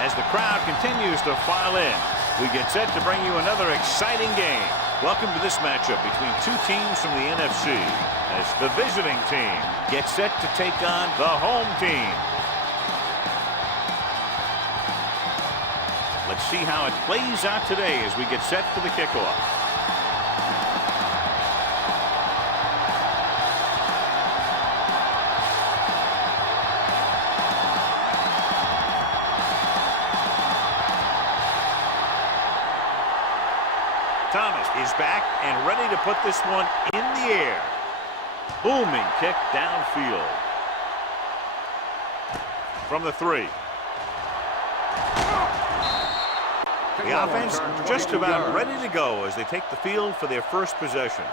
as the crowd continues to file in. We get set to bring you another exciting game. Welcome to this matchup between two teams from the NFC as the visiting team gets set to take on the home team. Let's see how it plays out today as we get set for the kickoff. Thomas is back and ready to put this one in the air. Booming kick downfield. From the 3. The offense just about ready to go as they take the field for their first possession.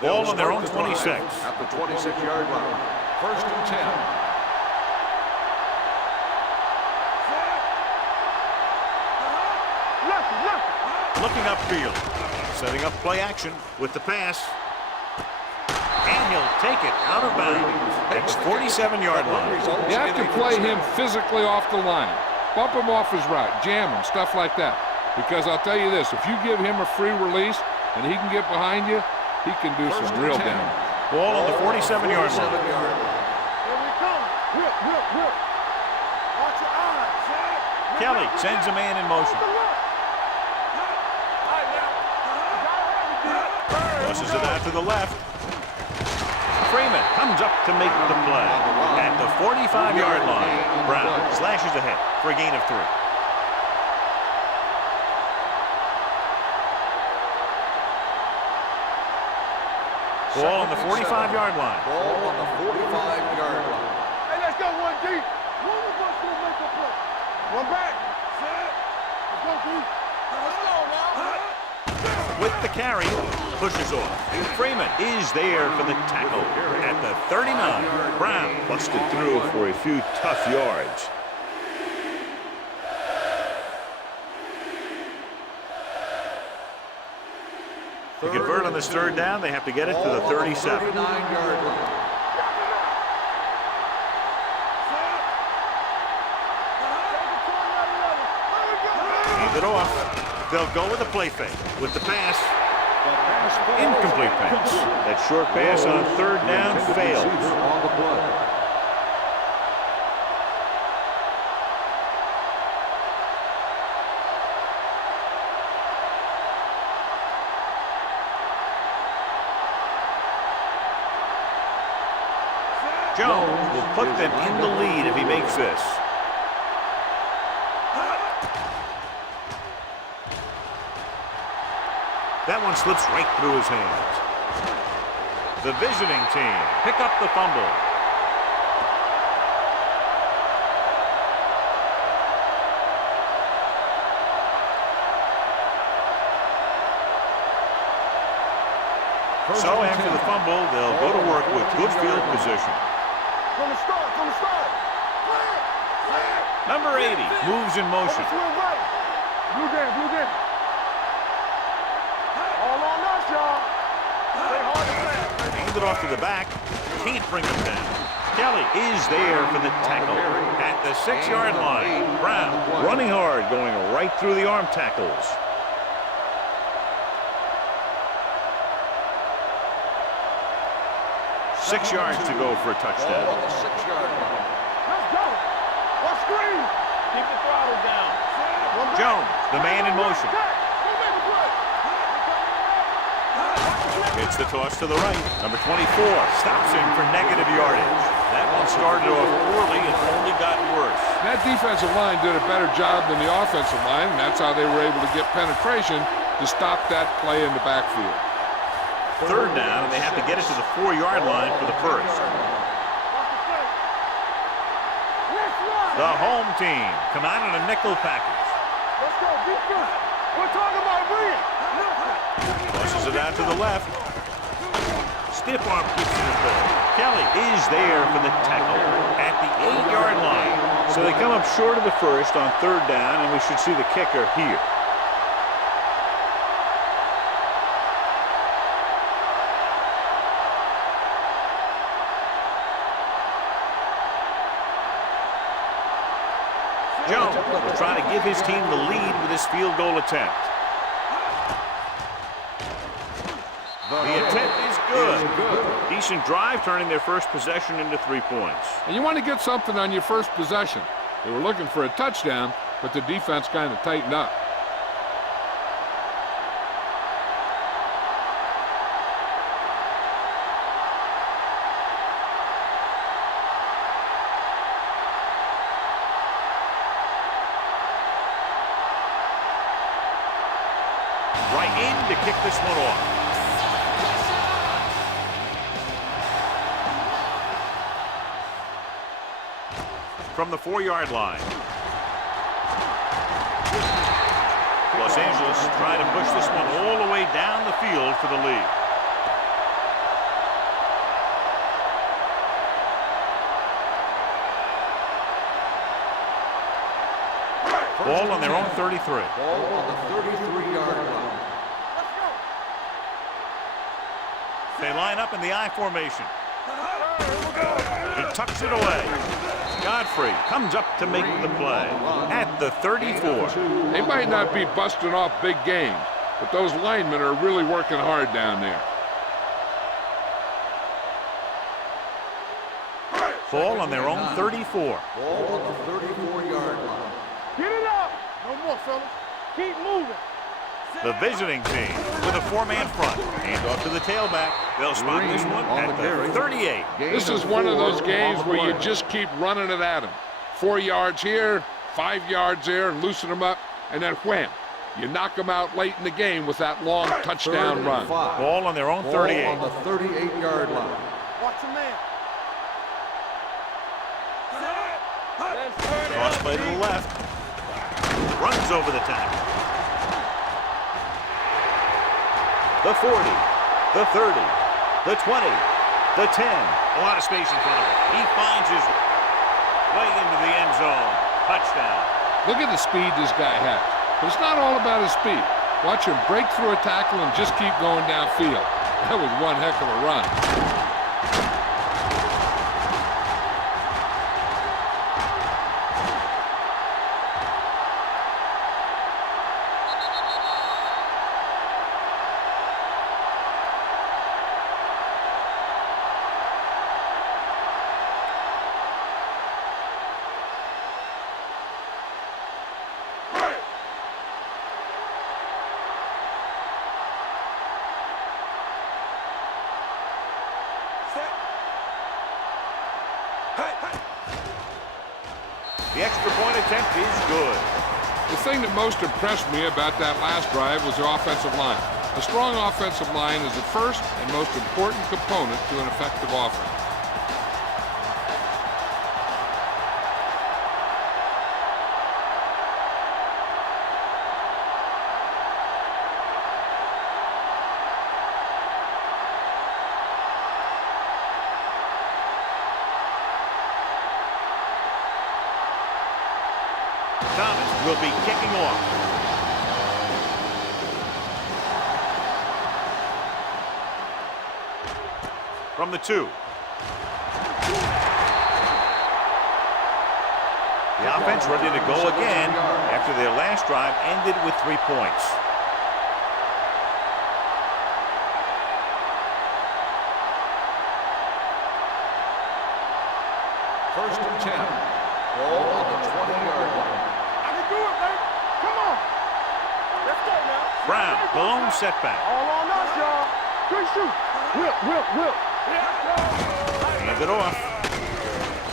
Ball on their own 26. At the 26-yard line. 1st and 10. Looking upfield, setting up play action with the pass. And he'll take it out of bounds. It's 47-yard line. You have to play him physically off the line. Bump him off his route, jam him, stuff like that. Because I'll tell you this, if you give him a free release and he can get behind you, he can do some real damage. Ball on the 47-yard line. Here we come. Whip, whip, whip. Watch your eyes. Kelly sends a man in motion. Tosses it out to the left. Freeman comes up to make the play. At the 45-yard line, Brown slashes ahead for a gain of 3. Ball on the 45-yard line. Ball on the 45-yard line. Hey, let's go one deep. One of us will make a play. One back. Let's go deep. Let's go now. With the carry, pushes off. Freeman is there for the tackle at the 39. Brown busted through for a few tough yards. To convert on this 3rd down, they have to get it to the 37. 39-yard line. Hand it off. They'll go with a play fake. With the pass. Incomplete pass. That short pass on 3rd down fails. On the play. Jones will put them in the lead if he makes this. That one slips right through his hands. The visiting team pick up the fumble. So after the fumble, they'll go to work with good field position. From the start, from the start. Number 80 moves in motion. Blue game, blue game. All on us, y'all. Stay hard to pass. Hand it off to the back. Can't bring him down. Kelly is there for the tackle at the 6-yard line. Brown running hard, going right through the arm tackles. 6 yards to go for a touchdown. Ball on the 6-yard line. Let's go. Let's screen. Keep the throttle down. Jones, the man in motion. It's the toss to the right. Number 24 stops him for negative yardage. That one started off poorly and only got worse. That defensive line did a better job than the offensive line, and that's how they were able to get penetration to stop that play in the backfield. 3rd down, and they have to get it to the 4-yard line for the first. The home team come out in a nickel package. Let's go, defense. We're talking about bringing. Tosses it out to the left. Stiff arm keeps it at bay. Kelly is there for the tackle at the 8-yard line. So they come up short of the first on 3rd down, and we should see the kicker here. give his team the lead with this field goal attempt. The attempt is good. Decent drive, turning their first possession into 3 points. And you want to get something on your first possession. They were looking for a touchdown, but the defense kind of tightened up. Right in to kick this one off. From the 4-yard line. Los Angeles trying to push this one all the way down the field for the lead. Ball on their own 33. Ball on the 33-yard line. They line up in the I formation. He tucks it away. Godfrey comes up to make the play at the 34. They might not be busting off big games, but those linemen are really working hard down there. Ball on their own 34. Ball on the 34-yard line. Get it up. No more, fellas. Keep moving. The visiting team with a 4-man front. Hand off to the tailback. They'll spot this one at the 38. This is one of those games where you just keep running it at them. 4 yards here, 5 yards there, loosen them up, and then wham. You knock them out late in the game with that long touchdown run. Ball on their own 38. Ball on the 38-yard line. Watch your man. Cross play to the left. Runs over the tackle. The 40, the 30, the 20, the 10. A lot of space in front of him. He finds his way into the end zone. Touchdown. Look at the speed this guy has. But it's not all about his speed. Watch him break through a tackle and just keep going downfield. That was one heck of a run. The extra point attempt is good. The thing that most impressed me about that last drive was the offensive line. A strong offensive line is the first and most important component to an effective offense. Thomas will be kicking off. From the 2. The offense ready to go again after their last drive ended with 3 points. First and 10. Ball on the 20-yard line. I can do it, baby. Come on. Let's go now. Brown, blown setback. All on us, y'all. Good shoot. Whip. Hand it off.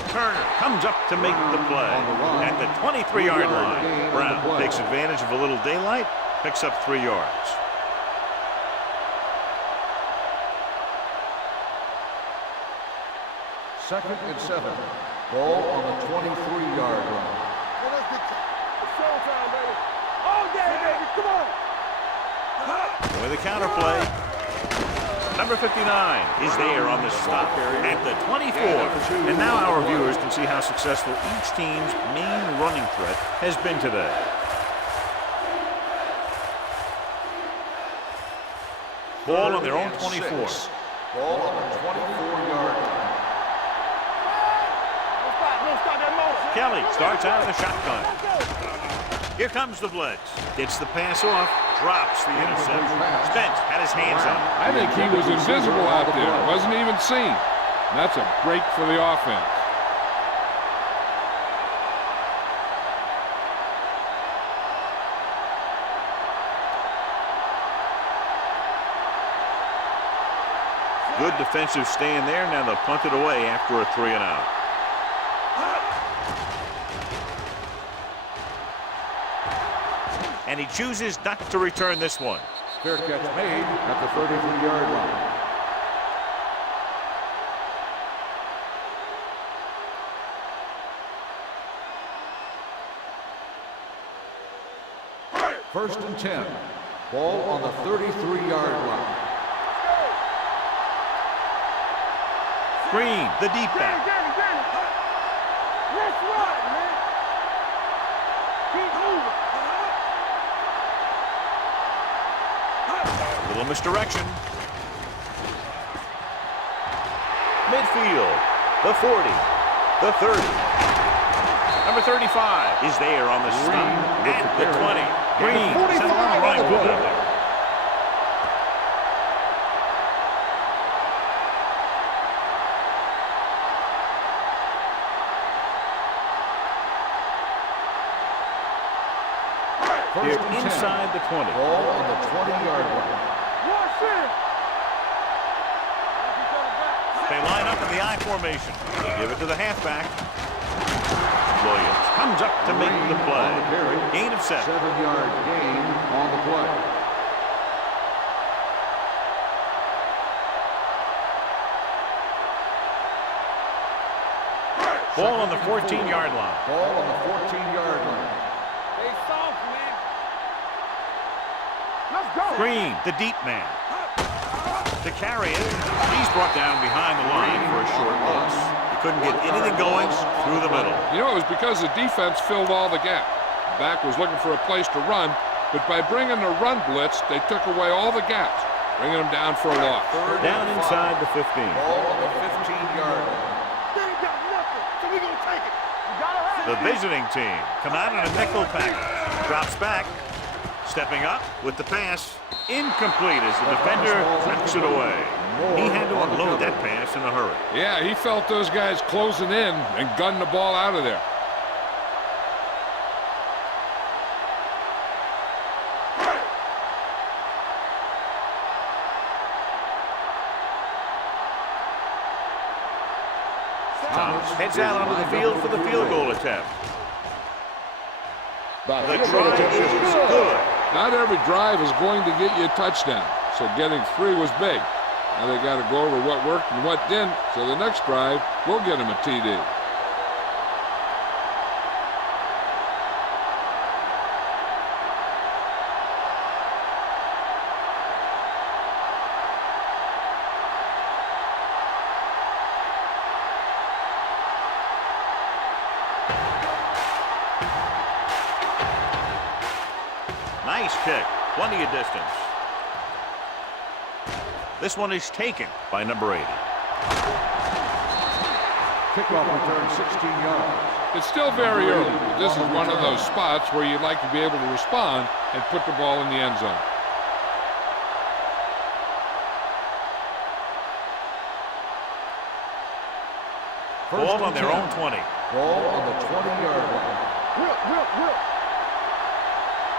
Turner comes up to make the play at the 23-yard line. Brown takes advantage of a little daylight, picks up 3 yards. Second and 7. Ball on the 23-yard line. Hey, let's get it's showtime, baby. All day, baby. Come on. With a counter play. Number 59 is there on the stop at the 24. And now our viewers can see how successful each team's main running threat has been today. Ball on their own 24. Ball on the 24-yard line. Don't stop that motor. Kelly starts out of the shotgun. Here comes the blitz. Gets the pass off. Drops the interception. Spence had his hands on it. I think he was invisible out there. Wasn't even seen. And that's a break for the offense. Good defensive stand there. Now they'll punt it away after a 3-and-out. And he chooses not to return this one. Fair catch made at the 33-yard line. First and 10. Ball on the 33-yard line. Green, the deep back. Let's run, man. Keep moving. A little misdirection. Midfield, the 40, the 30. Number 35 is there on the stop at the 20. Green, sent on the right foot out there. They're inside the 20. Ball on the 20-yard line. Watch it. They line up in the I formation. They give it to the halfback. Williams comes up to make the play. Gain of 7. 7-yard gain on the play. Ball on the 14-yard line. Ball on the 14-yard line. They soft, man. Let's go. Green, the deep man. To carry it. He's brought down behind the line for a short loss. He couldn't get anything going through the middle. You know, it was because the defense filled all the gap. The back was looking for a place to run, but by bringing the run blitz, they took away all the gaps, bringing them down for a loss. Down inside the 15. Ball on the 15-yard line. They ain't got nothing, so we gonna take it. You gotta have The visiting team come out in a nickel package. Drops back. Stepping up with the pass. Incomplete as the defender knocks it away. He had to unload that pass in a hurry. Yeah, he felt those guys closing in and gunned the ball out of there. Thomas heads out onto the field for the field goal attempt. The try is good. Not every drive is going to get you a touchdown, so getting 3 was big. Now they got to go over what worked and what didn't, so the next drive will get him a TD. Nice kick. Plenty of distance. This one is taken by number 80. Kickoff return 16 yards. It's still very early, but this is one of those spots where you'd like to be able to respond and put the ball in the end zone. Ball on their own 20. Ball on the 20-yard line. Will.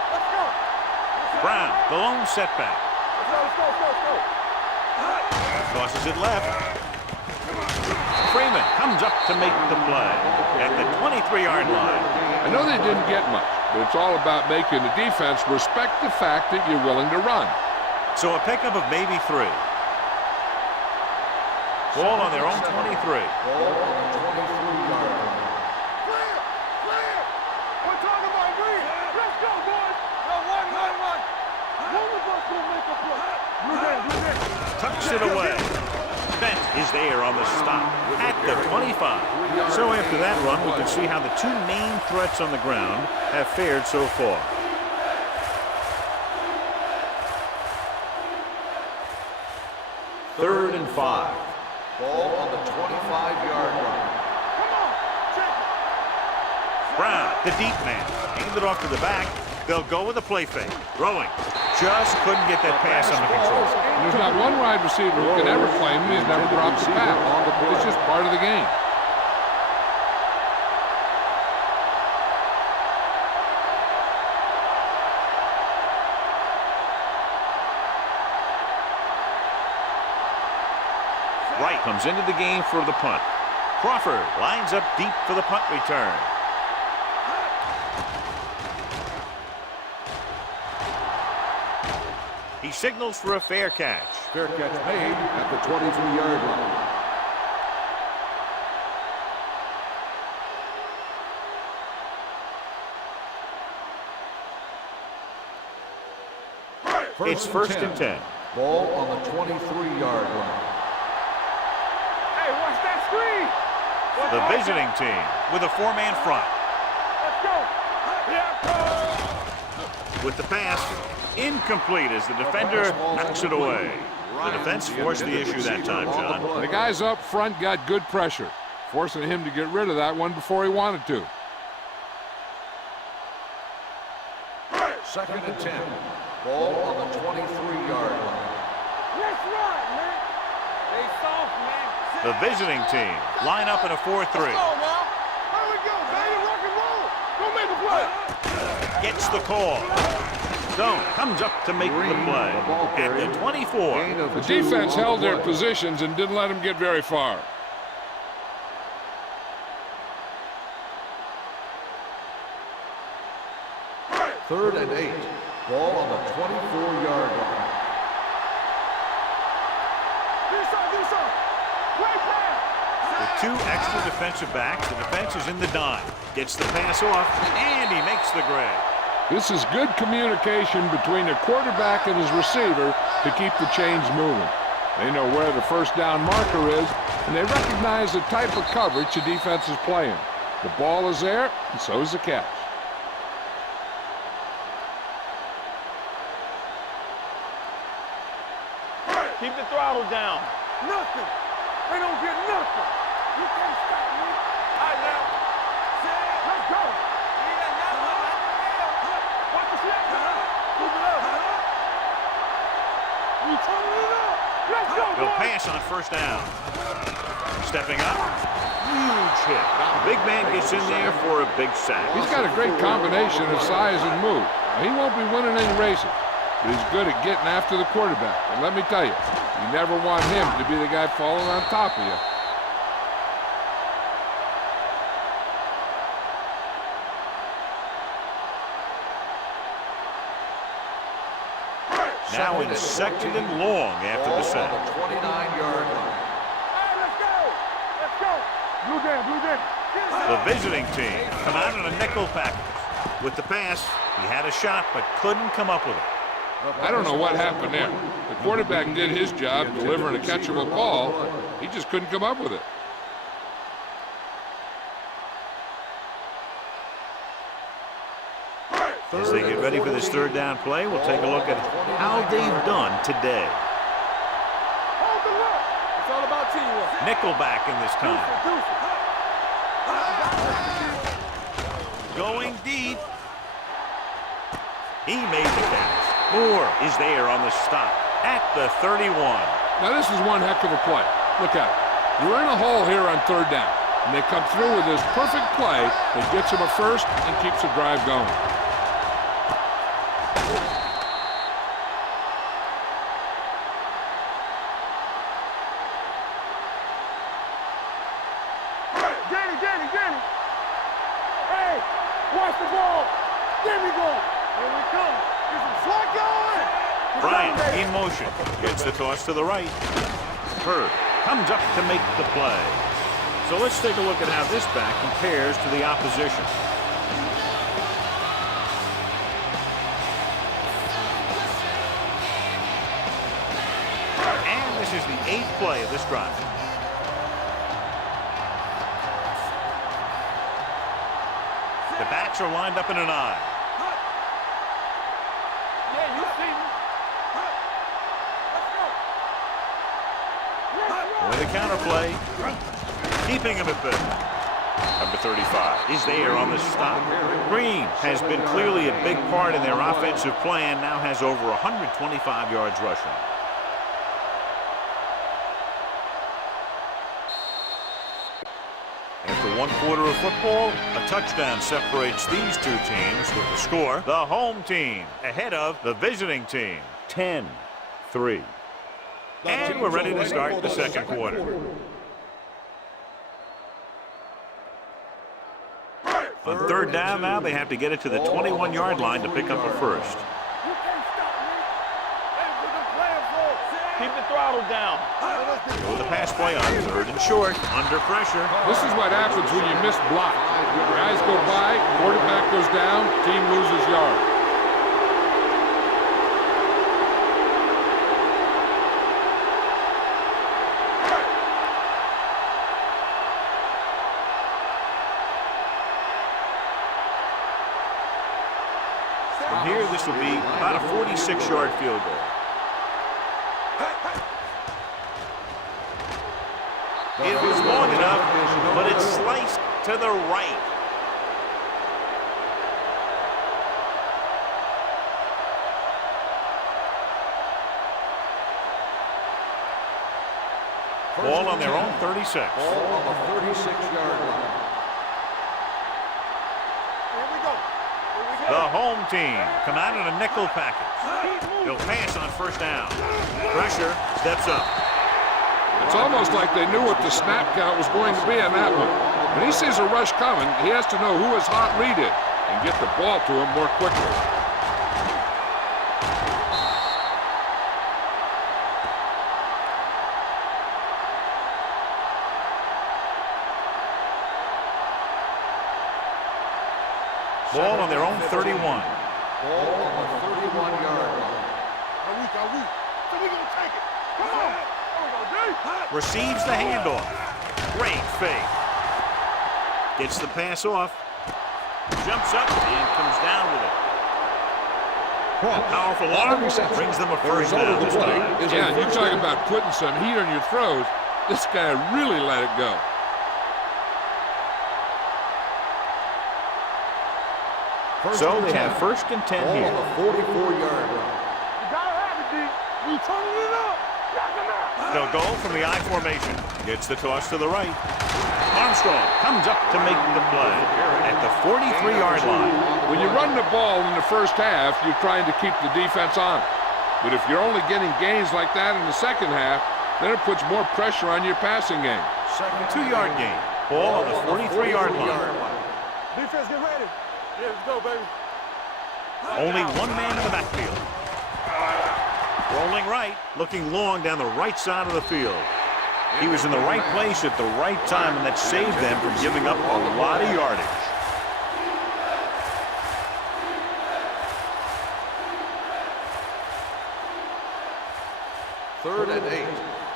Let's go. Brown, the lone setback. Let's go. Tosses it left. Freeman comes up to make the play at the 23-yard line. I know they didn't get much, but it's all about making the defense respect the fact that you're willing to run. So a pickup of maybe 3. Ball on their own 23. Ball on the 23-yard line. Clear. We're talking about green. Let's go, boys. No, one. One of us will make a play. Blue man. Tucks it away. Spence is there on the stop at the 25. So after that run, we can see how the 2 main threats on the ground have fared so far. Third and 5. Ball on the 25-yard line. Come on. Check it. Brown, the deep man. Hand it off to the back. They'll go with a play fake. Throwing. Just couldn't get that pass under control. There's not one wide receiver who can ever claim he's never dropped a pass. It's just part of the game. Wright comes into the game for the punt. Crawford lines up deep for the punt return. He signals for a fair catch. Fair catch made at the 23-yard line. It's first and 10. Ball on the 23-yard line. Hey, watch that screen. The visiting team with a four-man front. Let's go. Yeah. With the pass, incomplete as the defender knocks it away. The defense forced the issue that time, John. The guys up front got good pressure, forcing him to get rid of that one before he wanted to. Second and 10. Ball on the 23-yard line. Let's run, man. They soft, man. The visiting team line up in a 4-3. Go now. Here we go, baby. Rock and roll. Go make a play. Gets the call. Stone comes up to make the play at the 24. The defense held their positions and didn't let them get very far. Third and 8. Ball on the 24-yard line. With two extra defensive backs, the defense is in the dime. Gets the pass off, and he makes the grab. This is good communication between the quarterback and his receiver to keep the chains moving. They know where the first down marker is, and they recognize the type of coverage the defense is playing. The ball is there, and so is the catch. Keep the throttle down. Nothing. They don't get nothing. You can't stop me. All right, now. Let's go. Watch the snap. Keep it up. You turning it up. Let's go, They'll boy. pass on first down. Stepping up. Huge hit. The big man gets in there for a big sack. He's got a great combination of size and move. Now, he won't be winning any races, but he's good at getting after the quarterback. And let me tell you, you never want him to be the guy falling on top of you. Now in second and long after the sack. 29-yard line. Hey, let's go. Let's go. Blue down, blue down. The visiting team come out in a nickel package. With the pass, he had a shot but couldn't come up with it. I don't know what happened there. The quarterback did his job delivering a catchable ball. He just couldn't come up with it. As they get ready for this third down play, we'll take a look at how they've done today. Hold the look. It's all about teamwork. Nickelback in this time. Going deep. He made the catch. Moore is there on the stop at the 31. Now this is one heck of a play. Look at it. You're in a hole here on third down, and they come through with this perfect play that gets them a first and keeps the drive going. Danny. Hey, watch the ball. There we go. Here we come. There's a slot going. Bryant in motion. Gets the toss to the right. Hurd comes up to make the play. So let's take a look at how this back compares to the opposition. And this is the 8th play of this drive. The backs are lined up in an eye. Yeah, you see me. Let's go. With a counter play, keeping him at bay. Number 35 is there on the stop. Green has been clearly a big part in their offensive plan, now has over 125 yards rushing. After 1 quarter of football, a touchdown separates these two teams with the score. The home team ahead of the visiting team, 10-3. And we're ready to start the second quarter. On third down now, they have to get it to the 21-yard line to pick up a first. Keep the throttle down. With the pass play on third and short, under pressure. This is what happens when you miss block. Guys go by, quarterback goes down, team loses yards. From here, this will be about a 46-yard field goal. It was long enough, but it's sliced to the right. Ball on their own 36. Ball on the 36-yard line. Here we go. The home team come out in a nickel package. They'll pass on first down. Pressure steps up. It's almost like they knew what the snap count was going to be on that one. When he sees a rush coming, he has to know who his hot read is and get the ball to him more quickly. Ball on their own 31. Ball on the 31-yard line. Are we? So we gonna take it. Come on. Receives the handoff. Great fake. Gets the pass off. Jumps up and comes down with it. A powerful arm brings them a first down this time. Yeah, you're talking about putting some heat on your throws. This guy really let it go. So they have first and 10 Ball here. on the 44-yard line. You gotta have it, D. We turning it up. Knock him out. They'll go from the I formation. Gets the toss to the right. Armstrong comes up to make the play at the 43-yard line. When you run the ball in the first half, you're trying to keep the defense on. But if you're only getting gains like that in the second half, then it puts more pressure on your passing game. Second 2-yard gain. Ball on the 43-yard line. Defense, get ready. Yeah, let's go, baby. Only one man in the backfield. Rolling right, looking long down the right side of the field. He was in the right place at the right time, and that saved them from giving up a lot of yardage. Third and 8.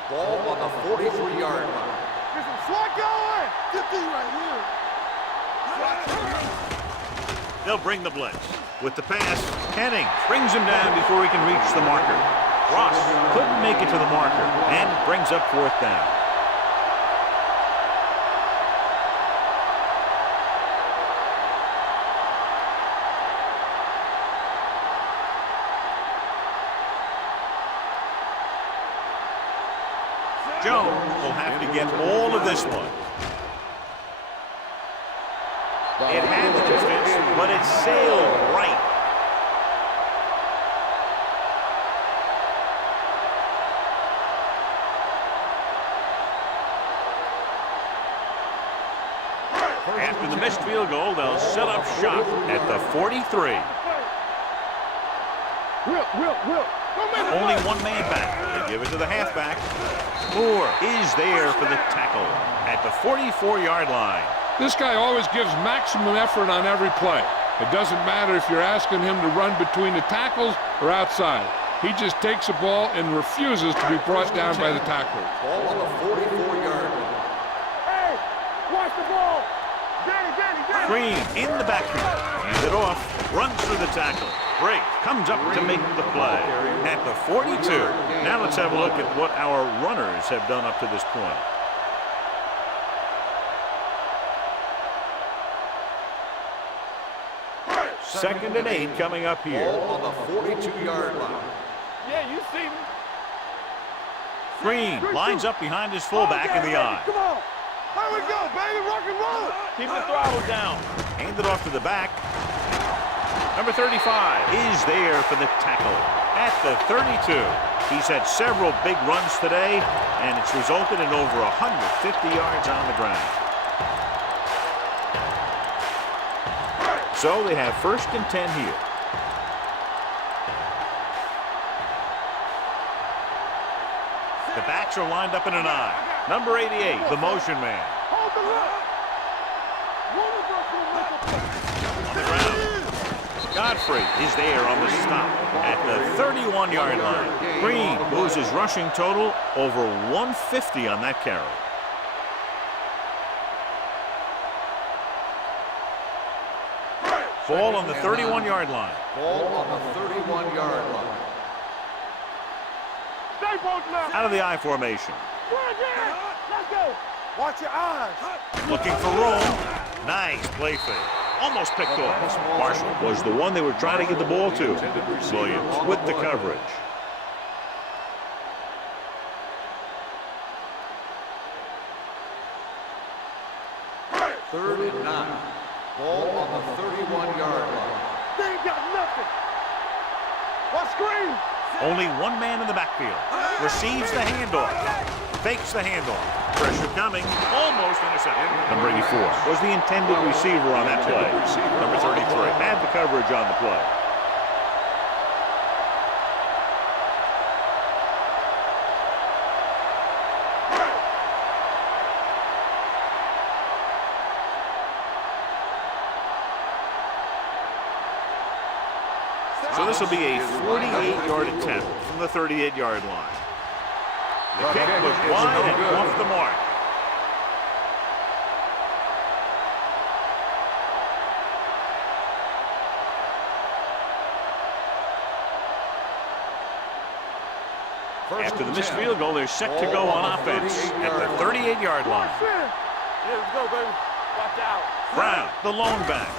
Ball on the 43-yard line. Get some swat going. Get D right here. They'll bring the blitz. With the pass, Henning brings him down before he can reach the marker. Ross couldn't make it to the marker and brings up fourth down. Jones will have to get all of this one. It had the distance, but it sailed right. After the missed field goal, they'll set up shop at the 43. Will. Only one man back. They give it to the halfback. Moore is there for the tackle at the 44-yard line. This guy always gives maximum effort on every play. It doesn't matter if you're asking him to run between the tackles or outside. He just takes the ball and refuses to be brought down by the tackler. Ball on the 44-yard line. Hey, watch the ball. Danny. Green in the backfield. Hands it off. Runs through the tackle. Break. Comes up to make the play at the 42. Now let's have a look at what our runners have done up to this point. 2nd and 8 coming up here. Ball on the 42-yard line. Yeah, you see me. Green lines up behind his fullback in the eye. Come on. There we go, baby. Rock and roll. Keep the throttle down. Handed off to the back. Number 35 is there for the tackle at the 32. He's had several big runs today, and it's resulted in over 150 yards on the ground. So they have 1st and 10 here. The backs are lined up in an eye. Number 88, the motion man. Hold the look. One of us will make a play. On the ground. Godfrey is there on the stop at the 31-yard line. Green moves his rushing total over 150 on that carry. Ball on the 31-yard line. Ball on the 31-yard line. Stay both now. Out of the I formation. Let's go. Watch your eyes. Looking for room. Nice play fake. Almost picked off. Marshall was the one they were trying to get the ball to. Williams with the coverage. Third and 9. Ball on the 31-yard line. They ain't got nothing. Watch screen. Only one man in the backfield. Receives the handoff. Fakes the handoff. Pressure coming. Almost intercepted. Number 84 was the intended receiver on that play. Number 33 had the coverage on the play. So this will be a 48-yard attempt from the 38-yard line. The kick was wide and off the mark. After the missed field goal, they're set to go on offense at the 38-yard line. Yeah, let's go, baby. Watch out. Brown, the lone back,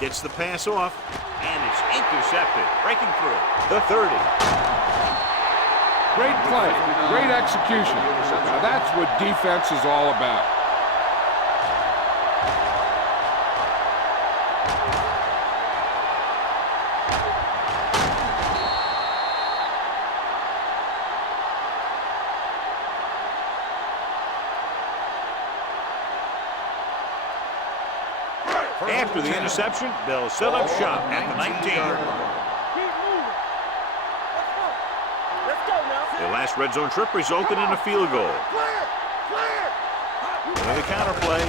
gets the pass off, and it's intercepted, breaking through the 30. Great play, great execution. Now that's what defense is all about. After the interception, they'll set up shop at the 19. Keep moving. Let's go now. Their last red zone trip resulted in a field goal. Clear. Clear. Another counter play.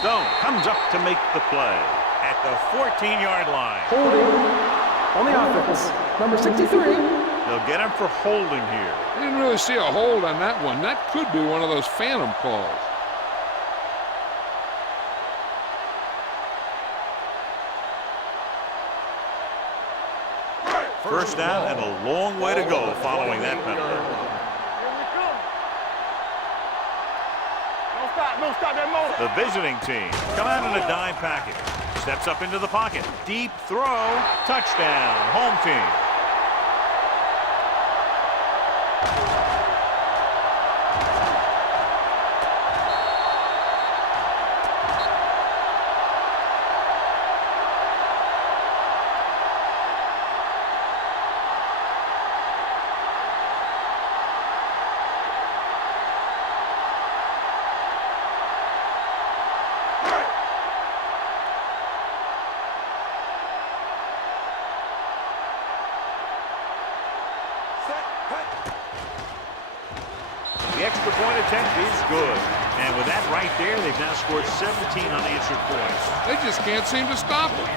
Stone comes up to make the play at the 14-yard line. Holding on the offense. Number 63. They'll get him for holding here. I didn't really see a hold on that one. That could be one of those phantom calls. First down and a long way to go following that penalty. Here we come. Don't stop that motor. The visiting team come out in a dime package. Steps up into the pocket. Deep throw. Touchdown. Home team. The extra point attempt is good. And with that right there, they've now scored 17 unanswered points. They just can't seem to stop it.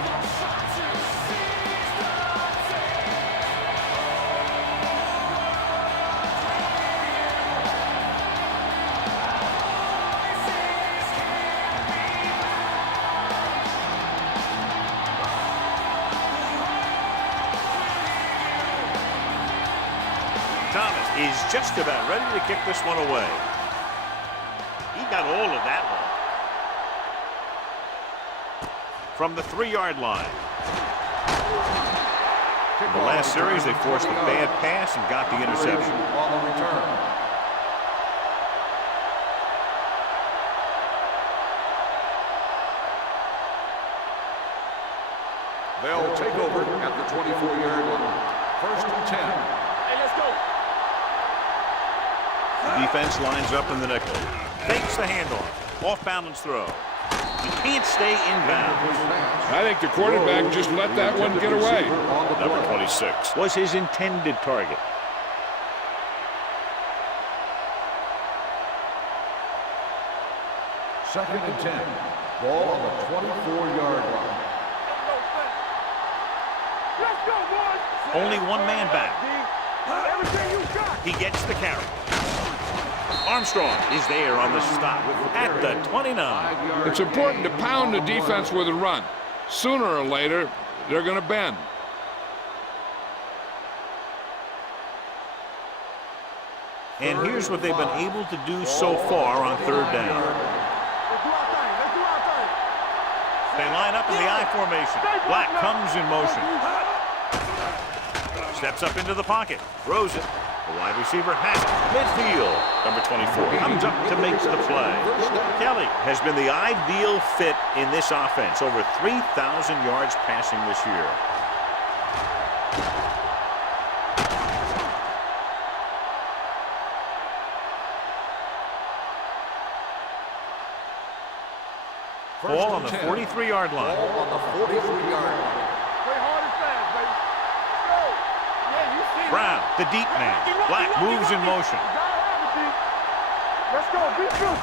Thomas is just about ready to kick this one away. He got all of that one. from the 3-yard line. In the last series, they forced a bad pass and got the interception. On the return. They'll take over at the 24-yard line. 1st and 10. Hey, let's go. The defense lines up in the nickel. Fakes the handoff. Off-balance throw. He can't stay inbounds. I think the quarterback just let that one get away. Number 26 was his intended target. Second and 10. Ball on the 24-yard line. Let's go, boys. Only one man back. Everything you got. He gets the carry. Armstrong is there on the stop at the 29. It's important to pound the defense with a run. Sooner or later, they're going to bend. And here's what they've been able to do so far on 3rd down. Let's do our thing. Let's do our thing. They line up in the I formation. Black comes in motion. Steps up into the pocket. Throws it. The wide receiver has it. Midfield. Number 24 comes up to make the play. Kelly has been the ideal fit in this offense. Over 3,000 yards passing this year. Ball on the 43-yard line. Ball on the 43-yard line. Play hard and fast, baby. Let's go. Yeah, you see Brown, the deep man. Black moves in motion. Let's go. Be true.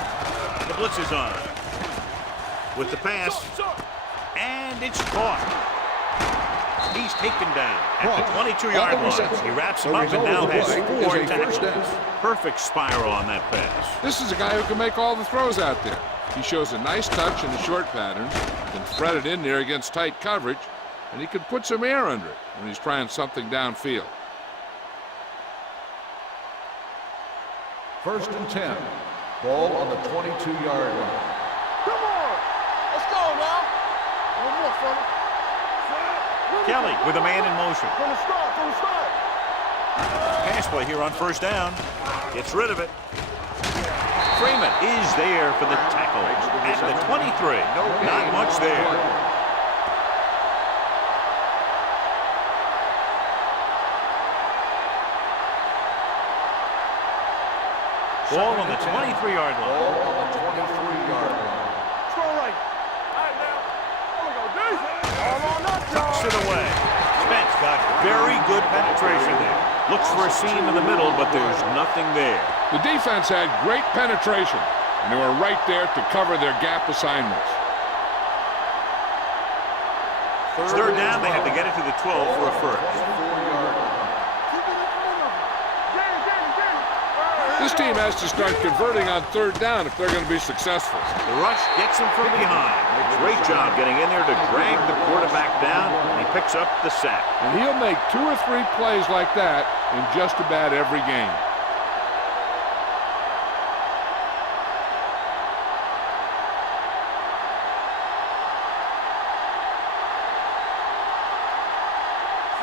The blitz is on. With the pass. And it's caught. He's taken down at the 22-yard line. He wraps him up and now has 4 tackles. Perfect spiral on that pass. This is a guy who can make all the throws out there. He shows a nice touch in the short pattern, can thread it in there against tight coverage, and he can put some air under it when he's trying something downfield. 1st and 10. Ball on the 22-yard line. Come on. Let's go, now. One more, fella. Kelly with a man in motion. From the start, from the start. Pass play here on 1st down. Gets rid of it. Freeman is there for the tackle at the 23. Not much there. Ball on the 23-yard line. Ball on the 23-yard line. Throw right. All right, now. There we go, D. All on us, Tucks y'all. it away. Spence got very good penetration there. Looks for a seam in the middle, but there's nothing there. The defense had great penetration, and they were right there to cover their gap assignments. 3rd down, they have to get it to the 12 for a first. 24-yard line. This team has to start converting on 3rd down if they're going to be successful. The rush gets him from behind. Great job getting in there to drag the quarterback down, and he picks up the sack. And he'll make 2 or 3 plays like that in just about every game.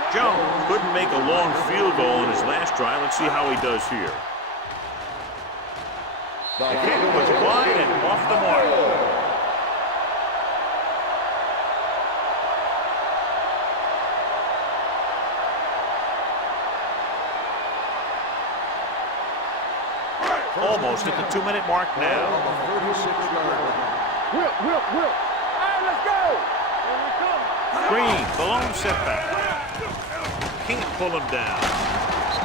Jones couldn't make a long field goal in his last try. Let's see how he does here. The kick was wide and off the mark. Almost at the 2-minute mark now. On the 36-yard line. Whip. All right, let's go. Here we come. Green, the lone setback. Can't pull him down.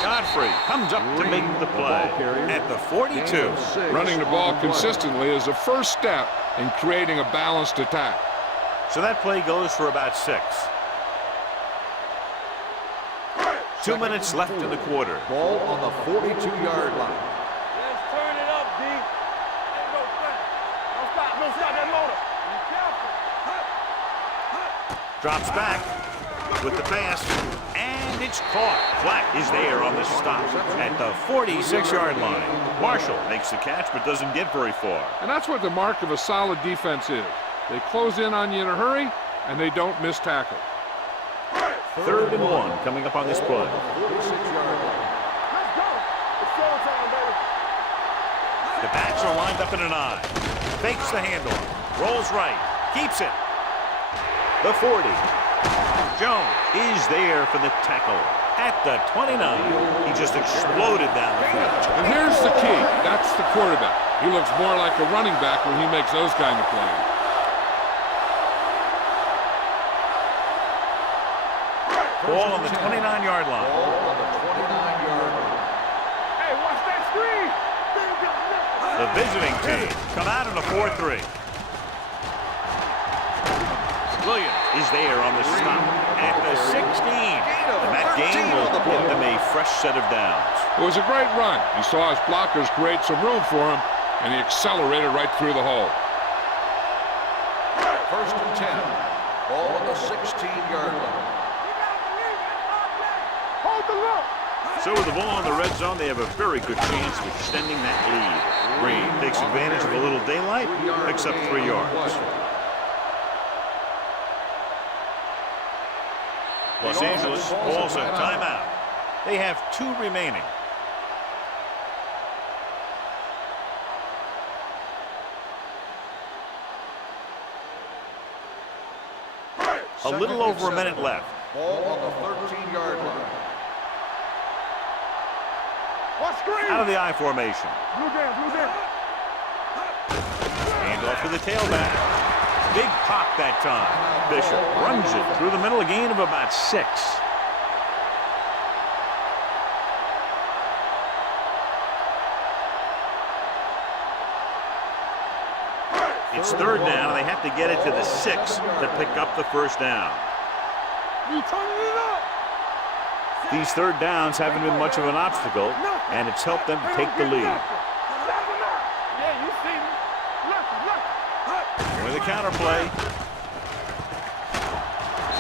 Godfrey comes up to make the play at the 42. Running the ball consistently is the first step in creating a balanced attack. So that play goes for about 6. 2 minutes left in the quarter. Ball on the 42-yard line. Let's turn it up, D. Ain't no thing. Don't stop that motor. Be careful. Drops back with the pass, and it's caught. Flack is there on the stop at the 46-yard line. Marshall makes the catch but doesn't get very far. And that's what the mark of a solid defense is. They close in on you in a hurry, and they don't miss tackle. 3rd and 1 coming up on this play. 46-yard line. Let's go. It's showtime, baby. The backs are lined up in an I. Fakes the handoff. Rolls right. Keeps it. The 40. Jones is there for the tackle. At the 29. He just exploded down the field. And here's the key. That's the quarterback. He looks more like a running back when he makes those kind of plays. Ball on the 29-yard line. Ball on the 29-yard line. Hey, watch that screen. The visiting team come out in a 4-3. Williams is there on the stop at the 16. And that gain will give them a fresh set of downs. It was a great run. He saw his blockers create some room for him, and he accelerated right through the hole. 1st and 10. Ball on the 16-yard line. Hold the look. So with the ball in the red zone, they have a very good chance of extending that lead. Green takes advantage of a little daylight, picks up 3 yards. Los Angeles calls a timeout. They have 2 remaining. A little over a minute left. Ball on the 13-yard line. Watch screen. Out of the I formation. Blue down, blue down. Hand off to the tailback. Big pop that time. Bishop runs it through the middle, a gain of about 6. It's 3rd down, and they have to get it to the 6 to pick up the 1st down. We turning it up. These 3rd downs haven't been much of an obstacle, and it's helped them to take the lead. Yeah, you see me. Left. With the counterplay.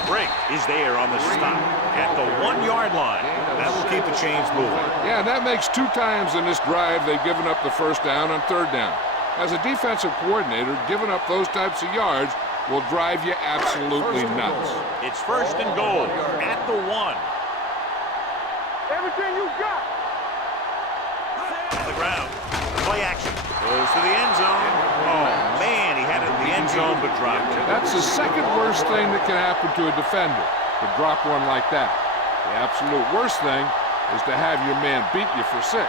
Break is there on the stop at the 1-yard line. That will keep the chains moving. Yeah, and that makes 2 times in this drive they've given up the 1st down on 3rd down. As a defensive coordinator, giving up those types of yards will drive you absolutely nuts. It's 1st and goal at the 1. Everything you got. On the ground. Play action. Goes to the end zone. Oh, man, he had it in the end zone but dropped it. That's the 2nd worst thing that can happen to a defender, to drop one like that. The absolute worst thing is to have your man beat you for 6.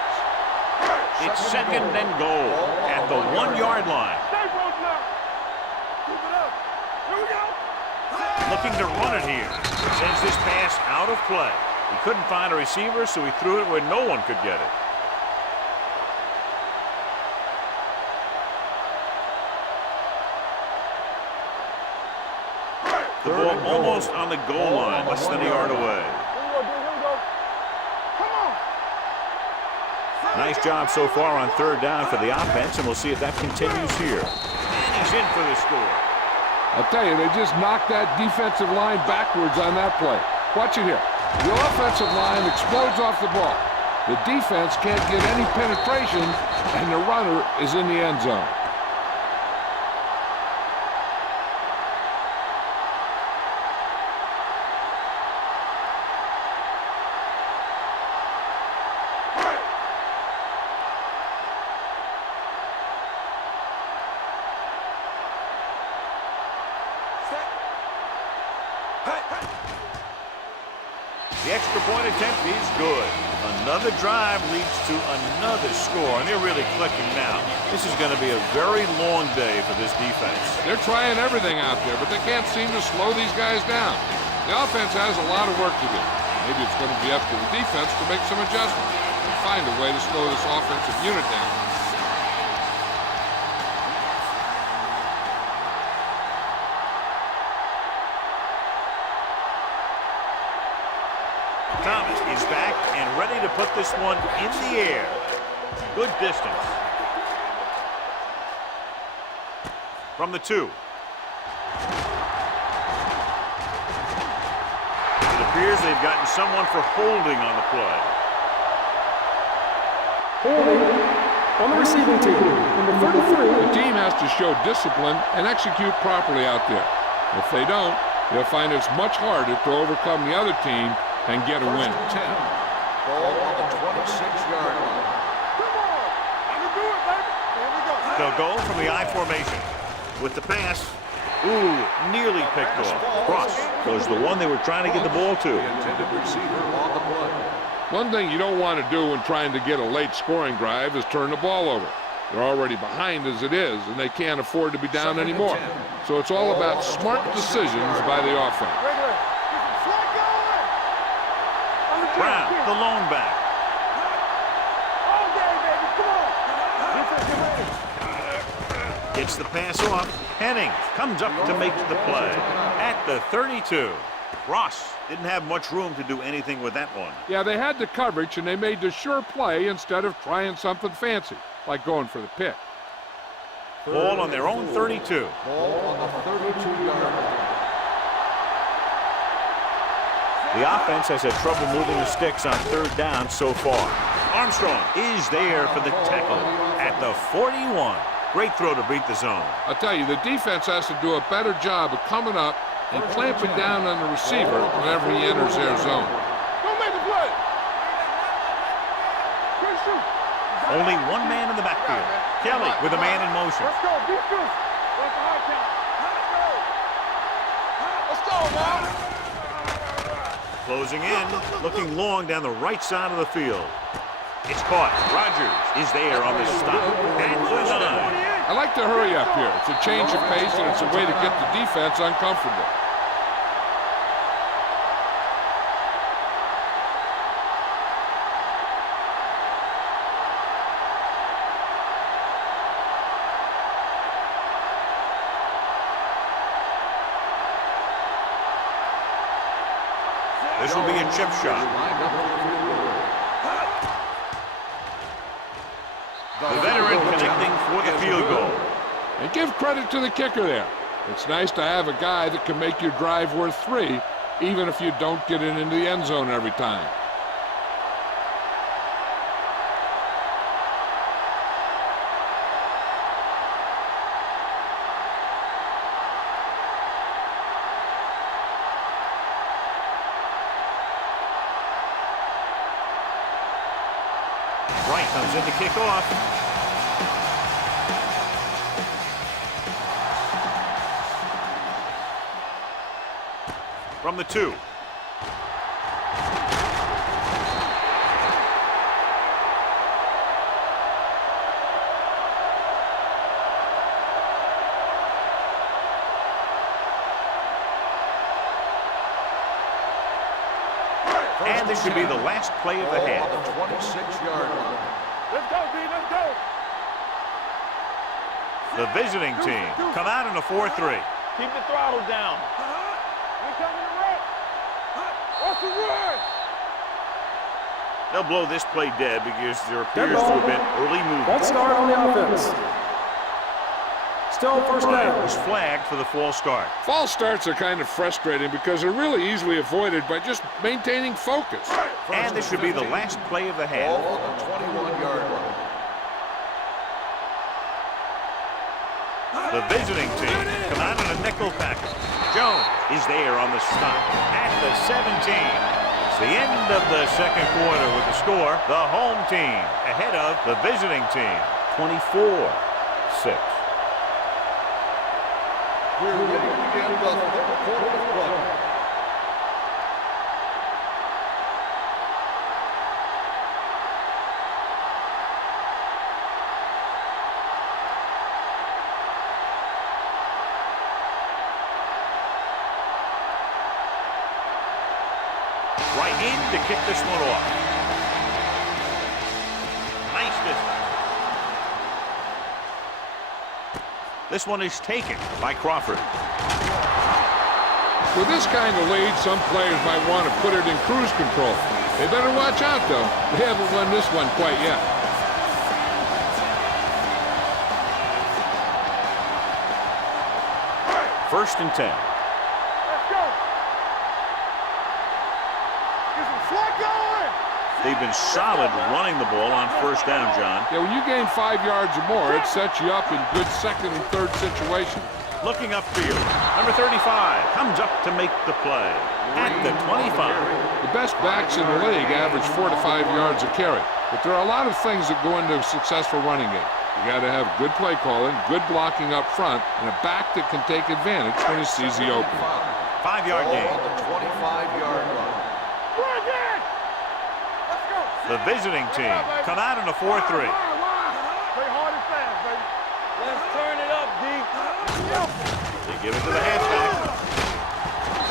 It's 2nd and goal at the 1-yard line. Stay close now. Keep it up. Here we go. Looking to run it here. Sends this pass out of play. He couldn't find a receiver, so he threw it where no one could get it. The ball almost on the goal line, less than a yard away. Here we go. Come on. Nice job so far on 3rd down for the offense, and we'll see if that continues here. And he's in for the score. I'll tell you, they just knocked that defensive line backwards on that play. Watch it here. The offensive line explodes off the ball. The defense can't get any penetration, and the runner is in the end zone. The extra point attempt is good. Another drive leads to another score, and they're really clicking now. This is going to be a very long day for this defense. They're trying everything out there, but they can't seem to slow these guys down. The offense has a lot of work to do. Maybe it's going to be up to the defense to make some adjustments and find a way to slow this offensive unit down. Thomas is back and ready to put this one in the air. Good distance. From the 2. It appears they've gotten someone for holding on the play. Holding on the receiving team, number 33. The team has to show discipline and execute properly out there. If they don't, You'll find it's much harder to overcome the other team and get a win. 10. Ball on the 26-yard line. Come on. I can do it, baby. Here we go. They'll go from the I formation. With the pass. Ooh, nearly picked off. Cross was the one they were trying to get the ball to. The intended receiver on the play. One thing you don't want to do when trying to get a late scoring drive is turn the ball over. They're already behind as it is, and they can't afford to be down anymore. So it's all about smart decisions by the offense. Regular. Get some slack going. On the Brown, kick. the lone back. All day, baby. Come on. Defense, get ready. Gets the pass off. Henning comes up to make the play at the 32. Ross didn't have much room to do anything with that one. Yeah, they had the coverage, and they made the sure play instead of trying something fancy, like going for the pick. Ball on their own 32. Ball on the 32-yard line. The offense has had trouble moving the sticks on third down so far. Armstrong is there for the tackle at the 41. Great throw to beat the zone. I'll tell you, the defense has to do a better job of coming up and clamping down on the receiver whenever he enters their zone. Don't make the play. Good shoot. Only one man in the backfield. Kelly with a man in motion. Let's go. Defense. What's the high count? Let's go, man. Closing in, looking long down the right side of the field. It's caught. Rogers is there on the stop. And the 9. I like to hurry up here. It's a change of pace, and it's a way to get the defense uncomfortable. This will be a chip shot. The veteran connecting for the field goal. And give credit to the kicker there. It's nice to have a guy that can make your drive worth 3, even if you don't get it into the end zone every time. Wright comes in to kick off. From the 2. And this should be the last play of the Ball half. on the 26-yard line. Let's go, D. Let's go. The visiting team come out in a 4-3. Keep the throttle down. We're coming to run. What's the run? They'll blow this play dead because there Dead appears to ball. have been early False movement. start on the offense. Still first Bryant down. was flagged for the false start. False starts are kind of frustrating because they're really easily avoided by just maintaining focus. And this should be the last play of the half. Ball on the 21-yard line. The visiting team come out in a nickel package. Jones is there on the stop at the 17. It's the end of the second quarter with the score. The home team ahead of the visiting team, 24-6. We're ready to begin the third quarter of play. Right in to kick this one off. Nice distance. This one is taken by Crawford. With this kind of lead, some players might want to put it in cruise control. They better watch out, though. They haven't won this one quite yet. First and 10. Let's go. Get some slack going. They've been solid running the ball on first down, John. Yeah, when you gain 5 yards or more, it sets you up in good second and third situations. Looking upfield. Number 35 comes up to make the play at the 25. The best backs in the league average 4 to 5 yards a carry. But there are a lot of things that go into a successful running game. You got to have good play calling, good blocking up front, and a back that can take advantage when he sees the opening. 5-yard gain. On the 25-yard line. The visiting team come out in a 4-3. Play hard and fast, baby. Let's turn it up, D. They give it to the halfback.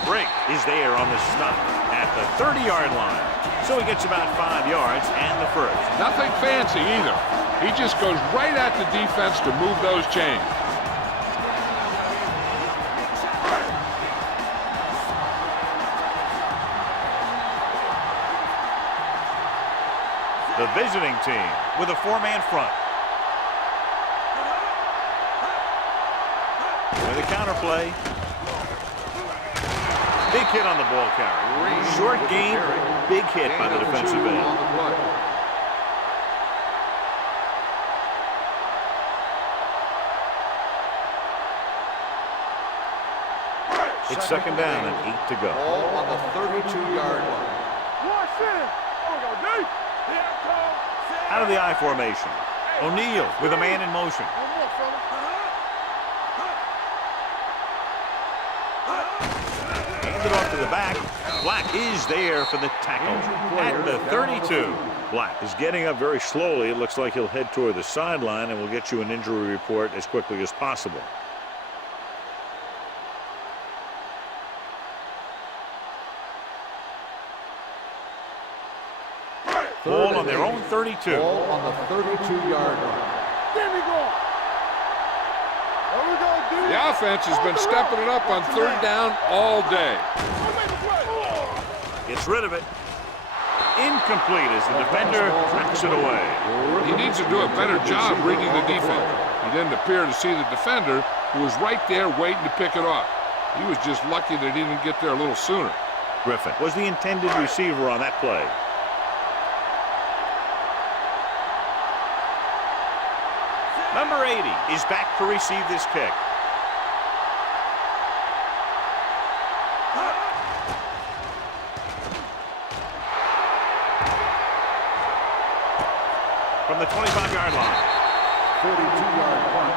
Break is there on the stop at the 30-yard line. So he gets about 5 yards and the first. Nothing fancy either. He just goes right at the defense to move those chains. The visiting team with a 4-man front. With a counter play. Big hit on the ball carrier. Short gain, big hit by the defensive end. It's second down and 8 to go. Ball on the 32-yard line. Watch this. Oh, go deep. Out of the I formation. O'Neal with a man in motion. One more, fella. Handed off to the back. Black is there for the tackle at the 32. Black is getting up very slowly. It looks like he'll head toward the sideline, and we'll get you an injury report as quickly as possible. Ball on their own 32. Ball on the 32-yard line. There we go. There we go, dude. The offense has been stepping it up on third down all day. Gets rid of it. Incomplete as the defender tracks it away. He needs to do a better job reading the defense. He didn't appear to see the defender, who was right there waiting to pick it off. He was just lucky that he didn't get there a little sooner. Griffin was the intended receiver on that play. Number 80 is back to receive this kick. From the 25-yard line. 42-yard punt.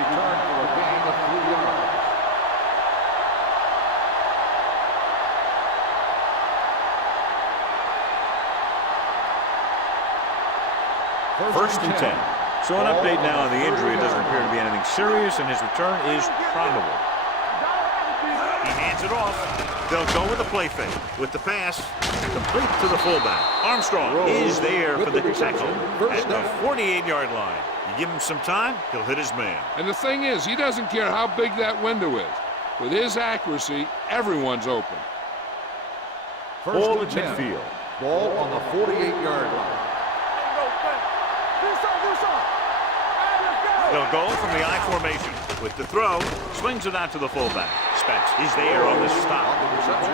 Return for a gain of 3 yards. First and 10. So an update now on the injury. It doesn't appear to be anything serious, and his return is probable. He hands it off. They'll go with a play fake. With the pass, complete to the fullback. Armstrong is there for the tackle at the 48-yard line. You give him some time, he'll hit his man. And the thing is, he doesn't care how big that window is. With his accuracy, everyone's open. Ball at midfield. Ball on the 48-yard line. They'll go from the I formation. With the throw, swings it out to the fullback. Spence is there on the stop. On the reception,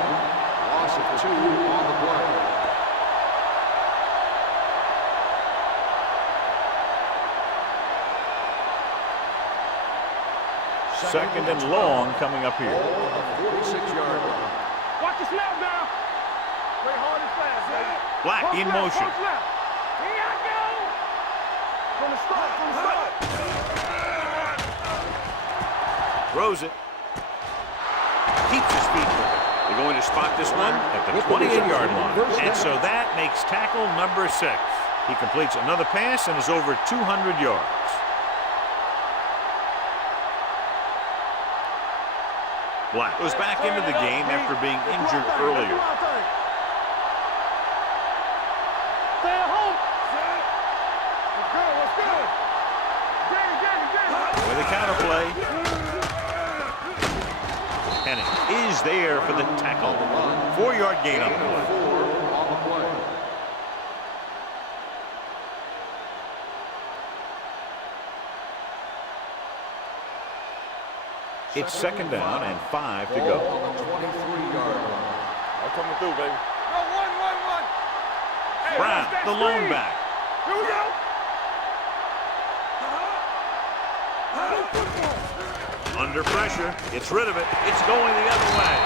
loss of 2 on the play. Second and long coming up here. Ball on the 46-yard line. Watch the snap now. Play hard and fast, baby. Black in motion. Here I go. From the start. Throws it. Keeps his feet moving. They're going to spot this one at the 28-yard line. And so that makes tackle number 6. He completes another pass and is over 200 yards. Black goes back into the game after being injured earlier. Stay at home. Let's go. With a counter play. Henning is there for the tackle. 4-yard gain on the play. 4 on the play. It's second down and 5 to Ball go. on the 23-yard line. I'm coming through, baby. No, one. Hey, Brown, that's that the lone screen. back. Here we go. Under pressure, gets rid of it. It's going the other way.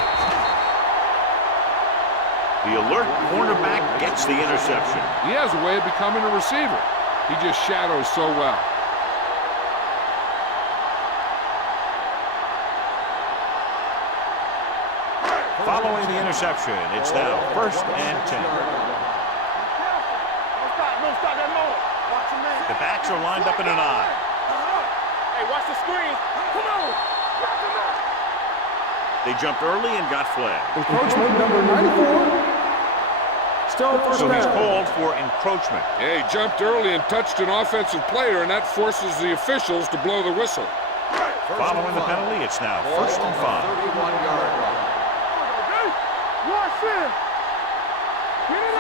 The alert cornerback gets the interception. He has a way of becoming a receiver. He just shadows so well. Following the interception, it's now 1st and 10. No stop that motor. Watch your man. The backs are lined up in an I. Hey, watch the screen. Come on. Knock him out. They jumped early and got flagged. Encroachment number 94. Still first So he's down. called for encroachment. Yeah, he jumped early and touched an offensive player, and that forces the officials to blow the whistle. Following the penalty, it's now 1st and 5. 31-yard line. Watch him.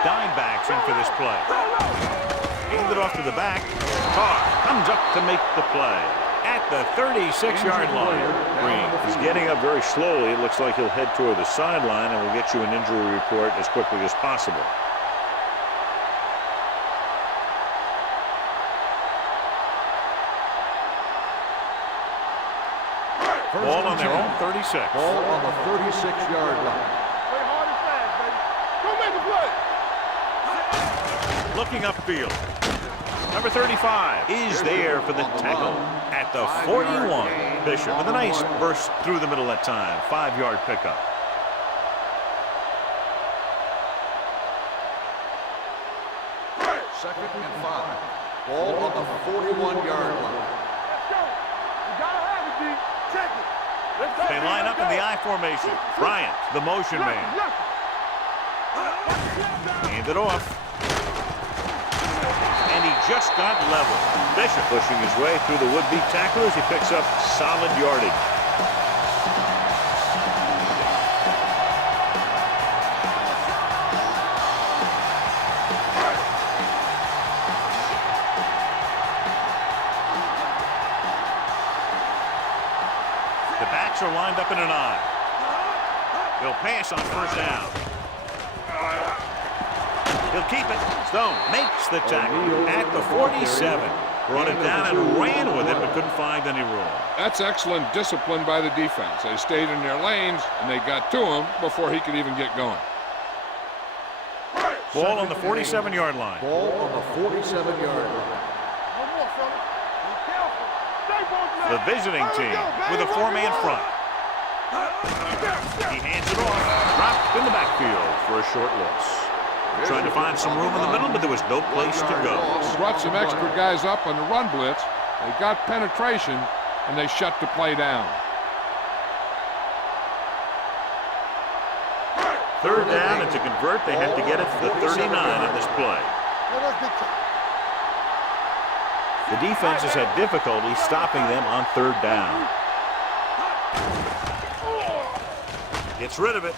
Dime backs in for this play. Aimed it off to the back. Carr comes up to make the play at the 36-yard line. Green is getting up very slowly. It looks like he'll head toward the sideline, and we'll get you an injury report as quickly as possible. Ball on their own 36. Ball on the 36-yard line. Play hard and fast, baby. Go make a play. Looking upfield. Number 35 is there for the tackle at the 41. Bishop with a nice burst through the middle that time. 5-yard pickup. Second and 5. Ball on the 41-yard line. Let's go. You gotta have it, D. Check it. Let's go. They line up in the I formation. Bryant, the motion man. Hand it off. And he just got level. Bishop pushing his way through the would-be tacklers. He picks up solid yardage. The backs are lined up in an I. They'll pass on 1st down. He'll keep it. Stone makes the tackle at the 47. Brought it down and ran with it, but couldn't find any room. That's excellent discipline by the defense. They stayed in their lanes, and they got to him before he could even get going. Ball on the 47-yard line. Ball on the 47-yard line. One more, fella. Be careful. Stay both men. The visiting There we team go, baby. with a 4-man Roll. front. He hands it off. Dropped in the backfield for a short loss. Trying to find some room in the middle, but there was no place to go. Brought some extra guys up on the run blitz. They got penetration, and they shut the play down. 3rd down, and to convert, they had to get it to the 39 on this play. Let us be tough. The defense has had difficulty stopping them on 3rd down. Gets rid of it,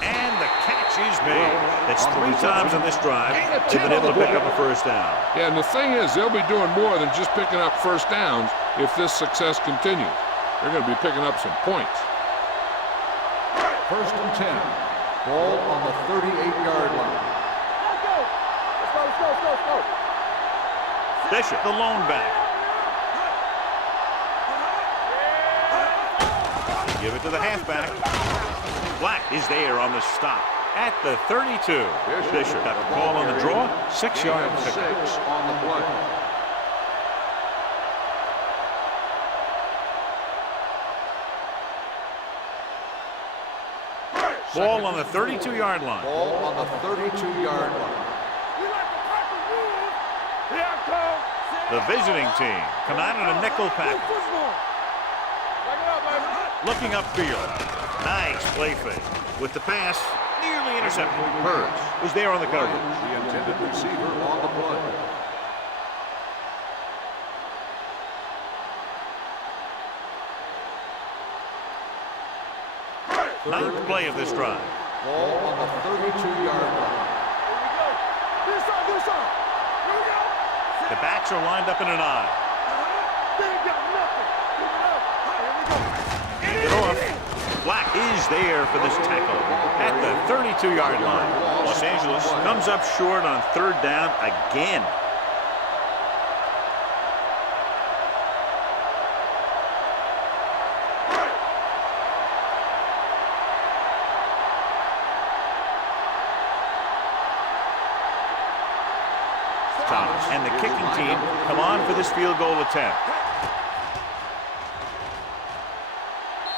and the catch is made. That's 3 times on this drive. They've been able to pick up a 1st down. Yeah, and the thing is, they'll be doing more than just picking up 1st downs if this success continues. They're going to be picking up some points. 1st and 10. Ball on the 38-yard line. Let's go. Let's go, let's go, let's go, let's go. Bishop, the lone back. Give it to the halfback. Black is there on the stop at the 32. Bishop got the ball on the draw. 6-yard And 6 pickup. on the play. Ball on the 32-yard line. Ball on the 32-yard line. You like the Packer rules? Here I come. The visiting team come out in a nickel package. Football. Back it up, baby. Looking upfield. Nice play fake. With the pass, nearly intercepted. Hurts was there on the coverage. The intended receiver on the play. Ninth play of this drive. Ball on the 32-yard line. Here we go. Do something, do something. Here we go. The backs are lined up in an I. They ain't got nothing. Keep it up. Here we go. Hand it off. Black is there for this tackle at the 32-yard line. Los Angeles comes up short on 3rd down again. halftime. And the kicking team come on for this field goal attempt.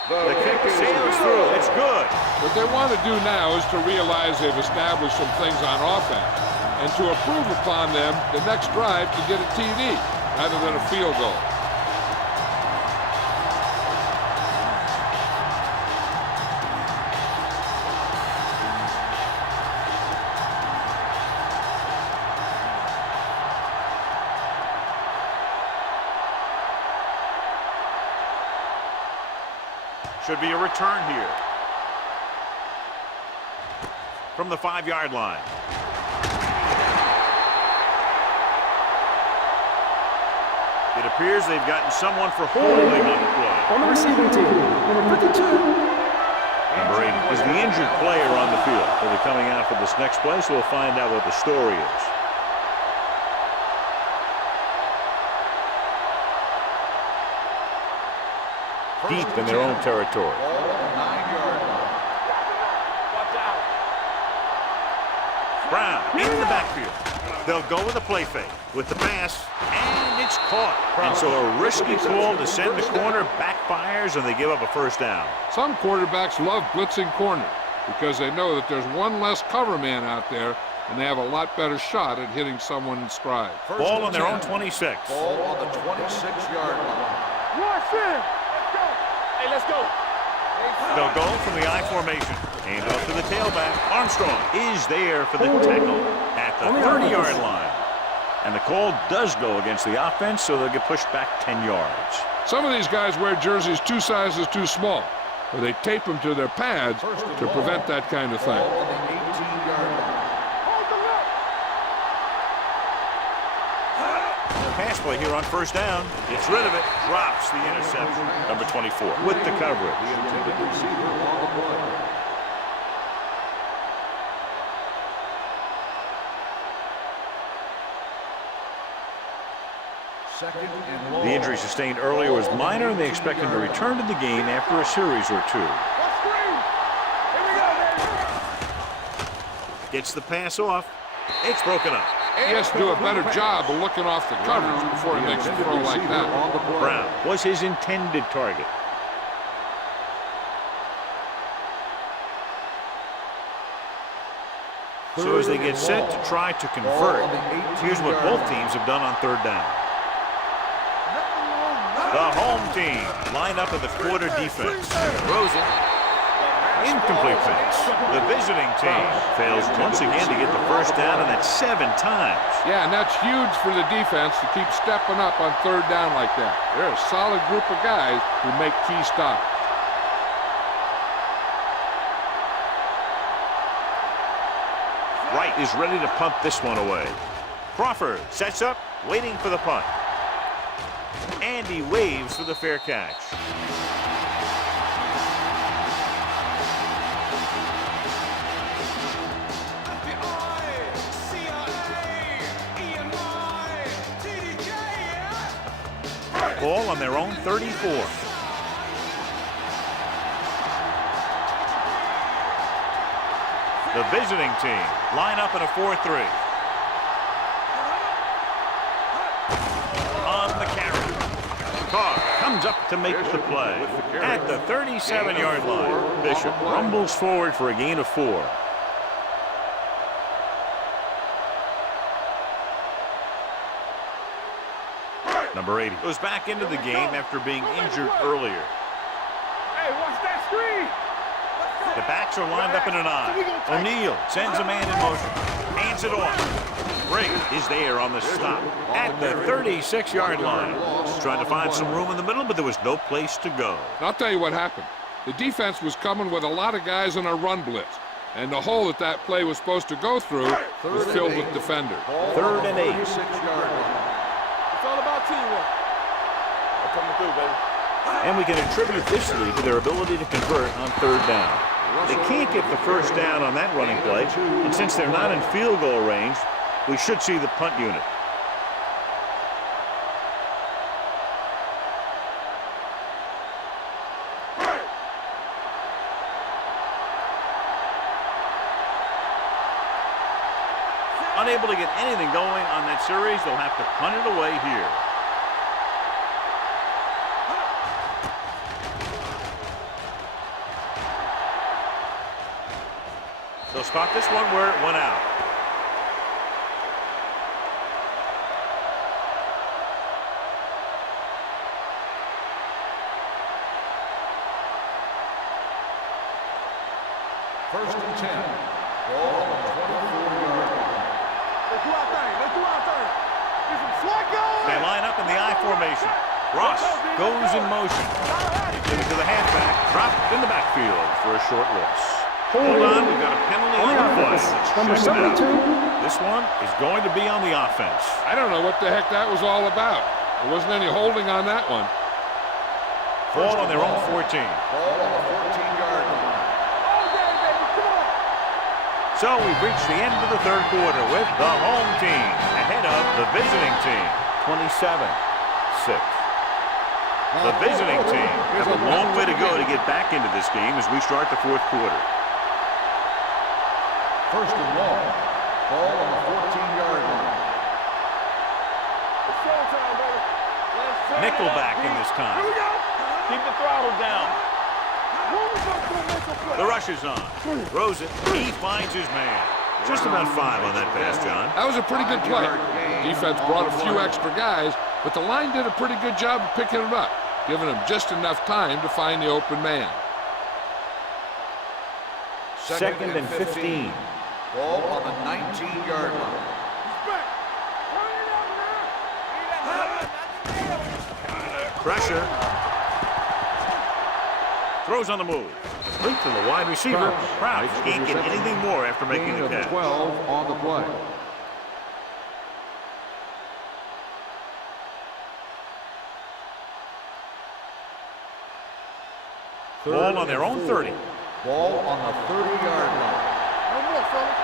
The kick sails through. It's good. What they want to do now is to realize they've established some things on offense and to improve upon them the next drive to get a TD rather than a field goal. Should be a return here. From the 5-yard line. It appears they've gotten someone for holding on the play. On the receiving team, number 52. Number 80 is the injured player on the field. They'll be coming out for this next play, so we'll find out what the story is. Deep in their own territory. Brown in the backfield. They'll go with a play fake with the pass, and it's caught. And so a risky call to send the corner backfires, and they give up a first down. Some quarterbacks love blitzing corner because they know that there's one less cover man out there, and they have a lot better shot at hitting someone in stride. Ball on their own 26. Ball on the 26-yard line. Rush in. Hey, let's go. They'll go from the I formation. Hand off to the tailback. Armstrong is there for the tackle at the 30-yard line. And the call does go against the offense, so they'll get pushed back 10 yards. Some of these guys wear jerseys 2 sizes too small, or they tape them to their pads to prevent that kind of thing. Ball on the 18-yard line. Pass play here on first down. Gets rid of it. Drops the interception. Number 24 with the coverage. The intended receiver on the play. Second and long. The injury sustained earlier was minor, and they expect him to return to the game after a series or two. Gets the pass off. It's broken up. He has to do a better job of looking off the coverage before he makes a throw like that. Brown was his intended target. So as they get set to try to convert, here's what both teams have done on third down. The home team line up in the quarter defense. Throws it. Incomplete pass. The visiting team fails once again to get the first down, and that's 7 times. Yeah, and that's huge for the defense to keep stepping up on third down like that. They're a solid group of guys who make key stops. Wright is ready to punt this one away. Crawford sets up, waiting for the punt. And he waves for the fair catch. Ball on their own 34. The visiting team line up in a 4-3. On the carry. Carr comes up to make the play. At the 37-yard line, Bishop rumbles forward for a gain of 4. Number 80 goes back into the game after being injured earlier. Hey, watch that screen. The backs are lined up in an I. O'Neal sends a man in motion. Hands it off. Briggs is there on the stop at the 36-yard line. Trying to find some room in the middle, but there was no place to go. And I'll tell you what happened. The defense was coming with a lot of guys in a run blitz, and the hole that that play was supposed to go through was filled with defenders. 3rd and 8. 36-yard line. It's all about teamwork. I'm coming through, baby. And we can attribute this lead to their ability to convert on third down. They can't get the first down on that running play, and since they're not in field goal range, we should see the punt unit. Unable to get anything going on that series, they'll have to punt it away here. They'll spot this one where it went out. First and 10. Ball on the 24-yard line. Let's do our thing. Let's do our thing. Get some swag going. They line up in the I formation. Ross goes in motion. They give it to the halfback. Dropped in the backfield for a short loss. Hold on, we've got a penalty on the play. Number Let's check it out. 72. This one is going to be on the offense. I don't know what the heck that was all about. There wasn't any holding on that one. Ball on their own 14. Ball on the 14-yard line. So we've reached the end of the third quarter with the home team ahead of the visiting team, 27-6. The visiting team have a long way to go to get back into this game as we start the fourth quarter. First and long. Ball on the 14-yard line. It's showtime, baby. Let's turn it Nickelback up, in this time. Here we go. Keep the throttle down. The rush is on. Throws it. He finds his man. Just about 5 on that pass, John. That was a pretty good play. Defense brought a few extra guys, but the line did a pretty good job of picking him up, giving him just enough time to find the open man. Second and 15. Ball on the 19-yard line. Pressure. Throws on the move. Complete to the wide receiver. Crouch can't get anything more after making Gain the of catch. 12 on the play. Ball on their own 30. Ball on the 30-yard line. No more, fellas.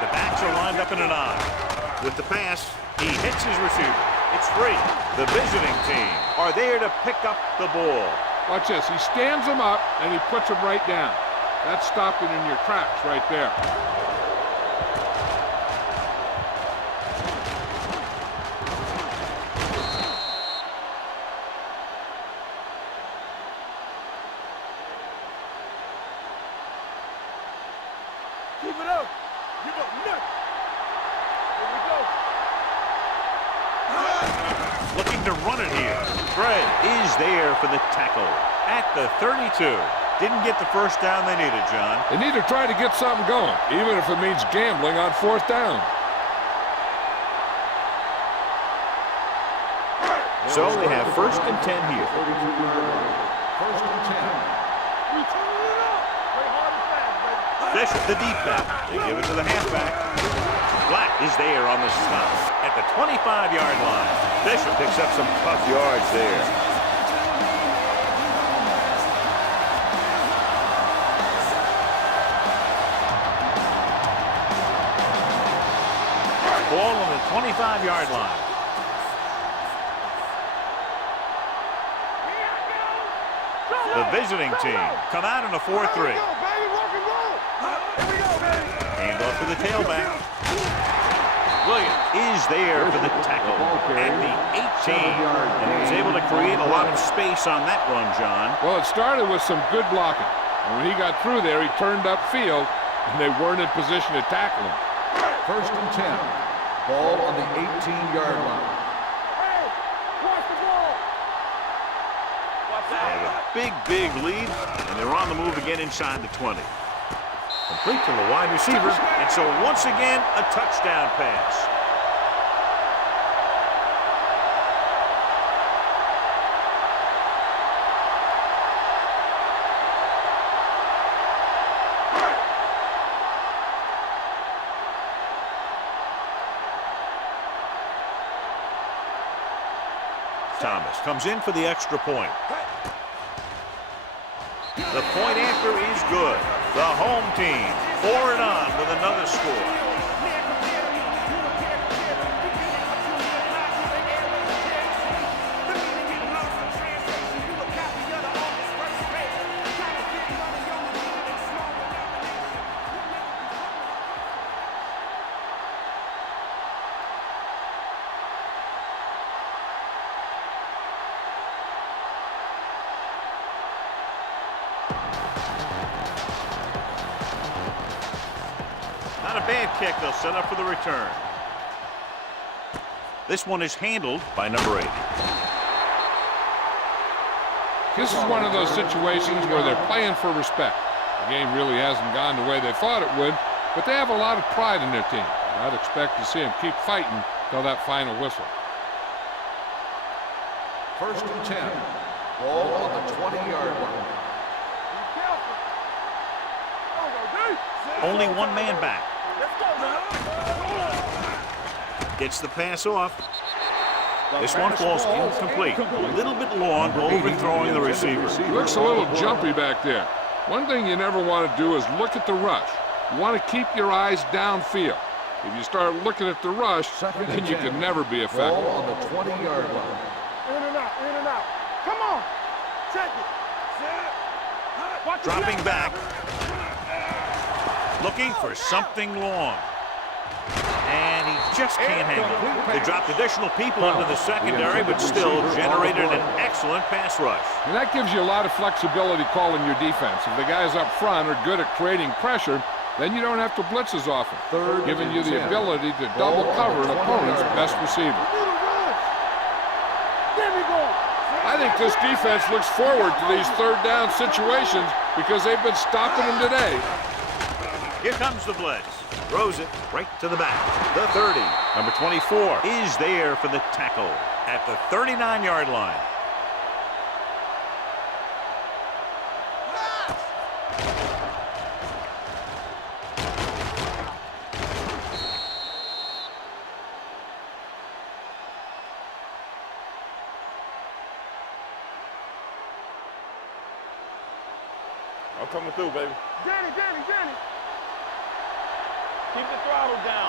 The backs are lined up in an I. With the pass, he hits his receiver. It's free. The visiting team are there to pick up the ball. Watch this. He stands him up, and he puts him right down. That's stopping in your tracks right there. Keep it up. Give up nothing. Here we go. Looking to run it here. Gray is there for the tackle at the 32. Didn't get the first down they needed, John. They need to try to get something going, even if it means gambling on fourth down. So they have first and 10 here. 32-yard line. First and 10. We turning it up. Play hard and fast, baby. Bishop, the deep back. They give it to the halfback. Black is there on the stop at the 25-yard line. Bishop picks up some tough yards there. Ball on the 25-yard line. The visiting team come out in a 4-3. Here we go, baby. Rock and roll. Here we go, baby. Hand off to the tailback. Williams is there for the tackle at the 18. And he was able to create a lot of space on that run, John. Well, it started with some good blocking. And when he got through there, he turned upfield, and they weren't in position to tackle him. First and 10. Ball on the 18-yard line. Hey, watch the ball. Watch They have a big lead, and they're on the move again inside the 20. Complete to the wide receiver, and so once again, a touchdown pass. Thomas comes in for the extra point. The point after is good. The home team forward on with another score. Not a bad kick. They'll set up for the return. This one is handled by number 8. This is one of those situations where they're playing for respect. The game really hasn't gone the way they thought it would, but they have a lot of pride in their team. I'd expect to see them keep fighting till that final whistle. 1st and 10. Ball on the 20-yard line. Only one man back. Let's go, man. Gets the pass off. This one falls incomplete. A little bit long, overthrowing the receiver. Looks a little jumpy back there. One thing you never want to do is look at the rush. You want to keep your eyes downfield. If you start looking at the rush, then you can never be effective. Ball on the 20-yard line. In and out, in and out. Come on. Check it. Watch Dropping your back. Looking for something long. And he just can't hang it. They dropped additional people into the secondary, but still generated an excellent pass rush. And that gives you a lot of flexibility calling your defense. If the guys up front are good at creating pressure, then you don't have to blitz as often, giving you the ability to double cover an opponent's best receiver. I think this defense looks forward to these third down situations because they've been stopping them today. Here comes the blitz. Throws it right to the back. The 30. Number 24 is there for the tackle at the 39-yard line. I'm coming through, baby. Danny. Keep the throttle down.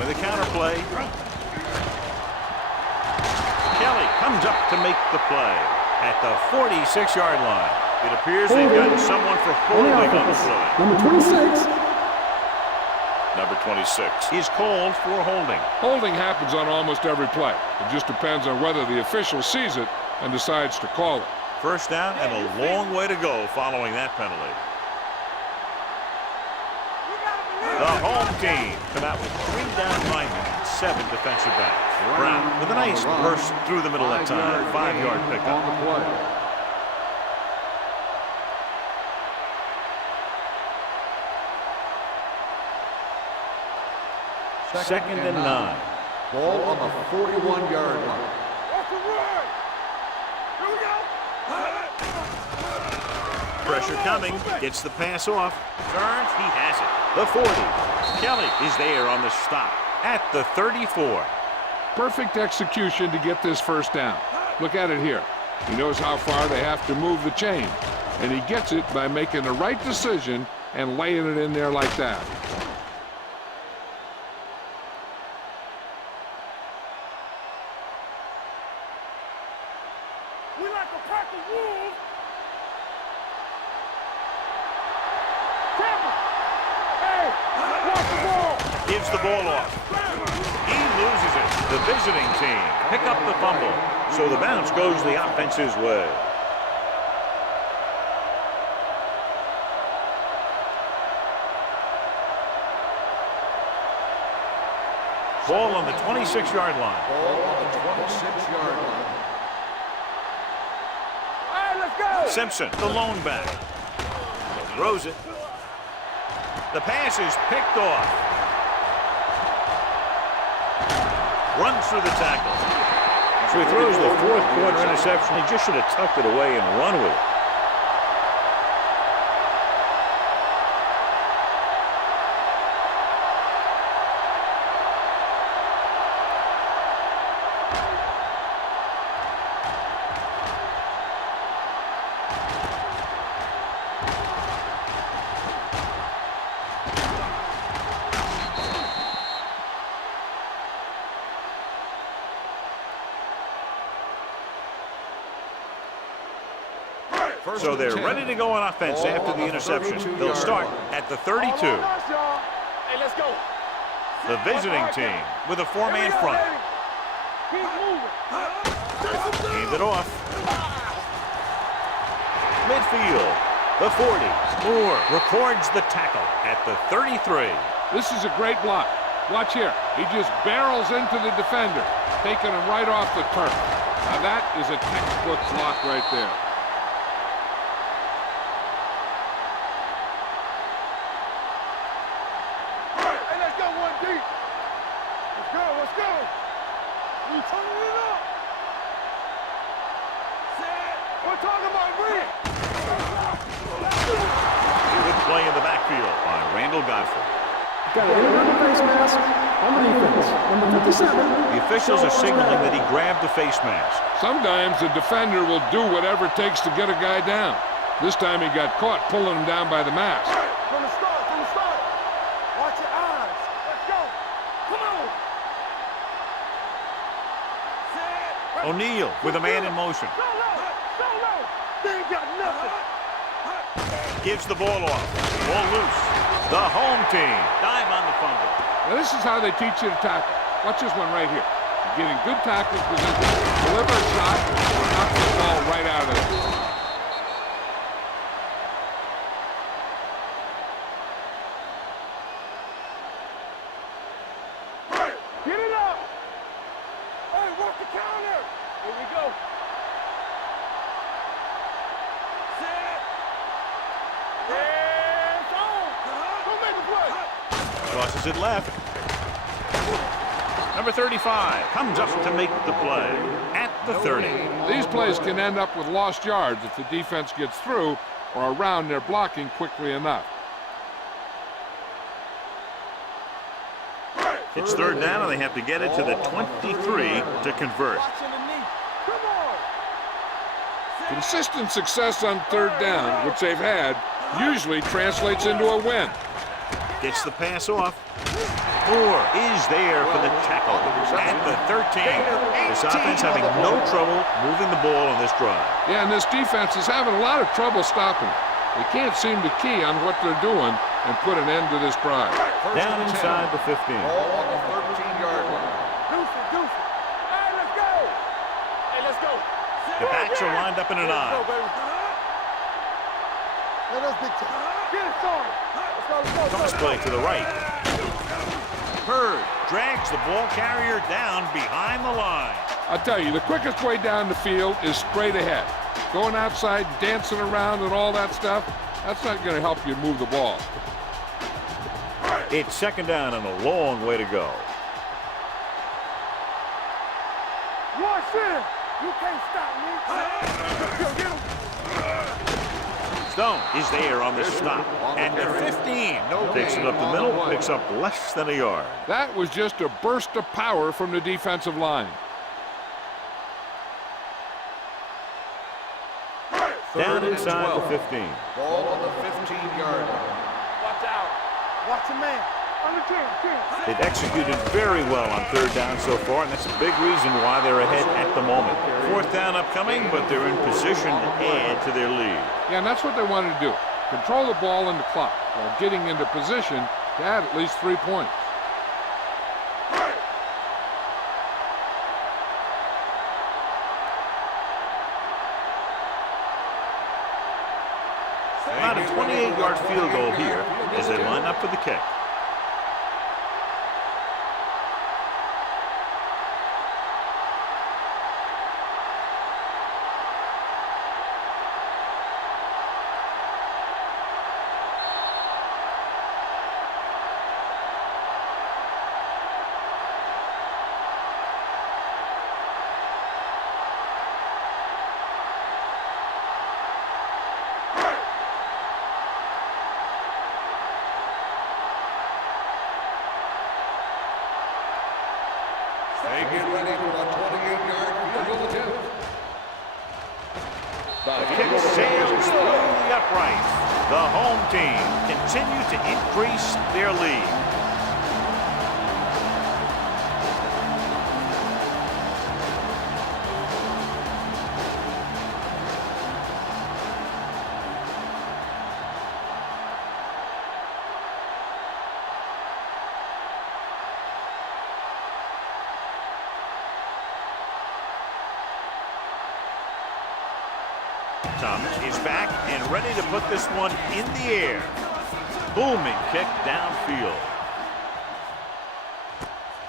With a counter play. Kelly comes up to make the play at the 46-yard line. It appears they've gotten someone for holding on the play. Number 26. Number 26 is called for holding. Holding happens on almost every play. It just depends on whether the official sees it and decides to call it. First down and a long way to go following that penalty. The home team come out with 3 down linemen and 7 defensive backs. Brown with a nice burst through the middle that time. 5-yard pickup. On the play. Second and 9. Ball on the 41-yard line. Off the run. Here we go. Pressure coming. Gets the pass off. Turns. He has it. The 40. Kelly is there on the stop at the 34. Perfect execution to get this first down. Look at it here. He knows how far they have to move the chain, and he gets it by making the right decision and laying it in there like that. We like a pack of wolves. Tampa. Hey, watch the ball. Gives the ball off. He loses it. The visiting team pick up the fumble. So the bounce goes the offense's way. Ball on the 26-yard line. Ball on the 26-yard line. All right, let's go. Simpson, the lone back. Throws it. The pass is picked off. Runs through the tackle. So he throws the 4th quarter interception. He just should have tucked it away and run with it. So they're ready to go on offense after the interception. They'll start at the 32. Hey, let's go. The visiting team with a 4-man front. Keep moving. Hand it off. Midfield, the 40. Moore records the tackle at the 33. This is a great block. Watch here. He just barrels into the defender, taking him right off the turf. Now that is a textbook block right there. Hey, let's go one deep. Let's go, let's go. We turning it up. We're talking about me. Good play in the backfield by Randall Godfrey. Got an inverted face mask on the defense. Number 57. The officials are signaling that he grabbed the face mask. Sometimes the defender will do whatever it takes to get a guy down. This time he got caught pulling him down by the mask. From the start, from the start. Watch your eyes. Let's go. Come on. O'Neal with a man in motion. Go low. Go low. They ain't got nothing. Gives the ball off. Ball loose. The home team. Dime on the fumble. Now this is how they teach you to tackle. Watch this one right here. You're getting good tackle position, deliver a shot, knock the ball right out of it. Get it up. Hey, work the counter. Here we go. Set. It's on. Go make a play. Crosses it left. Number 35 comes up to make the play at the 30. These plays can end up with lost yards if the defense gets through or around their blocking quickly enough. It's third down, and they have to get it to the 23 to convert. Watching the knee. Come on. Consistent success on third down, which they've had, usually translates into a win. Gets the pass off. Moore is there for the tackle at the 13. This offense having no trouble moving the ball on this drive. Yeah, and this defense is having a lot of trouble stopping. They can't seem to key on what they're doing and put an end to this drive. Down inside the 15. Ball on the 13-yard line. Deuce it, deuce it. Hey, let's go. Hey, let's go. The backs are lined up in an Let's go, eye. baby. Hey, that's big time. Get it, sorry. Let's go, let's go. Cross play to the right. Hurd drags the ball carrier down behind the line. I tell you, the quickest way down the field is straight ahead. Going outside, dancing around and all that stuff, that's not going to help you move the ball. It's second down and a long way to go. Watch it. You can't stop me. Go get him. Stone is there on the stop at the 15. Takes it up the middle, picks up less than a yard. That was just a burst of power from the defensive line. Down inside the 15. Ball on the 15-yard line. Watch out. Watch your man. On the 10. They've executed very well on third down so far, and that's a big reason why they're ahead at the moment. Fourth down upcoming, but they're in position to add to their lead. Yeah, and that's what they wanted to do. Control the ball and the clock while getting into position to add at least 3 points. About a 28-yard field goal here as they line up for the kick. They get ready for a 28-yard field goal attempt. The kick sails through the uprights. The home team continue to increase their lead. Thomas is back and ready to put this one in the air. Booming kick downfield.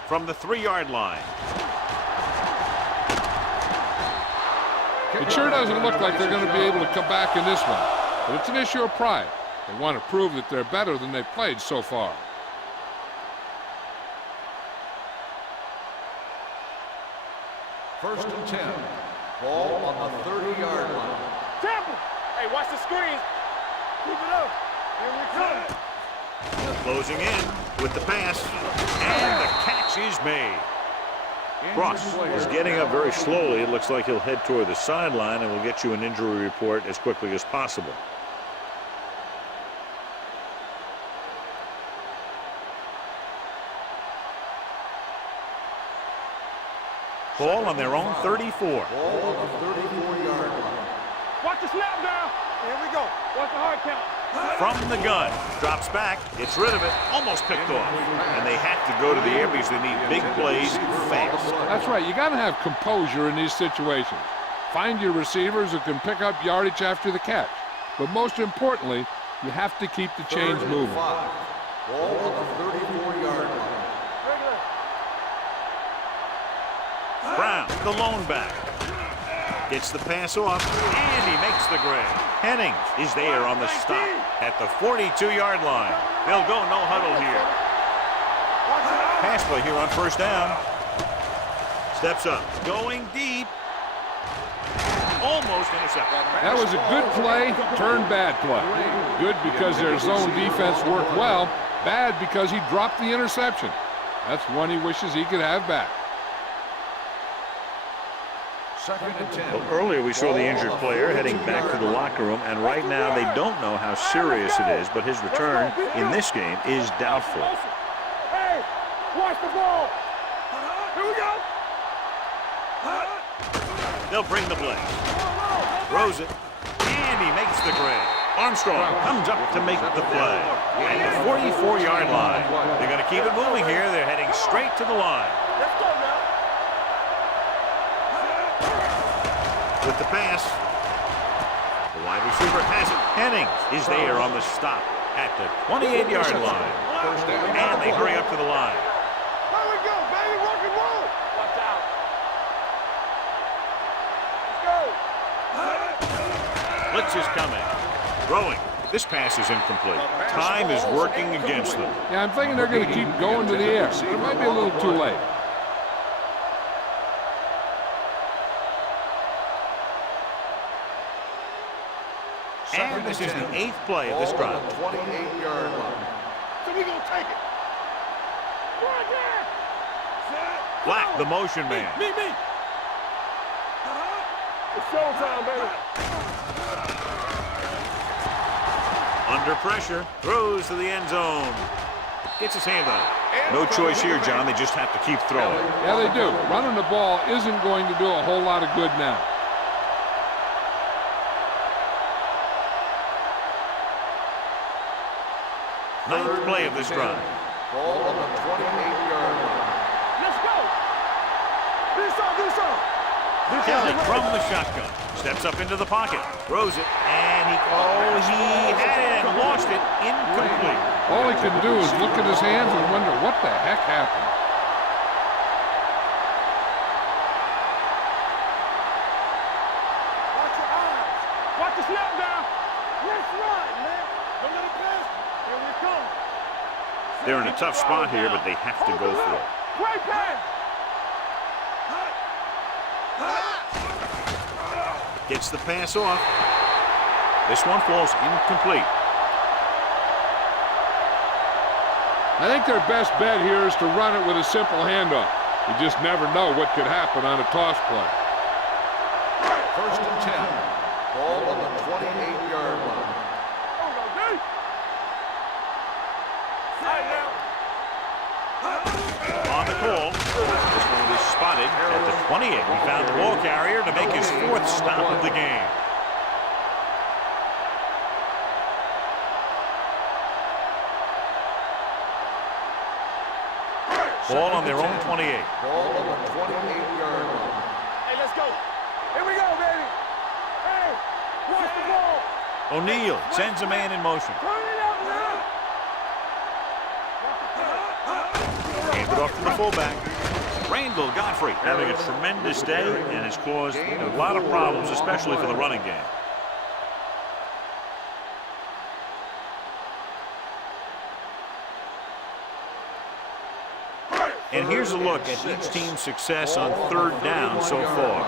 from the 3-yard line. It sure doesn't look like they're going to be able to come back in this one, but it's an issue of pride. They want to prove that they're better than they've played so far. First and 10. Ball on the 30-yard line. Temple! Hey, watch the screen. Keep it up. Here we come. Closing in with the pass, and the catch is made. Cross is getting up very slowly. It looks like he'll head toward the sideline, and we'll get you an injury report as quickly as possible. Ball on their own 34. Ball on the 34-yard line. Watch the snap now. Here we go. Watch the hard count. From the gun, drops back, gets rid of it, almost picked off. And they have to go to the air because they need big plays fast. That's right. You got to have composure in these situations. Find your receivers who can pick up yardage after the catch. But most importantly, you have to keep the chains moving. Ball on the 34-yard line. Brown, the lone back. Gets the pass off, and he makes the grab. Hennings is there on the stop at the 42-yard line. They'll go no huddle here. Pass play here on first down. Steps up, going deep. Almost intercepted. That was a good play, turned bad play. Good because their zone defense worked well. Bad because he dropped the interception. That's one he wishes he could have back. Second and 10. Well, earlier we saw the injured player heading back to the locker room, and right now they don't know how serious it is, but his return in this game is doubtful. Hey, watch the ball. Here we go. They'll bring the blitz. Throws it, and he makes the grab. Armstrong comes up to make the play. At the 44-yard line. They're going to keep it moving here. They're heading straight to the line. Let's go now. With the pass, the wide receiver has it. Hennings is there on the stop at the 28-yard line. And they hurry up to the line. Here we go, baby. Rock and roll. Watch out. Let's go. Blitz is coming. Throwing. This pass is incomplete. Time is working against them. Yeah, I'm thinking they're going to keep going to the air. But it might be a little too late. And this is the 8th play of this drive. 28-yard line. So we gonna take it. Right there. Set. Black, the motion man. Me. It's showtime, baby. Under pressure, throws to the end zone. Gets his hand on it. No choice here, John. They just have to keep throwing. Yeah, they do. Running the ball isn't going to do a whole lot of good now. Ninth play of this drive. Ball on the 28-yard line. Let's go. This on. Kelly from the shotgun. Steps up into the pocket. Throws it. And he had it and lost it. Incomplete. All he can do is look at his hands and wonder what the heck happened. Watch your eyes. Watch the snap down. Let's run, man. Don't let it pass. Here we come. They're in a tough spot here, but they have to go for it. Great pass. Gets the pass off. This one falls incomplete. I think their best bet here is to run it with a simple handoff. You just never know what could happen on a toss play. First and 10. Ball on the 28-yard line. On the call. This one was spotted at the 28. He found the ball carrier to make his 4th stop of the game. Ball on their own 28. Ball on the 28-yard line. Hey, let's go. Here we go, baby. Hey, watch the ball. O'Neal sends a man in motion. Turn it up now. And the it off to the fullback. Randall Godfrey having a tremendous day and has caused a lot of problems, especially for the running game. And here's a look at each team's success on third down so far.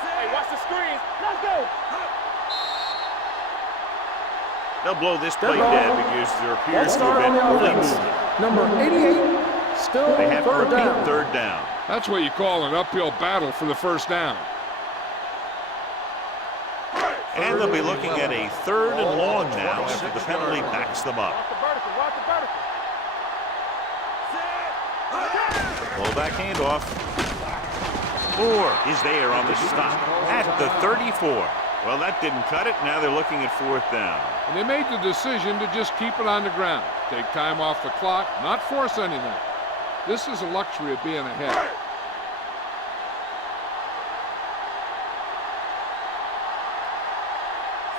Hey, watch the screen. Let's go. They'll blow this play dead because there appears to have been early movement. Number 88, still They have to third repeat down. third down. That's what you call an uphill battle for the first down. And they'll be looking at a third and long now after the penalty backs them up. Watch the vertical. Watch the vertical. Fullback handoff. Moore is there on the stop at the 34. Well, that didn't cut it. Now they're looking at fourth down. And they made the decision to just keep it on the ground. Take time off the clock, not force anything. This is a luxury of being ahead.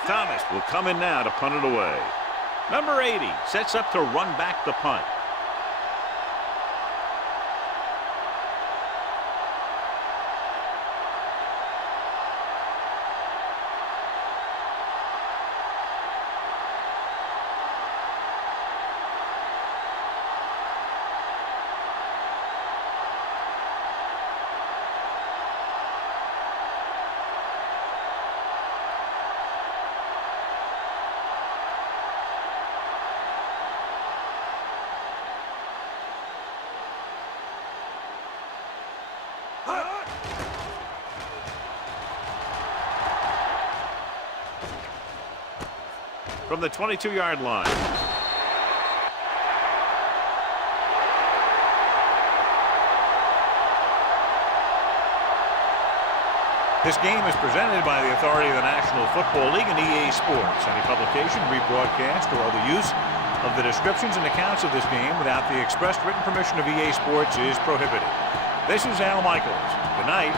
Thomas will come in now to punt it away. Number 80 sets up to run back the punt. From the 22-yard line. This game is presented by the authority of the National Football League and EA Sports. Any publication, rebroadcast, or other use of the descriptions and accounts of this game without the expressed written permission of EA Sports is prohibited. This is Al Michaels. Good night.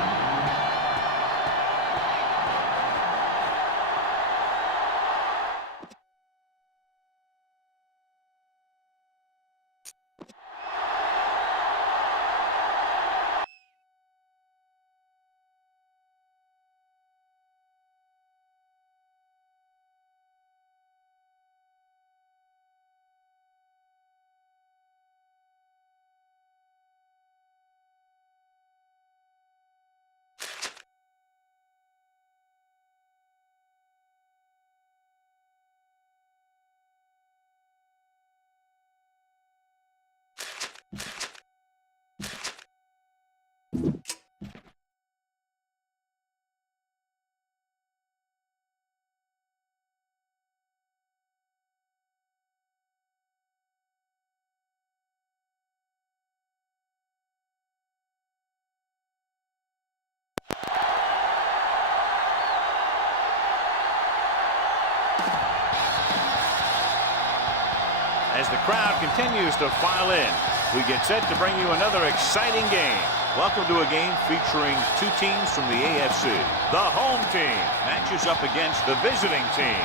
As the crowd continues to file in, we get set to bring you another exciting game. Welcome to a game featuring two teams from the AFC. The home team matches up against the visiting team.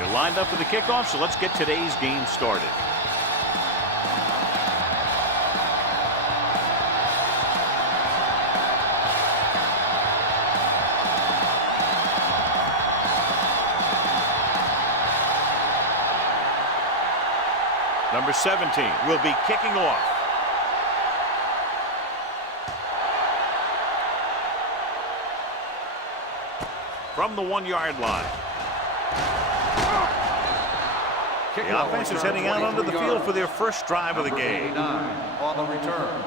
They're lined up for the kickoff, so let's get today's game started. Number 17 will be kicking off. From the 1-yard line. The offense is heading out onto the field for their first drive of the game. On the return.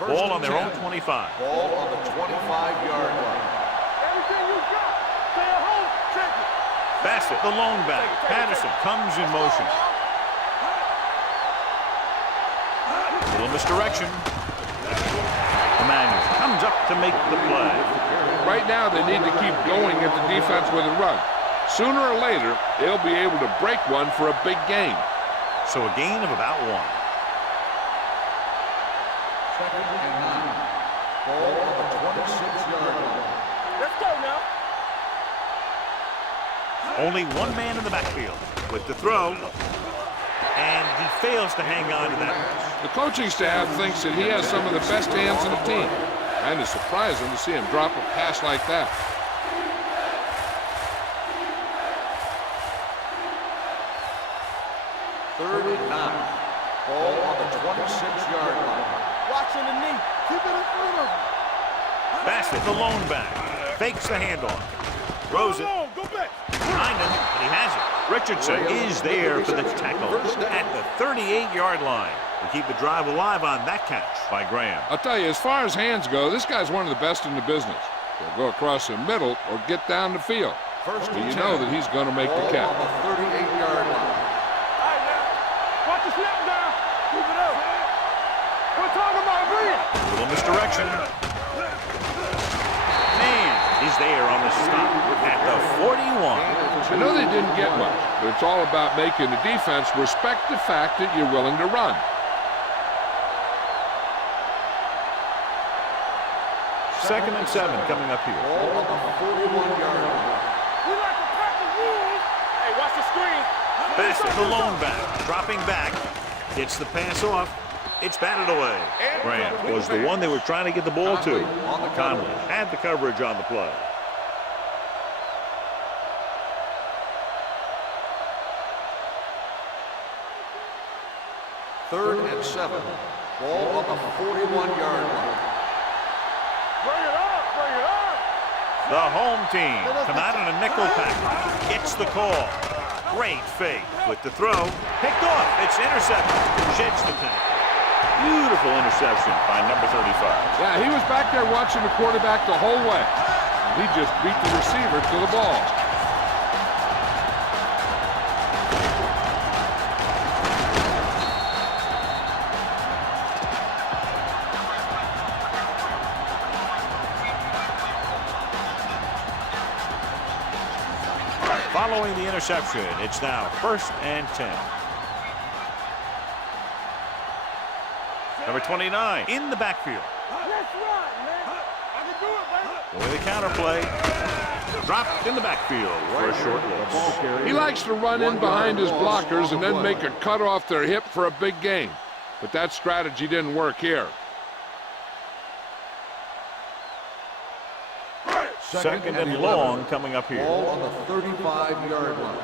Ball on their own 25. Ball on the 25-yard line. Everything you got. Stay at home. Check it. Bassett, the lone back. Patterson comes in motion. Little misdirection. Emmanuel comes up to make the play. Right now, they need to keep going at the defense with a run. Sooner or later, they'll be able to break one for a big gain. So a gain of about 1. and 9. Ball on the 26-yard line. Let's go now. Only one man in the backfield with the throw, and he fails to hang on to that one. The coaching staff thinks that he has some of the best hands in the team. And it's surprising to see him drop a pass like that. Third and 9. Ball on the 26-yard line. Watching the knee. Keep it in front of him. Bassett, the lone back, fakes the handoff, throws it Go back. behind him, and he has it. Richardson is there for the tackle at the 38-yard line to keep the drive alive on that catch by Graham. I'll tell you, as far as hands go, this guy's one of the best in the business. He'll go across the middle or get down the field. First So and you 10. know that he's going to make the Ball catch. on the 38-yard line. All right, now. Watch the snap down. Keep it up. We're talking about me. A little misdirection. Man is there on the stop at the 41. I know they didn't get much, but it's all about making the defense respect the fact that you're willing to run. Second and 7 coming up here. Ball on the 41-yard line. We like to crack the rules. Hey, watch the screen. Bassett, the lone back, dropping back, gets the pass off. It's batted away. Graham was the one they were trying to get the ball to. Conley had the coverage on the play. Third and 7. Ball on the 41-yard line. Bring it up. Bring it up. The home team come out in a nickel package. Gets the call. Great fake with the throw. Picked off. It's intercepted. Sheds the tackle. Beautiful interception by number 35. Yeah, he was back there watching the quarterback the whole way. He just beat the receiver to the ball. Following the interception, it's now 1st and 10. Number 29 in the backfield. Let's run, man. I can do it, baby. With a counter play. Dropped in the backfield for a short loss. He likes to run in behind his blockers and then make a cut off their hip for a big gain. But that strategy didn't work here. Second and long coming up here. Ball on the 35-yard line.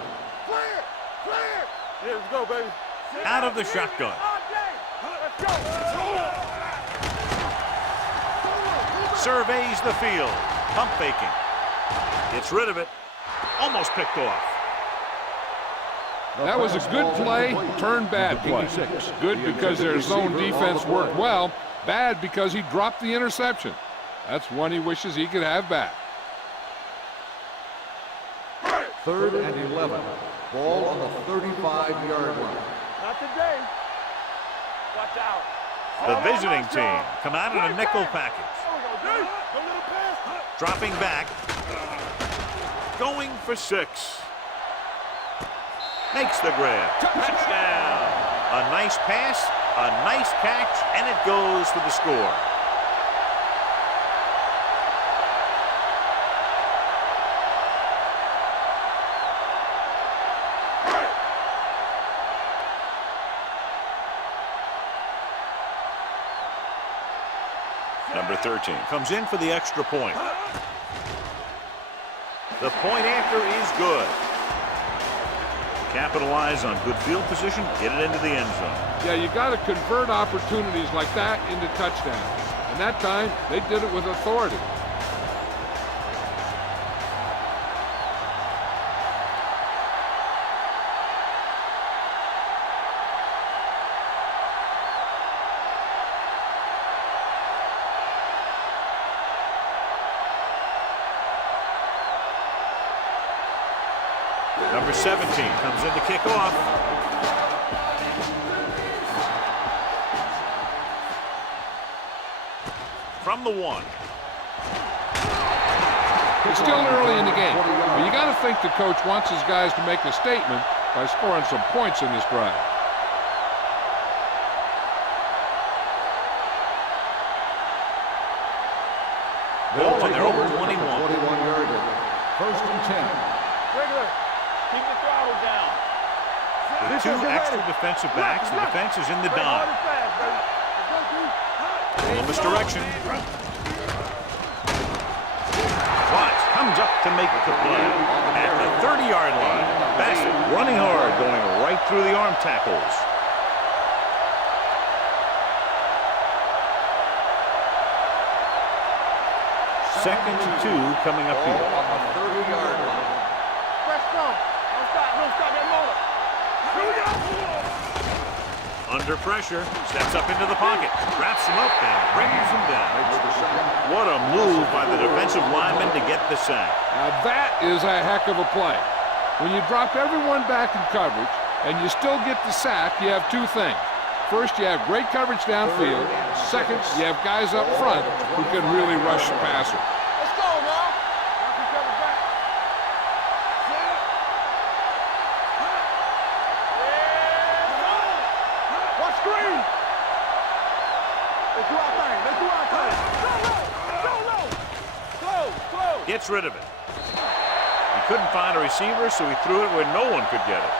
Clear. Clear. Yeah, let's go, baby. Out of the shotgun. All day. Let's go. Surveys the field. Pump faking. Gets rid of it. Almost picked off. That was a good play, turned bad play. Good because their zone defense worked well, bad because he dropped the interception. That's one he wishes he could have back. Third and 11. Ball on the 35-yard line. Not today. Watch out. The visiting team come out in a nickel package. Dropping back. Going for 6. Makes the grab. Touchdown. A nice pass, a nice catch, and it goes for the score. Number 13 comes in for the extra point. The point after is good. Capitalize on good field position, get it into the end zone. Yeah, you got to convert opportunities like that into touchdowns. And that time, they did it with authority. Number 17 comes in to kick off. From the 1. It's still early in the game, but you got to think the coach wants his guys to make a statement by scoring some points in this drive. Ball on their own 21. 21-yard line. First and 10. Regular. Keep the throttle down. With two extra defensive backs, the defense is in the dime. Full misdirection. Watts comes up to make the play. At the 30-yard line, Bassett running hard, going right through the arm tackles. Second and 2 coming up here. On the 30-yard line. Press strong. Don't stop. Don't stop that motor. Under pressure, steps up into the pocket, wraps him up and brings him down. What a move by the defensive lineman to get the sack. Now that is a heck of a play. When you drop everyone back in coverage and you still get the sack, you have two things. First, you have great coverage downfield. Second, you have guys up front who can really rush the passer. Let's go, now. Watch screen. Let's do our thing. Let's do our thing. Go low. Slow. Gets rid of it. He couldn't find a receiver, so he threw it where no one could get it.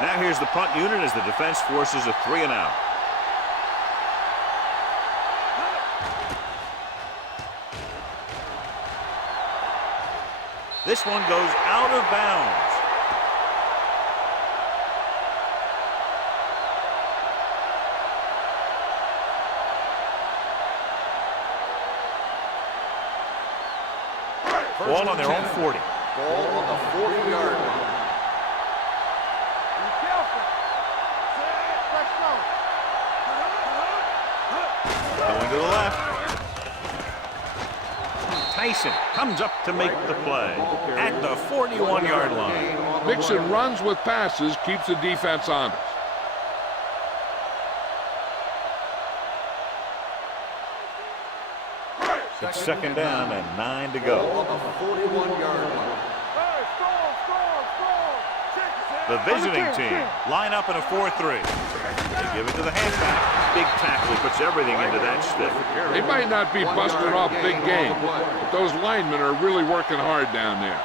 Now here's the punt unit as the defense forces a 3 and out. This one goes out of bounds. Ball on their own 40. Ball on the 40-yard line. Going to the left. Tyson comes up to make the play at the 41-yard line. Mixon runs with passes, keeps the defense honest. It's second down and 9 to go. Ball on the 41-yard line. The visiting team line up in a 4-3. They give it to the halfback. Big tackle. He puts everything into that stick. They might not be busting off big game, but those linemen are really working hard down there.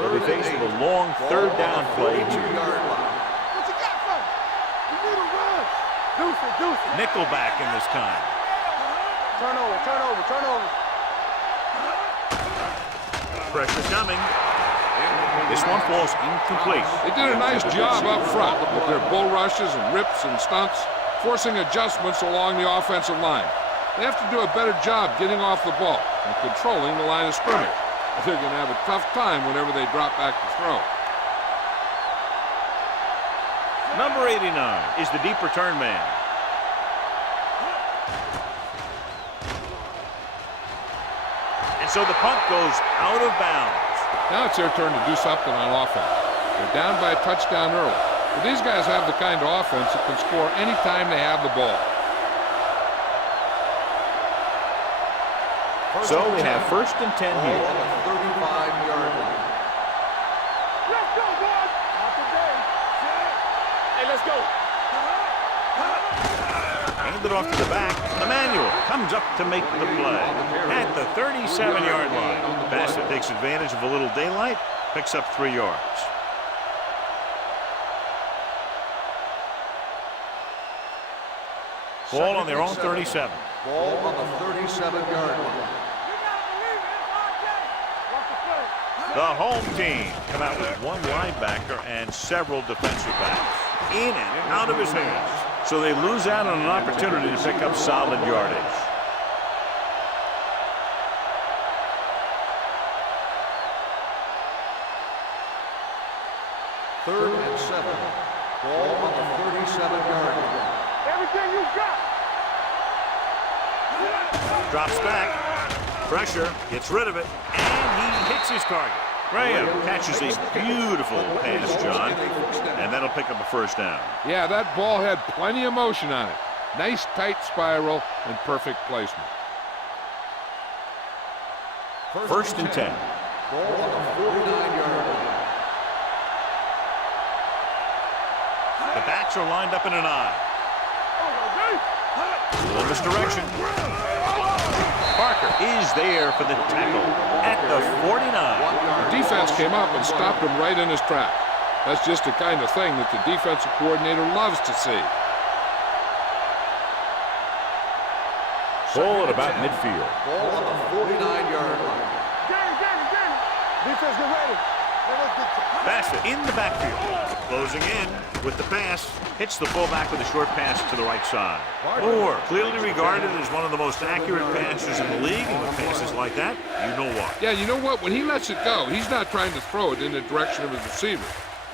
They'll be faced with a long third down play. What you got for me? You need a run. Deuce it. Nickelback in this time. Turn over. Pressure coming. This one falls incomplete. They did a nice job up front with their bull rushes and rips and stunts, forcing adjustments along the offensive line. They have to do a better job getting off the ball and controlling the line of scrimmage. They're going to have a tough time whenever they drop back to throw. Number 89 is the deep return man. And so the punt goes out of bounds. Now it's their turn to do something on offense. They're down by a touchdown early. But these guys have the kind of offense that can score anytime they have the ball. So they have first and 10 Ball here. on the 35-yard line. Let's go, boys. Not today. Hey, let's go. Handed off to the back. Emmanuel comes up to make the play at the 37-yard line. Bassett takes advantage of a little daylight, picks up 3 yards. Ball on their own 37. Ball on the 37-yard line. The home team come out with one linebacker and several defensive backs. In and out of his hands. So they lose out on an opportunity to pick up solid yardage. Third and 7. Ball on the 37-yard line. Everything you got. Drops back. Pressure. Gets rid of it. And he hits his target. Graham catches a beautiful pass, John, and that'll pick up a first down. Yeah, that ball had plenty of motion on it. Nice tight spiral and perfect placement. First and 10. Ball on the 49-yard line. The backs are lined up in an I. A little misdirection. Parker is there for the tackle at the 49. The defense came up and stopped him right in his track. That's just the kind of thing that the defensive coordinator loves to see. Ball at about midfield. Ball on the 49-yard line. Defense, get ready. Bassett in the backfield. Closing in with the pass. Hits the fullback with a short pass to the right side. Moore, clearly regarded as one of the most accurate passers in the league. And with passes like that, you know what. Yeah, you know what? When he lets it go, he's not trying to throw it in the direction of his receiver.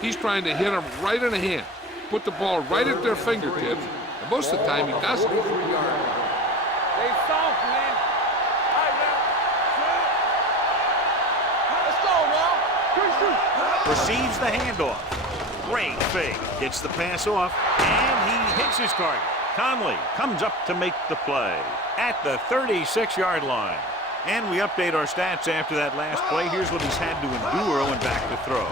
He's trying to hit them right in the hand. Put the ball right at their fingertips. And most of the time, he doesn't. Stay soft, man. All right, man. Let's go, now. Receives the handoff. Great fake. Gets the pass off, and he hits his target. Conley comes up to make the play at the 36-yard line. And we update our stats after that last play. Here's what he's had to endure when back to throw.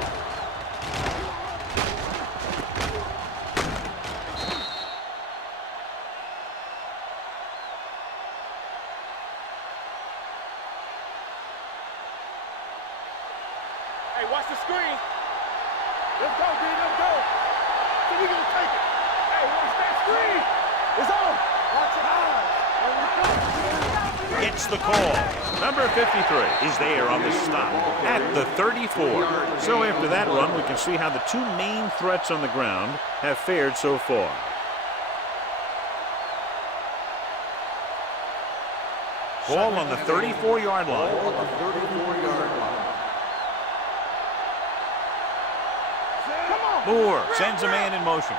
Hey, watch the screen. Let's go, D. Let's go. So we gonna take it. Hey, watch that screen. It's on. Watch your eyes. Gets the call. Number 53 is there on the stop at the 34. So after that run, we can see how the two main threats on the ground have fared so far. Ball on the 34-yard line. Ball on the 34-yard line. Moore sends a man in motion.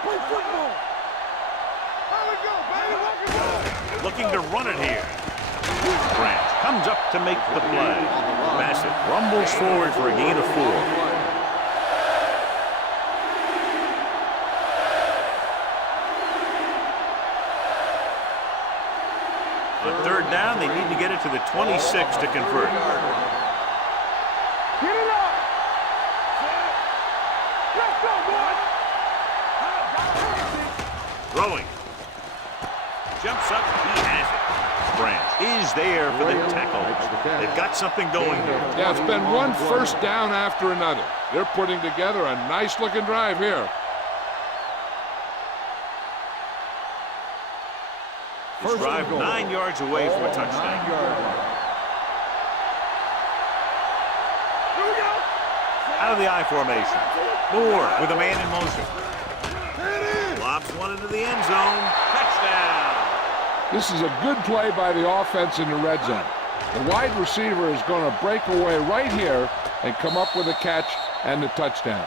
Looking to run it here. Grant comes up to make the play. Bassett rumbles forward for a gain of 4. On third down, they need to get it to the 26 to convert. Get it up. Let's go, boys. Throwing. Jumps up, he has it. Branch is there for the tackle. They've got something going here. Yeah, it's been one first down after another. They're putting together a nice-looking drive here. This drive 9 yards away from a touchdown. Out of the I formation. Moore with a man in motion. Lobs one into the end zone. Touchdown. This is a good play by the offense in the red zone. The wide receiver is going to break away right here and come up with a catch and the touchdown.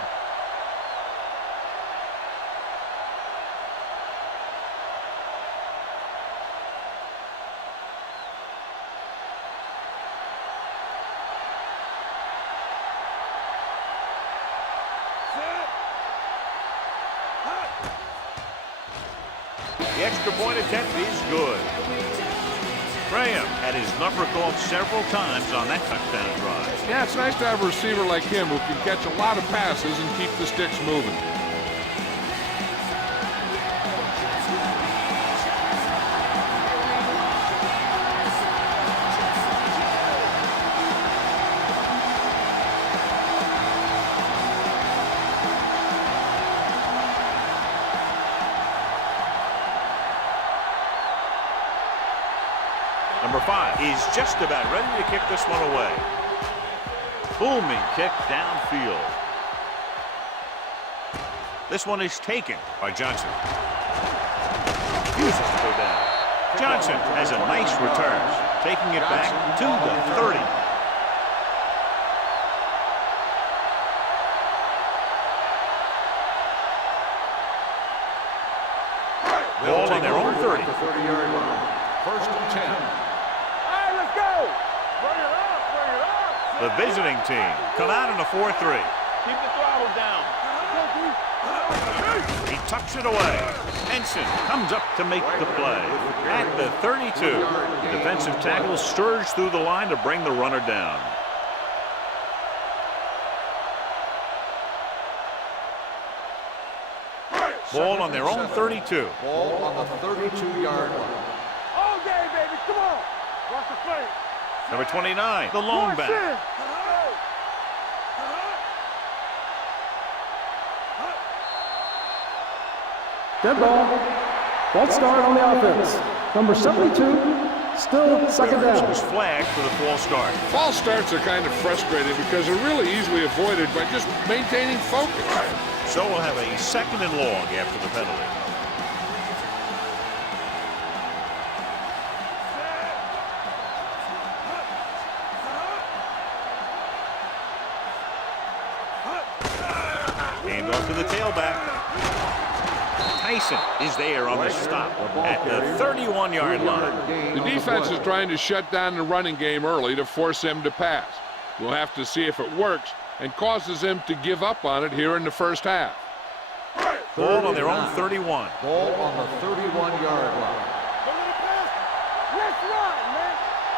The extra point attempt is good. Graham had his number called several times on that touchdown drive. Yeah, it's nice to have a receiver like him who can catch a lot of passes and keep the sticks moving. Number 5 is just about ready to kick this one away. Booming kick downfield. This one is taken by Johnson. Refuses to go down. Johnson has a nice return, taking it back to the 30. Ball on their own 30. 30-yard line. First and 10. All right, let's go. Bring it up, bring it up. The visiting team come out in a 4-3. Keep the throttle down. He tucks it away. Henson comes up to make the play. At the 32, the defensive tackle surged through the line to bring the runner down. Ball on their own 32. Ball on the 32-yard line. All day, baby. Come on. Watch the play. Number 29, the lone back. Dead ball. False start on the offense. Number 72, still second This down. was flagged for the false start. False starts are kind of frustrating because they're really easily avoided by just maintaining focus. So we'll have a second and long after the penalty. Hand off to the tailback. Tyson is there on the stop at the 31-yard line. The defense is trying to shut down the running game early to force him to pass. We'll have to see if it works and causes him to give up on it here in the first half. Ball on their own 31. Ball on the 31-yard line. Let's run, man.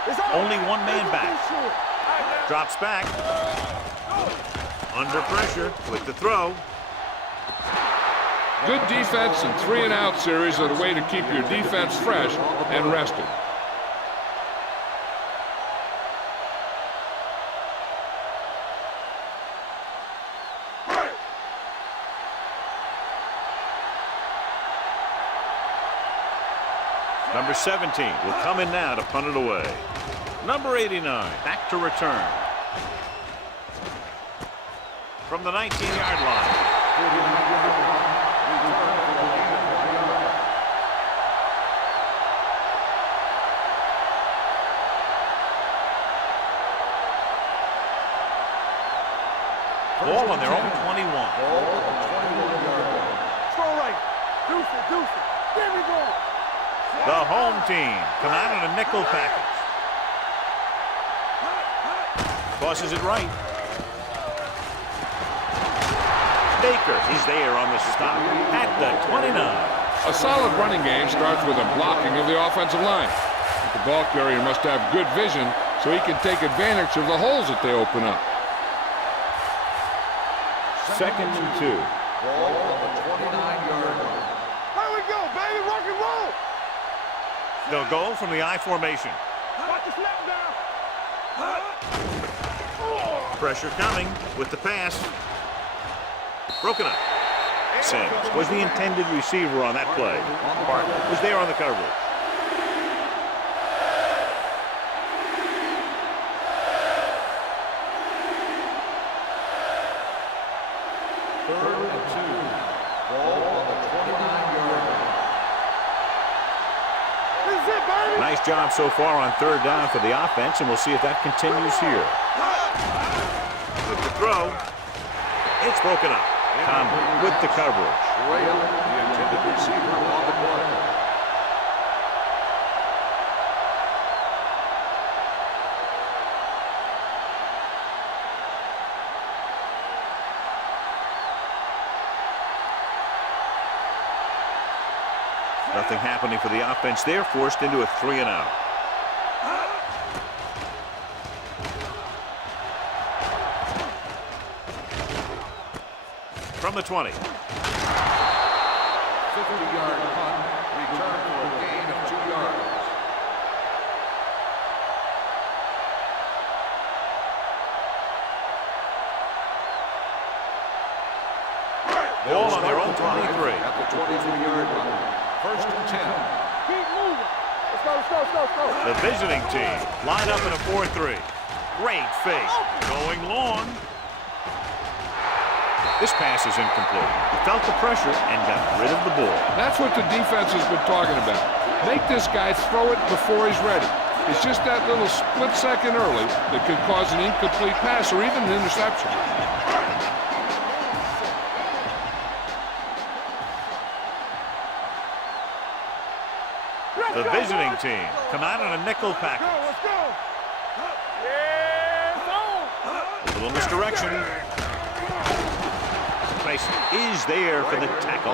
It's Only one man back. Drops back. Under pressure with the throw. Good defense and 3-and-out series are the way to keep your defense fresh and rested. Number 17 will come in now to punt it away. Number 89 back to return. From the 19-yard line. Ball on their own 21. Ball on the 21-yard line. Throw right. Deuce it, deuce it. There we go. The home team come out in a nickel package. Tosses it right. Baker is there on the stop at the 29. A solid running game starts with a blocking of the offensive line. The ball carrier must have good vision so he can take advantage of the holes that they open up. Second and 2. Ball on the 29-yard line. Here we go, baby. Rock and roll. They'll go from the I formation. Watch the snap down. Pressure coming with the pass. Broken up. Sims was the intended receiver on that play. Bartlett was there on the coverage. Third and 2. Ball on the 29-yard line. This is it, baby. Nice job so far on third down for the offense, and we'll see if that continues here. With the throw, it's broken up. Conley with the coverage. Graham, the intended receiver on the play. Nothing happening for the offense. They're forced into a 3-and-out. From the 20. 50-yard punt, return for a gain of 2 yards. Ball on their own 23. At the 23-yard line. First and 10. Keep moving. Let's go, let's go, let's go, let's go. The visiting team line up in a 4-3. Great fake. Going long. This pass is incomplete. He felt the pressure and got rid of the ball. That's what the defense has been talking about. Make this guy throw it before he's ready. It's just that little split second early that could cause an incomplete pass or even an interception. The visiting team come out in a nickel package. Let's go. Yeah, it's on. Still in this direction. Tyson is there for the tackle.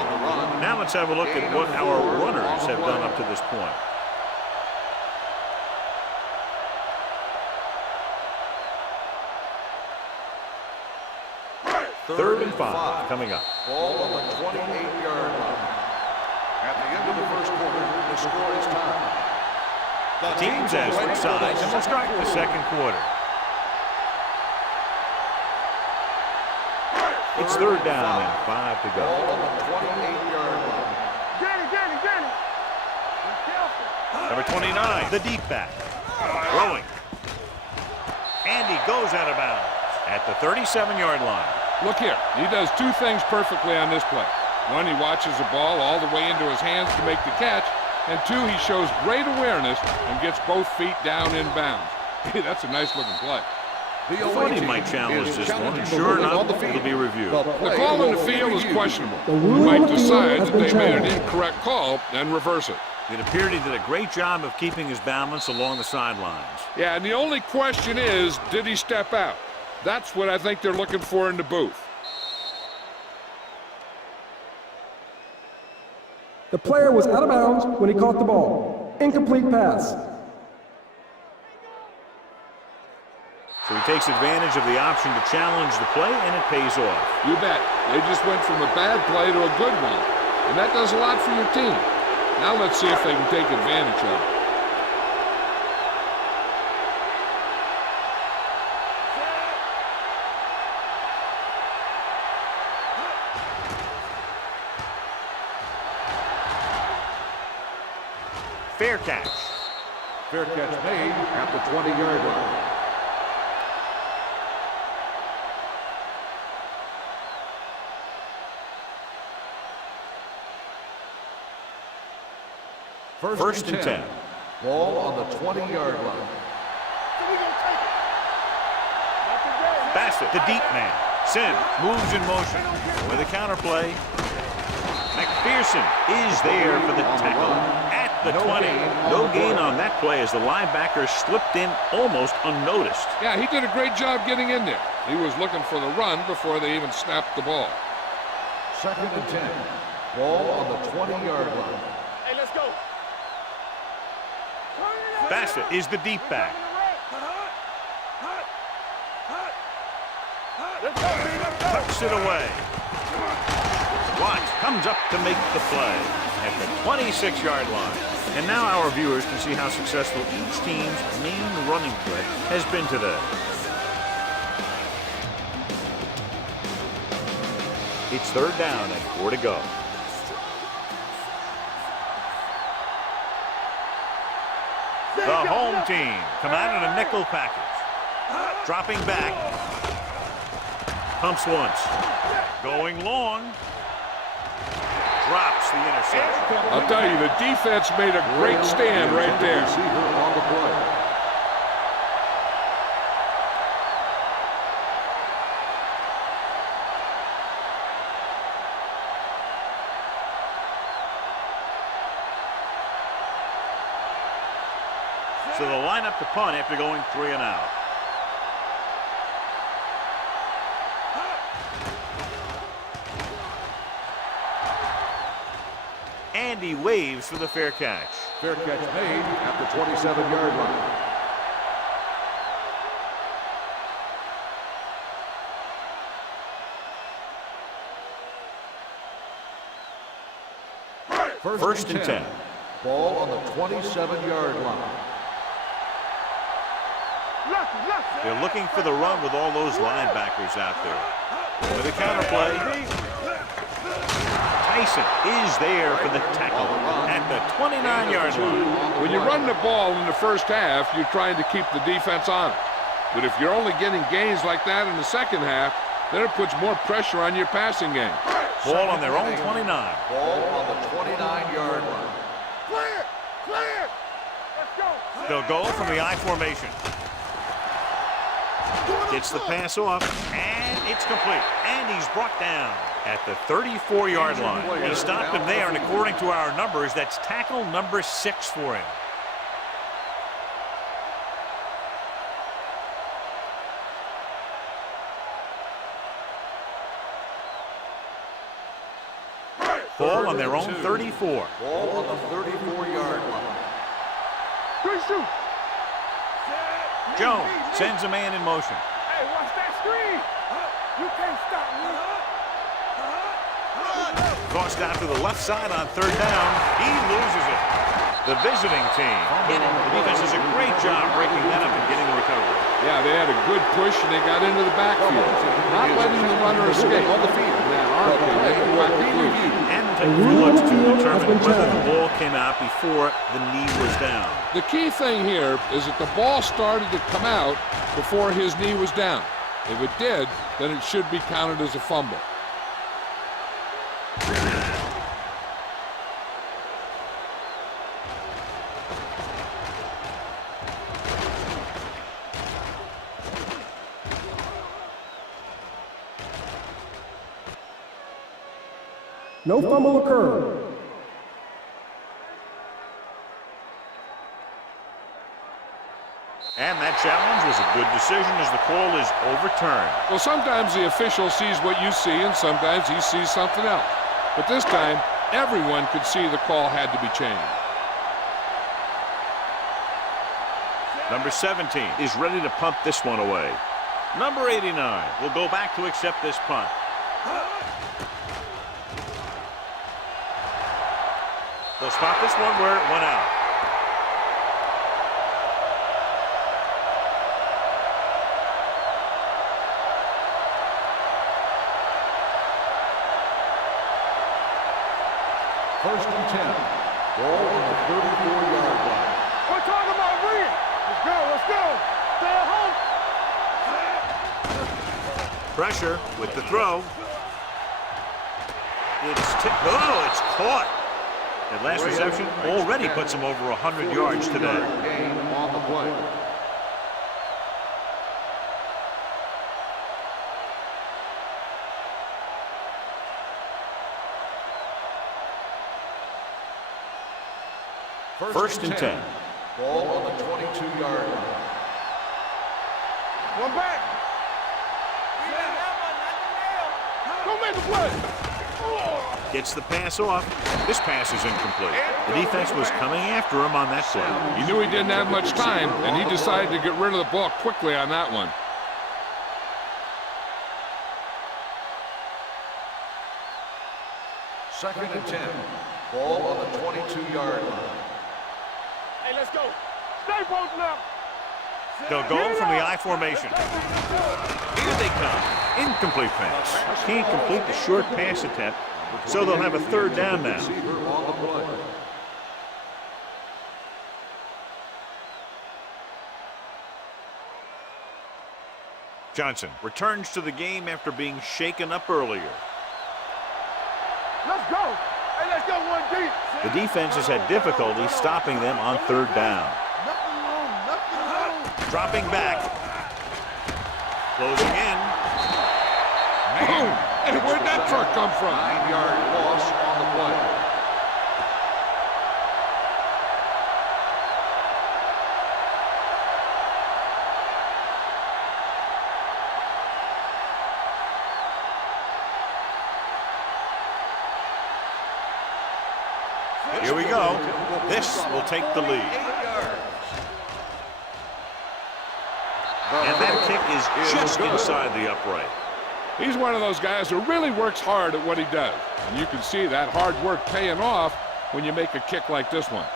Now let's have a look at what our runners have done up to this point. Third and 5 coming up. Ball on the 28-yard line. At the end of the first quarter, the score is tied. The teams as their sides, and we'll start the second quarter. It's third down and 5 to go. Ball on the 28-yard line. Danny. Be careful. Number 29, the deep back. Throwing. And he goes out of bounds at the 37-yard line. Look here. He does two things perfectly on this play. One, he watches the ball all the way into his hands to make the catch. And two, he shows great awareness and gets both feet down in bounds. That's a nice-looking play. The Thought he might challenge this one, and sure enough, it'll be reviewed. The call on the field is questionable. The You rule might on the field decide has that been they made an challenged. incorrect call and reverse it. It appeared he did a great job of keeping his balance along the sidelines. Yeah, and the only question is, did he step out? That's what I think they're looking for in the booth. The player was out of bounds when he caught the ball. Incomplete pass. So he takes advantage of the option to challenge the play, and it pays off. You bet. They just went from a bad play to a good one. And that does a lot for your team. Now let's see if they can take advantage of it. Fair catch. Fair catch made at the 20-yard line. First and 10. Ball on the 20-yard line. So we gonna take it. Not today. Bassett, the deep man. Sim moves in motion with a counterplay. McPherson is there for the tackle at the 20. No gain on that play as the linebacker slipped in almost unnoticed. Yeah, he did a great job getting in there. He was looking for the run before they even snapped the ball. Second and 10. Ball on the 20-yard line. Hey, let's go. Bassett is the deep back. Let's go, B, let's go. Tucks it away. Watts comes up to make the play at the 26-yard line. And now our viewers can see how successful each team's main running threat has been today. It's third down and 4 to go. The home team come out in a nickel package. Dropping back. Pumps once. Going long. Drops the interception. I'll tell you, the defense made a great stand right there. Receiver on the play. So they'll line up to punt after going 3 and out. And he waves for the fair catch. Fair catch made at the 27-yard line. First and 10. Ball on the 27-yard line. They're looking for the run with all those linebackers out there. With a counterplay. Tyson is there for the tackle at the 29-yard line. When you run the ball in the first half, you're trying to keep the defense on it. But if you're only getting gains like that in the second half, then it puts more pressure on your passing game. Ball on their own 29. Ball on the 29-yard line. Clear! Clear! Let's go! They'll go from the I formation. Gets the pass off, and it's complete. And he's brought down at the 34-yard line. We stopped him there, and according to our numbers, that's tackle number 6 for him. ball on their own 34. Ball on the 34-yard line. Good shoot. Jones sends a man in motion. Hey, watch that screen. You can't stop me. Crossed out to the left side on third down. He loses it. The visiting team. The defense does a great job breaking that up and getting the recovery. Yeah, they had a good push, and they got into the backfield. Not letting the runner escape. On the field. Now, aren't they? They can whack it loose. And take a few looks to determine whether the ball came out before the knee was down. The key thing here is that the ball started to come out before his knee was down. If it did, then it should be counted as a fumble. No fumble occurred. And that challenge was a good decision as the call is overturned. Well, sometimes the official sees what you see, and sometimes he sees something else. But this time, everyone could see the call had to be changed. Number 17 is ready to punt this one away. Number 89 will go back to accept this punt. They'll spot this one where it went out. First and 10. Ball on the 34-yard line. We're talking about Reed. Let's go, let's go. Stay at home. Pressure with the throw. It's caught. That last reception already puts him over 100 yards today. Gain on the play. First and 10. Ball on the 22-yard line. One back. Go make a play. Gets the pass off. This pass is incomplete. The defense was coming after him on that play. He knew he didn't have much time, and he decided to get rid of the ball quickly on that one. Second and 10. Ball on the 22-yard line. Hey, let's go. Stay both now. They'll go from the I formation. Here they come. Incomplete pass. Can't complete the short pass attempt, so they'll have a third down now. Receiver on the play. Johnson returns to the game after being shaken up earlier. Let's go. Hey, let's go one deep. The defense has had difficulty stopping them on third down. Nothing wrong, nothing wrong. Dropping back. Closing in. Boom! Hey, where'd that truck come from? 9-yard loss on the play. Here we go. This will take the lead. And that kick is just inside the upright. He's one of those guys who really works hard at what he does. And you can see that hard work paying off when you make a kick like this one.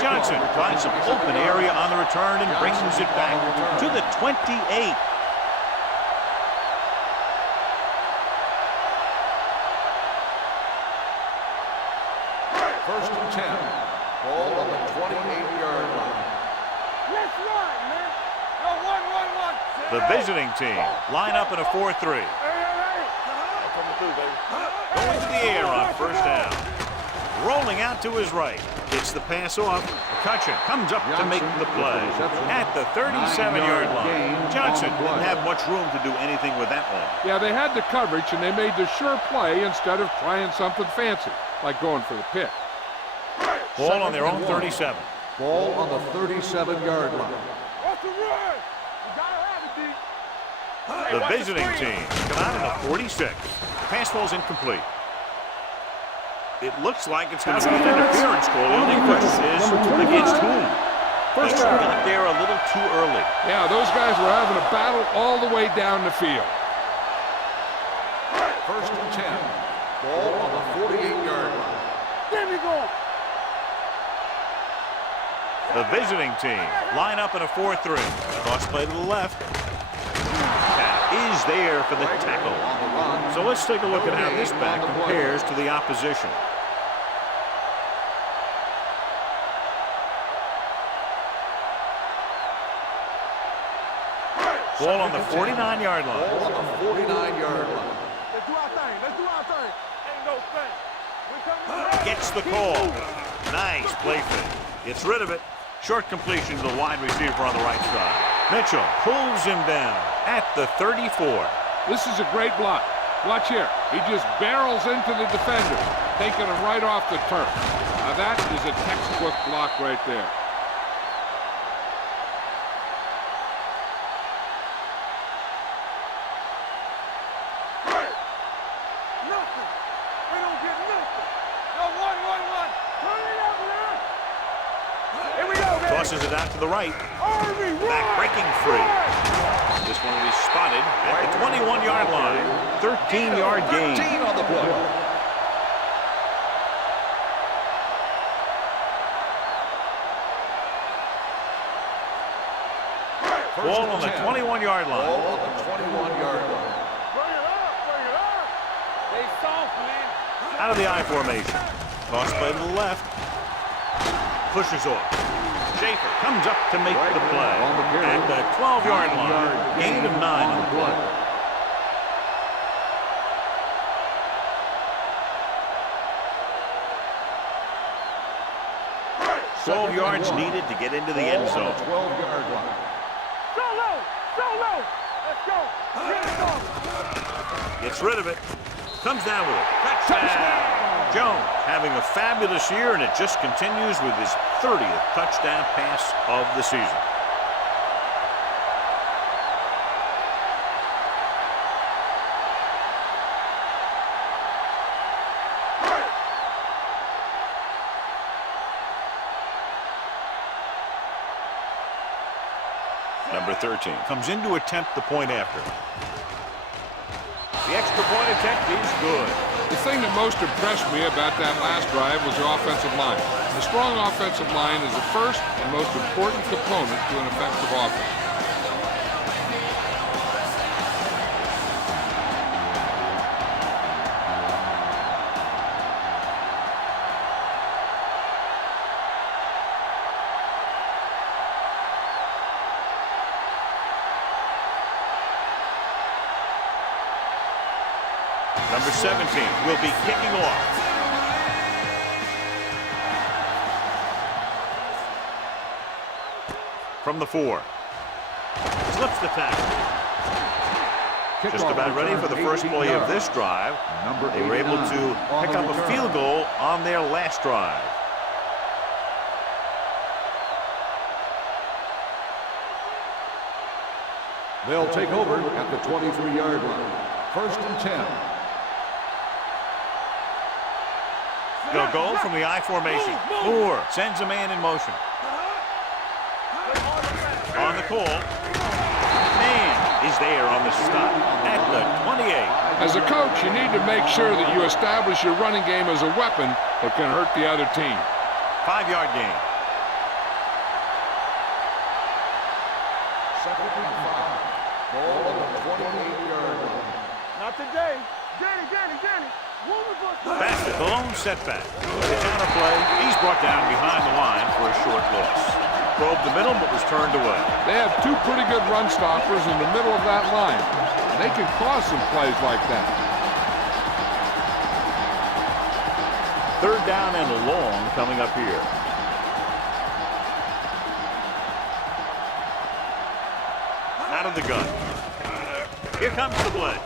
Johnson finds some open area on the return and brings it back to the 28. First and 10. Ball on the 28-yard line. Let's run, man. Go one. The visiting team line up in a 4-3. Coming through, baby. Going to the air on first down. Rolling out to his right. Gets the pass off. McCutcheon comes up to make the play. At the 37-yard line. Johnson didn't have much room to do anything with that one. Yeah, they had the coverage, and they made the sure play instead of trying something fancy, like going for the pick. Ball on their own 37. Ball on the 37-yard line. What's the run? You gotta have it, D. The visiting team come out in a 46. Pass ball's incomplete. It looks like it's going to be an interference call. The only question is, against whom? First got there a little too early. Yeah, those guys were having a battle all the way down the field. First and 10. Ball on the 48-yard line. There we go. The visiting team line up in a 4-3. Cross play to the left. Tap is there for the tackle. So let's take a look at how this back compares to the opposition. Ball on the 49-yard line. Ball on the 49-yard line. Let's do our thing. Let's do our thing. Ain't no thing. We're coming. Gets the call. Nice play fake. Gets rid of it. Short completion to the wide receiver on the right side. Mitchell pulls him down at the 34. This is a great block. Watch here. He just barrels into the defender, taking him right off the turf. Now that is a textbook block right there. Nothing. We don't get nothing. No, one. Turn it up, man. Here we go, man. Tosses it out to the right. Army, Back run. breaking free. This one will be spotted at the 21-yard line. 13-yard gain. 13 on the play. Ball on the 21-yard line. Ball on the 21-yard line. Bring it up. They soft, man. Out of the I formation. Cross play to the left. Pushes off. Schaefer comes up to make the play. At the 12-yard line. Gain of 9 on the play. Twelve yards needed to get into the end zone. 12-yard line. Solo. Let's go. Get it on. Gets rid of it. Comes down with it. Touchdown. Jones having a fabulous year, and it just continues with his 30th touchdown pass of the season. Number 13 comes in to attempt the point after. The extra point attempt is good. The thing that most impressed me about that last drive was the offensive line. The strong offensive line is the first and most important component to an effective offense. Number 17 will be kicking off. From the 4. Slips the tackle. Just about ready for the first play of this drive. They were able to pick up a field goal on their last drive. They'll take over at the 23-yard line. First and 10. They'll go from the I formation. Moore sends a man in motion. On the call. Man is there on the stop at the 28. As a coach, you need to make sure that you establish your running game as a weapon that can hurt the other team. 5-yard gain. Second and 5. Ball on the 28-yard line. Not today. Danny. Bassett, the lone setback. The counter play. He's brought down behind the line for a short loss. probed the middle, but was turned away. They have two pretty good run stoppers in the middle of that line. They can cause some plays like that. Third down and long coming up here. Out of the gun. Here comes the blitz.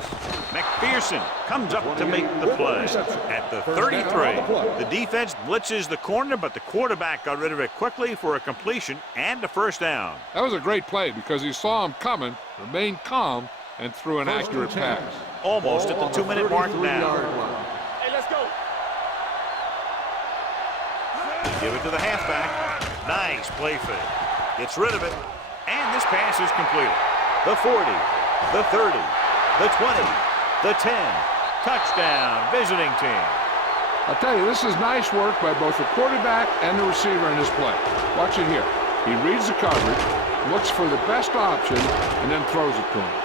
McPherson comes up to make the play at the 33. The defense blitzes the corner, but the quarterback got rid of it quickly for a completion and a first down. That was a great play because he saw him coming, remained calm, and threw an accurate pass. Almost at the 2-minute mark now. Hey, let's go. Give it to the halfback. Nice play fake. Gets rid of it. And this pass is completed. The 40, the 30, the 20, the 10. Touchdown, visiting team. I'll tell you, this is nice work by both the quarterback and the receiver in this play. Watch it here. He reads the coverage, looks for the best option, and then throws it to him.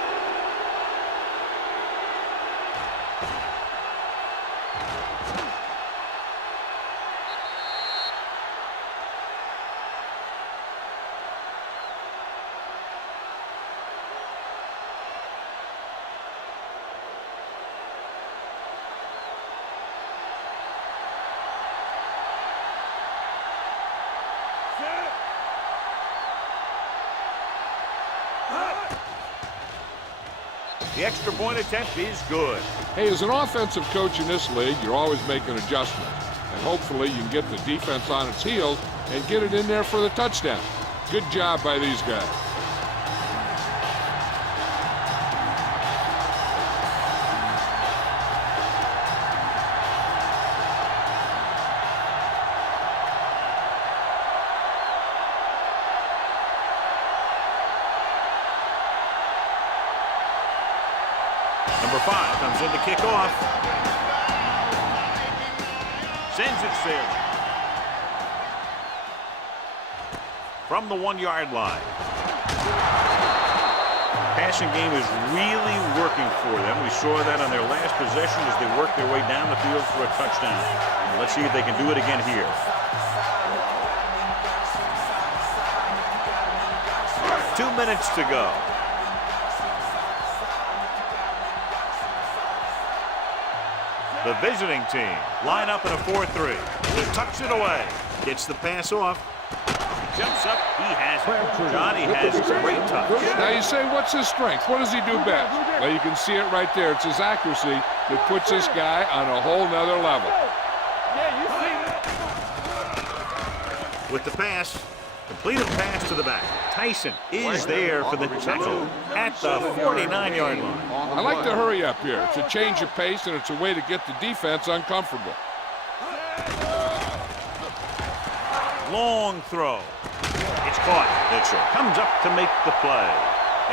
The extra point attempt is good. Hey, as an offensive coach in this league, you're always making adjustments. And hopefully you can get the defense on its heels and get it in there for the touchdown. Good job by these guys. Number 5 comes in to kick off. Sends it sailing. From the 1-yard line. Passing game is really working for them. We saw that on their last possession as they worked their way down the field for a touchdown. And let's see if they can do it again here. Two minutes to go. The visiting team line up in a 4-3. He tucks it away. Gets the pass off. Jumps up. He has it. Johnny has great touch. Now you say, what's his strength? What does he do best? Well, you can see it right there. It's his accuracy that puts this guy on a whole nother level. Yeah, you see. With the pass, completed pass to the back. Tyson is there for the tackle at the 49-yard line. I like to hurry up here. It's a change of pace, and it's a way to get the defense uncomfortable. Long throw. It's caught. Mitchell comes up to make the play.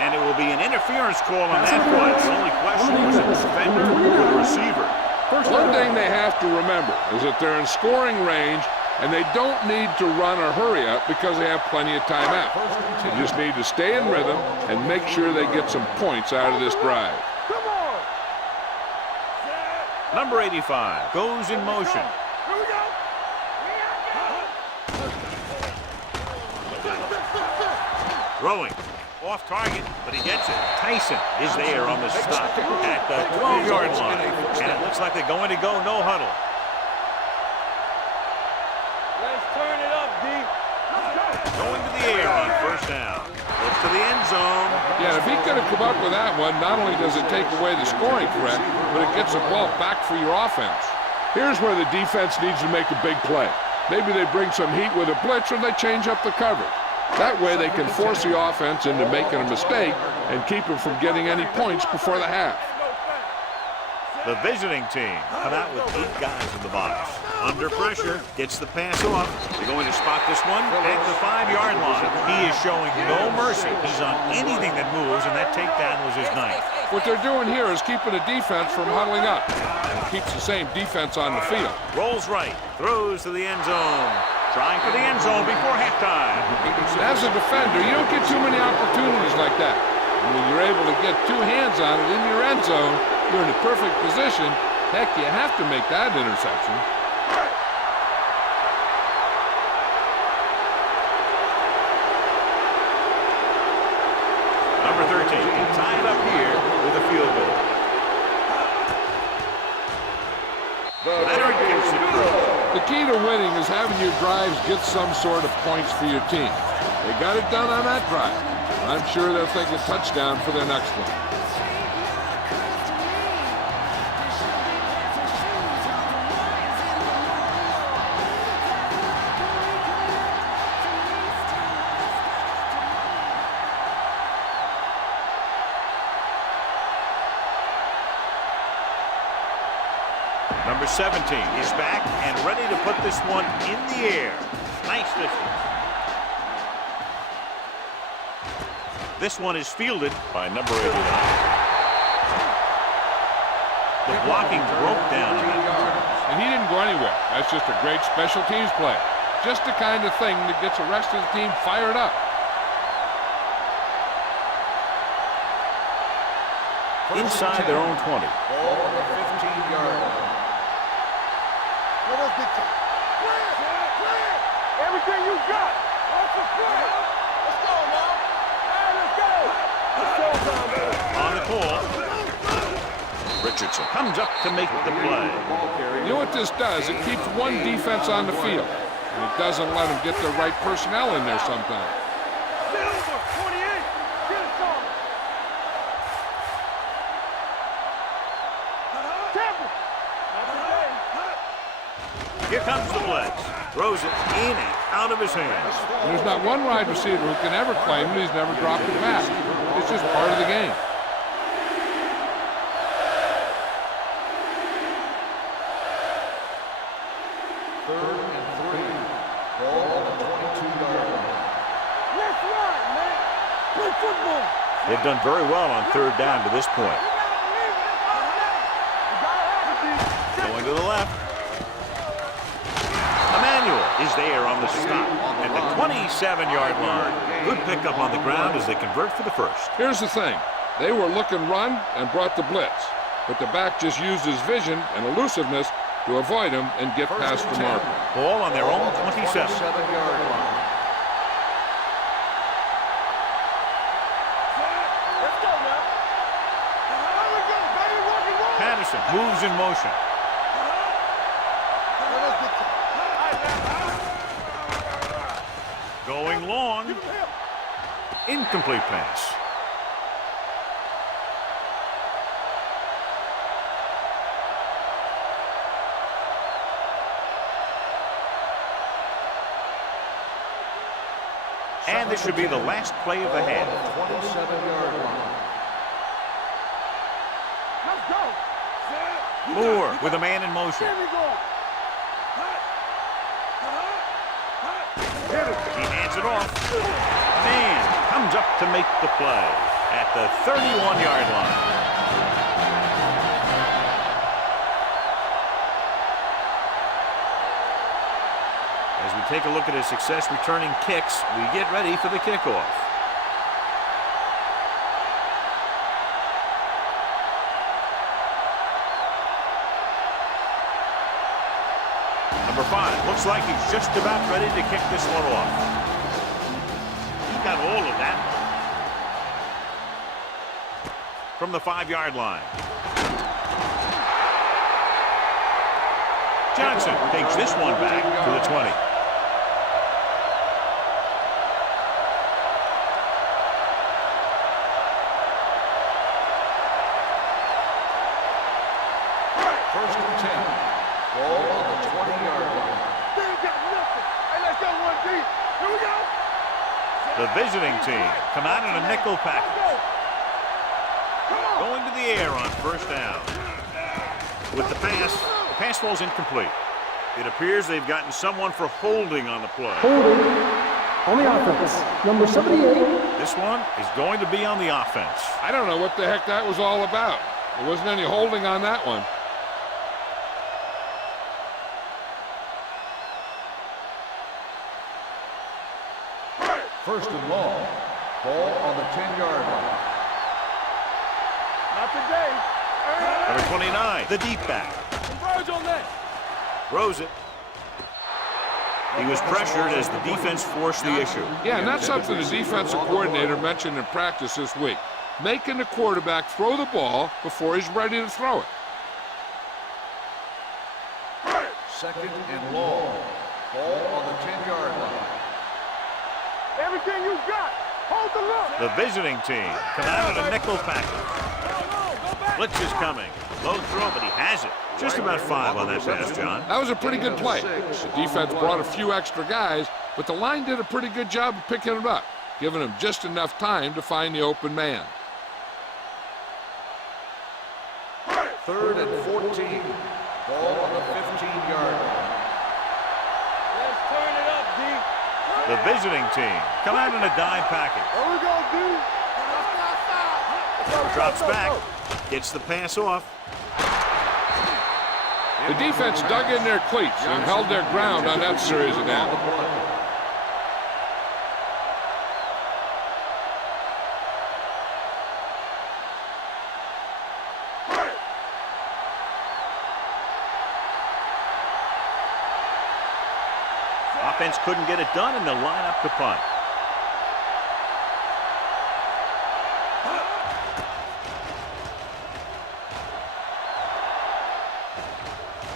And it will be an interference call on that play. The only question was the defender or the receiver. One thing they have to remember is that they're in scoring range, and they don't need to run or hurry up because they have plenty of timeout. They just need to stay in rhythm and make sure they get some points out of this drive. Come on. Number 85 goes in motion. Here we go. Throwing. Off target, but he gets it. Tyson is there on the stop at the 12-yard line. And it looks like they're going to go no huddle. Let's turn it up, D. Going to the air on first down. Looks to the end zone. Yeah, if he could have come up with that one, not only does it take away the scoring threat, but it gets the ball back for your offense. Here's where the defense needs to make a big play. Maybe they bring some heat with a blitz or they change up the coverage. That way they can force the offense into making a mistake and keep them from getting any points before the half. The visiting team come out with 8 guys in the box. Under pressure, gets the pass off. They're going to spot this one at the 5-yard line. He is showing no mercy. He's on anything that moves, and that takedown was his 9th. What they're doing here is keeping the defense from huddling up. And it keeps the same defense on the field. Rolls right, throws to the end zone. Trying for the end zone before halftime. As a defender, you don't get too many opportunities like that. And when you're able to get 2 hands on it in your end zone, you're in a perfect position. Heck, you have to make that interception. key to winning is having your drives get some sort of points for your team. They got it done on that drive. I'm sure they'll take a touchdown for their next one. Number 17 is back and ready to put this one in the air. Nice distance. This one is fielded by number 89. The blocking broke down on that. And he didn't go anywhere. That's just a great special teams play. Just the kind of thing that gets the rest of the team fired up. Inside their own 20. Ball on the 15-yard line. Let us get you. Clear! Everything you got. That's the play. Let's go, now. All right, let's go. Let's go, baby. On the call. Richardson comes up to make the play. You know what this does? It keeps one defense on the field. And it doesn't let them get the right personnel in there sometimes. Silver, 28. Get it on. Temple. Here comes the blitz. Throws it in and out of his hands. And there's not one wide receiver who can ever claim that he's never dropped a pass. It's just part of the game. Third and 3. Ball on the 22-yard line. Let's run, man. Play football. They've done very well on third down to this point. Going to the left. Emmanuel is there on the stop at the 27-yard line. Good pickup on the ground as they convert for the first. Here's the thing. They were looking run and brought the blitz. But the back just used his vision and elusiveness to avoid him and get past the marker. Ball on their own 27. 27-yard line. Let's go, man. There we go, baby. Rock. Patterson moves in motion. Let us get you. Going long. Give him help. Incomplete pass. And this should be the last play of the half. 27-yard line. Let's go. Moore with a man in motion. Here we go. He hands it off. Man comes up to make the play at the 31-yard line. As we take a look at his success returning kicks, we get ready for the kickoff. Number 5 looks like he's just about ready to kick this one off. He got all of that. From the 5-yard line. Johnson takes this one back to the 20. First and 10. Ball on the 20-yard line. They ain't got nothing. Hey, let's go, 1D. Here we go. The visiting team come out in a nickel package. Going to the air on first down. With the pass falls incomplete. It appears they've gotten someone for holding on the play. Holding on the offense. Number 78. This one is going to be on the offense. I don't know what the heck that was all about. There wasn't any holding on that one. First and long. Ball on the 10-yard line. Not today. Number 29, the deep back. Converge on that. Throws it. He was pressured as the defense forced the issue. Yeah, and that's something the defensive coordinator mentioned in practice this week. Making the quarterback throw the ball before he's ready to throw it. Second and long. Ball on the 10-yard line. Everything you got. Hold the look. The visiting team come out in a nickel package. Blitz is coming. Low throw, but he has it. Just about 5 on that pass, John. That was a pretty good play. The defense brought a few extra guys, but the line did a pretty good job of picking it up, giving them just enough time to find the open man. Third and 14. Ball on the 15-yard line. Let's turn it up, D. The visiting team come out in a dime package. There we go, D. Drops back. Gets the pass off. The defense dug in their cleats and held their ground on that series of downs. Offense couldn't get it done, and they'll line up to punt.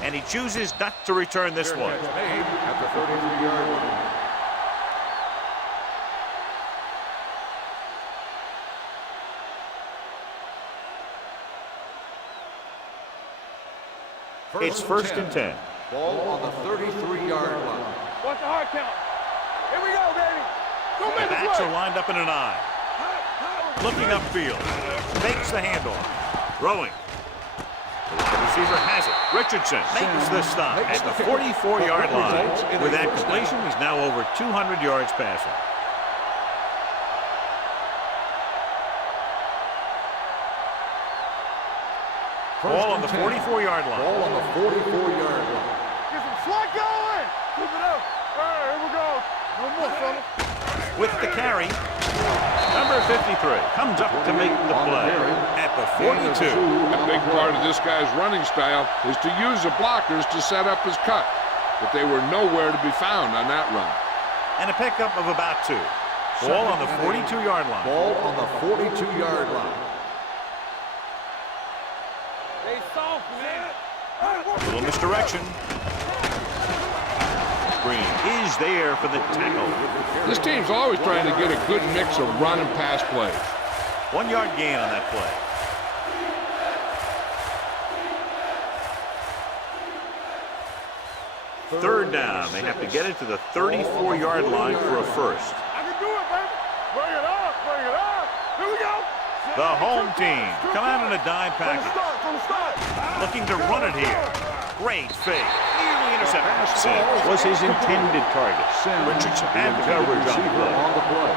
And he chooses not to return this one. Made at the 33-yard line. It's first and 10. Ball on the 33-yard line. Watch the hard count. Here we go, baby. Don't The make a backs play. are lined up in an eye. Looking upfield. Makes the handoff. Throwing. The wide receiver has it. Richardson makes the stop at the 44-yard line. With that completion, he's now over 200 yards passing. Ball on the 44-yard line. Ball on the 44-yard line. Get some slot going. Keep it up. All right, here we go. No more, fella. With the carry, number 53 comes up to make the play at the 42. A big part of this guy's running style is to use the blockers to set up his cut, but they were nowhere to be found on that run. And a pickup of about 2. Ball on the 42-yard line. Ball on the 42-yard line. They soft, man. Little misdirection. Green is there for the tackle. This team's always trying to get a good mix of run and pass plays. 1-yard gain on that play. Third down. They have to get it to the 34-yard line for a first. I can do it, baby. Bring it up. Bring it up. Here we go. The home team come out in a dime package. From the start. Looking to run it here. Great fake. Nearly intercepted. Sims was his intended target. Richardson had coverage on the play.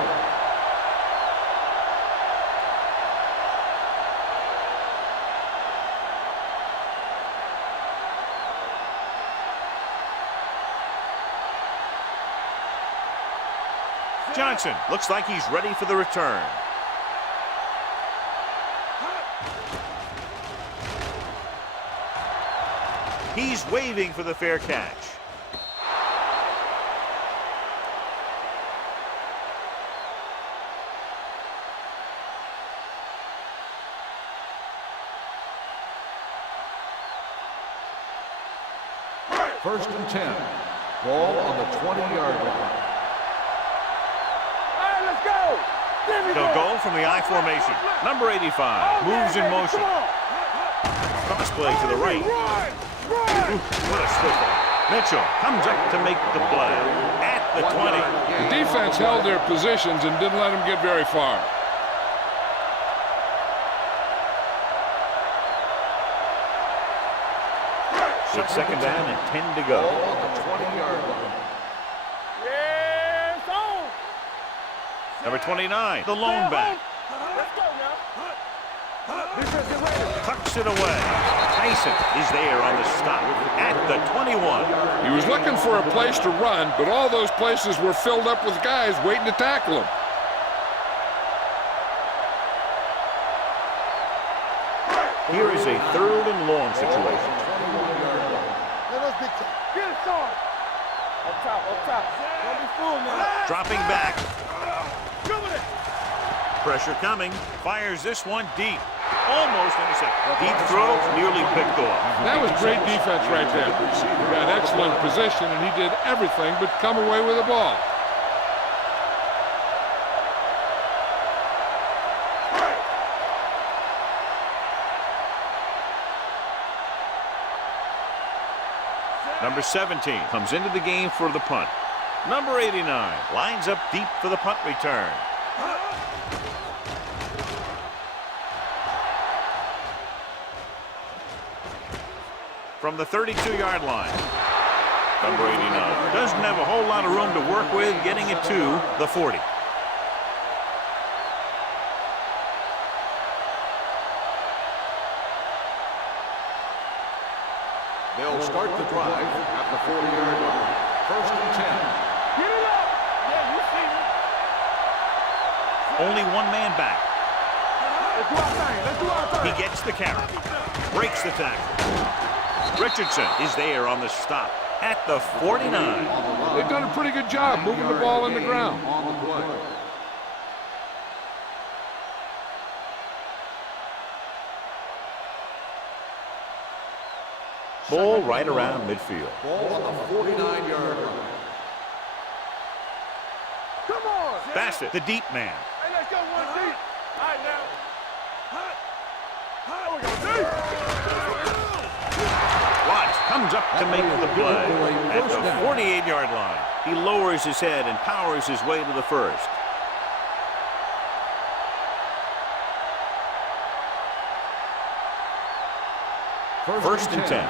Johnson looks like he's ready for the return. He's waving for the fair catch. First and 10. Ball on the 20-yard line. All right, let's go. They'll go from the I formation. Number 85 moves in motion. Cross play to the right. What a slip off. Mitchell comes up to make the play at the 20. The defense held their positions and didn't let them get very far. It's second down and 10 to go. Ball on the 20-yard line. Yeah, it's on. Number 29, the lone back. Let's go now. Defense, get ready. Tucks it away. Tyson is there on the stop at the 21. He was looking for a place to run, but all those places were filled up with guys waiting to tackle him. Here is a third and long situation. Let us get you. Get it started. Up top, up top. Don't be fooled now. Dropping back. Good with it. Pressure coming. Fires this one deep. Almost intercepted. Deep throw, nearly picked off. That was great defense right there. He got excellent position, and he did everything but come away with the ball. Number 17 comes into the game for the punt. Number 89 lines up deep for the punt return. From the 32-yard line. Number 89 doesn't have a whole lot of room to work with, getting it to the 40. They'll start the drive at the 40-yard line. First and 10. Get it up. Yeah, you see me. Only one man back. Let's do our thing. Let's do our thing. He gets the carry. Breaks the tackle. Richardson is there on the stop at the 49. They've done a pretty good job moving the ball in the ground. On the play. Ball right around midfield. Ball on the 49-yard line. Come on. Bassett, the deep man. Hey, let's go one deep. All right, now. We go deep. Watts comes up to make the play at the 48-yard line. He lowers his head and powers his way to the first. First and 10.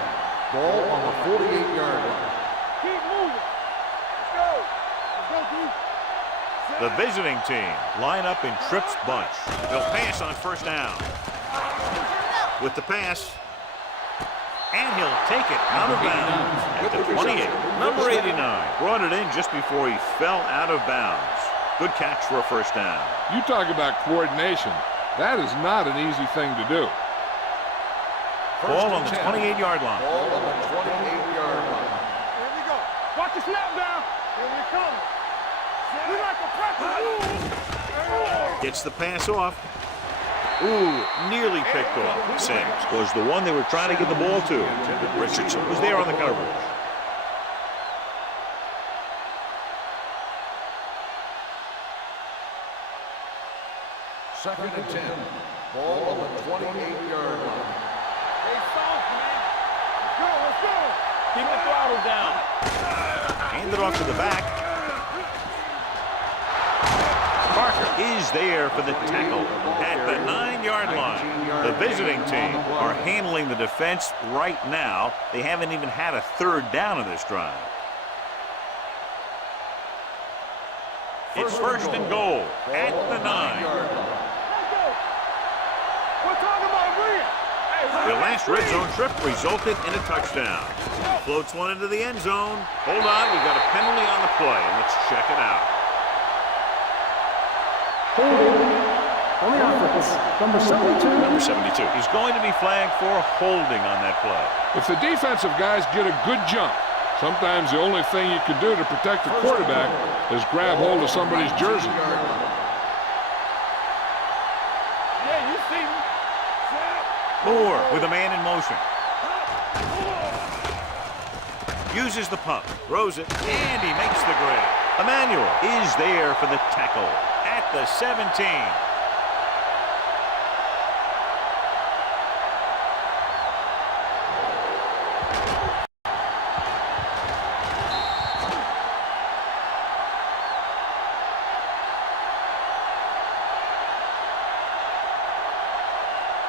Ball on the 48-yard line. Keep moving. Let's go. Let's go deep. The visiting team line up in trips bunch. They'll pass on first down. With the pass, and he'll take it out of bounds at the 28. Number 89 brought it in just before he fell out of bounds. Good catch for a first down. You talk about coordination. That is not an easy thing to do. Ball on the 28-yard line. Ball on the 28-yard line. Here we go. Watch the snap down. Here we come. We like to practice. Gets the pass off. Ooh, nearly picked off. Sims was the one they were trying to get the ball to. Richardson was there on the coverage. Second and 10. Ball on the 28-yard line. Hey, soft, man. Let's go. Let's go. Keep the throttle down. Hand it off to the back. Parker is there for the tackle at the 9-yard line. The visiting team are handling the defense right now. They haven't even had a third down in this drive. It's first and goal at the 9. We're talking about win. The last red zone trip resulted in a touchdown. Floats one into the end zone. Hold on, we've got a penalty on the play, and let's check it out. Holding on the offense. Number 72. Number 72 is going to be flagged for holding on that play. If the defensive guys get a good jump, sometimes the only thing you can do to protect the quarterback is grab hold of somebody's jersey. Yeah, you see me. Moore with a man in motion. Uses the pump, throws it, and he makes the grab. Emmanuel is there for the tackle at the 17.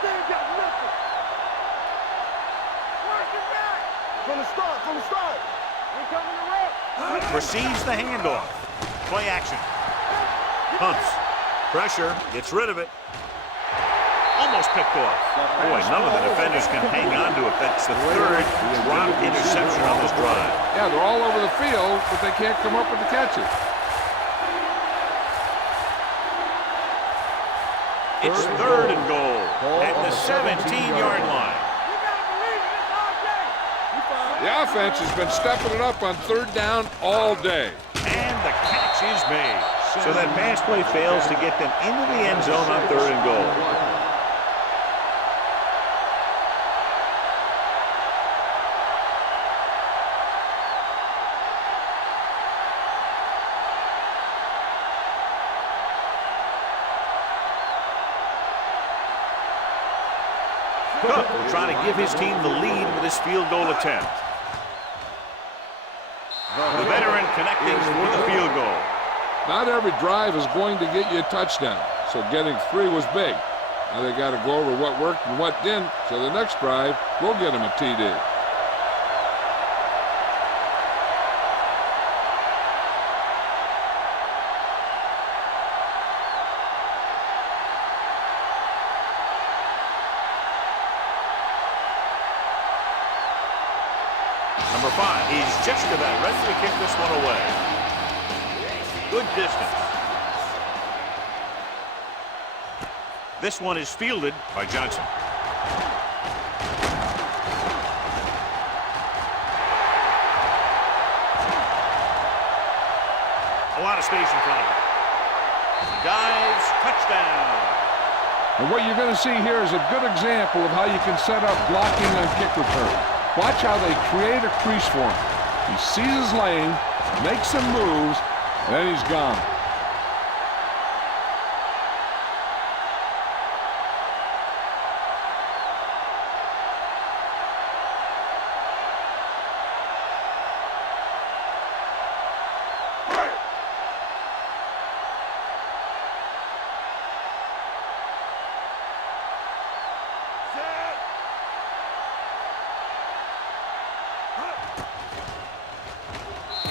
They ain't got nothing. Watch it back. From the start, from the start. We coming to rep. Proceeds the handoff. Play action. Hunts. Pressure. Gets rid of it. Almost picked off. Boy, none of the defenders can hang on to it. That's the third drop interception on this drive. Yeah, they're all over the field, but they can't come up with the catches. It's third and goal at the 17-yard line. You gotta believe it. It's all day. You fine. The offense has been stepping it up on third down all day. And the catch is made. So that pass play fails to get them into the end zone on third and goal. Cook will try to give his team the lead with his field goal attempt. The veteran connecting with the field goal. Not every drive is going to get you a touchdown, so getting 3 was big. Now they got to go over what worked and what didn't, so the next drive will get them a TD. Number 5, he's just about ready to kick this one away. Good distance. This one is fielded by Johnson. A lot of space in front of him. He dives, touchdown. And what you're going to see here is a good example of how you can set up blocking on kick return. Watch how they create a crease for him. He sees his lane, makes some moves, and then he's gone.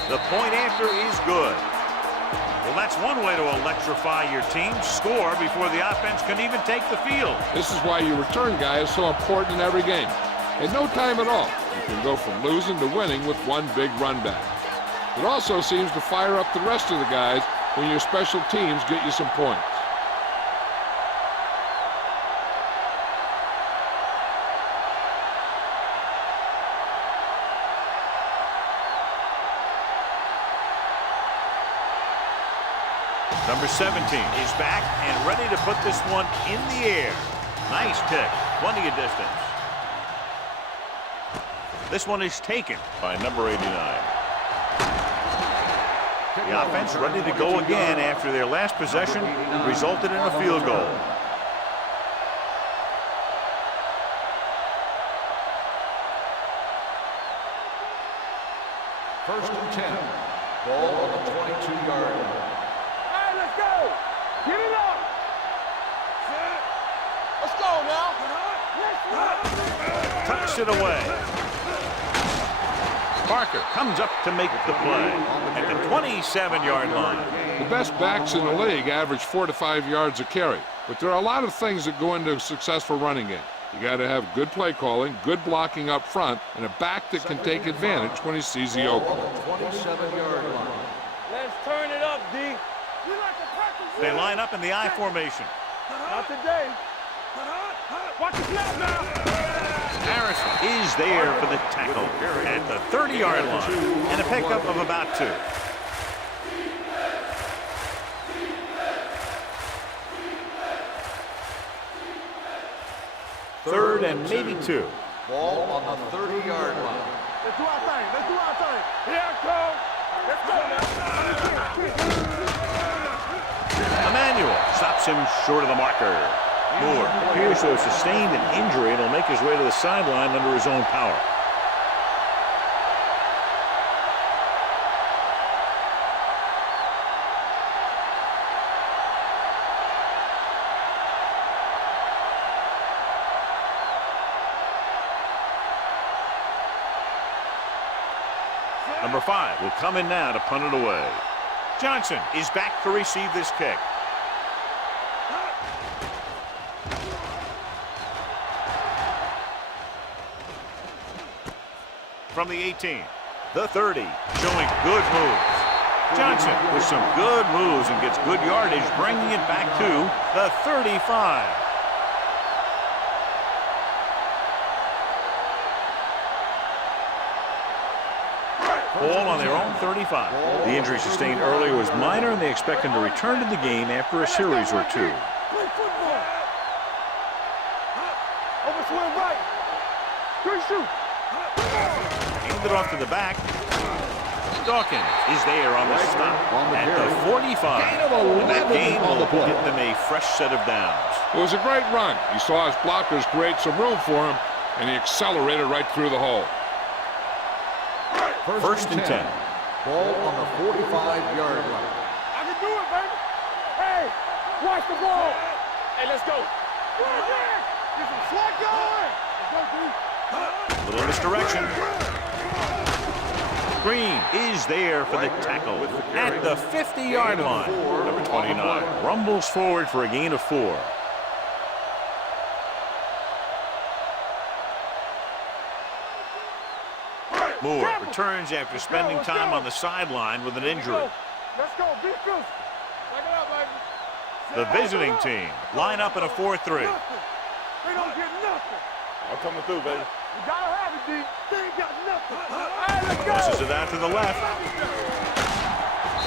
The point after is good. Well, that's one way to electrify your team. Score before the offense can even take the field. This is why your return guy is so important in every game. In no time at all, you can go from losing to winning with one big run back. It also seems to fire up the rest of the guys when your special teams get you some points. Number 17 is back and ready to put this one in the air. Nice kick, plenty of distance. This one is taken by number 89. The offense ready to go again after their last possession resulted in a field goal. First and 10. Ball on the 22-yard line. Let's go! Get it up! Let's go now! Tucks it away. Parker comes up to make the play at the 27-yard line. The best backs in the league average 4 to 5 yards a carry, but there are a lot of things that go into a successful running game. You got to have good play calling, good blocking up front, and a back that can take advantage when he sees the opening. 27-yard line. Let's turn it up, D. They line up in the I formation. Not today. Watch the snap now. Harrison is there for the tackle at the 30-yard line and a pickup of about 2. Third and maybe 2. Ball on the 30-yard line. Let's do our thing. Let's do our thing. Here it comes. Let's go now. Emmanuel stops him short of the marker. Moore appears to have sustained an injury and will make his way to the sideline under his own power. Number 5 will come in now to punt it away. Johnson is back to receive this kick. From the 18, the 30, showing good moves. Johnson with some good moves and gets good yardage, bringing it back to the 35. Ball on their own 35. The injury sustained earlier was minor, and they expect him to return to the game after a series or 2. Play football. Overswing right. Good shoot. Handed off to the back. Dawkins is there on the stop at the 45. Gain of And that 11 gain on will the play. get them a fresh set of downs. It was a great run. He saw his blockers create some room for him, and he accelerated right through the hole. First and 10. Ball on the 45-yard line. I can do it, baby. Hey, watch the ball. Hey, let's go. Get some slack going. Let's go, D. Little misdirection. Green is there for the tackle at the 50-yard line. Number 29 rumbles forward for a gain of 4. Moore returns after spending time on the sideline with an injury. Let's go. Be physical. Take it out, baby. The visiting team line up in a 4-3. They don't get nothing. I'm coming through, baby. You gotta have it, D. They ain't got nothing. Hey, let's go. Tosses it out to the left.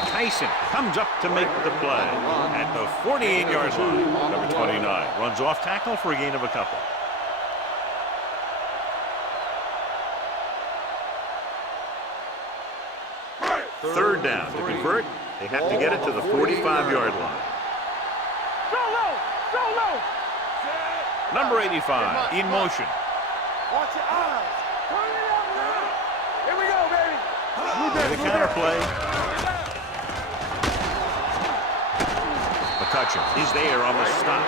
Tyson comes up to make the play at the 48-yard line. Number 29 runs off tackle for a gain of a couple. Third down to convert. They have to get it to the 45-yard line. Solo. Number 85 in motion. Watch your eyes. Turn it up now. Here we go, baby. And the counter play. McCutcheon is there on the stop.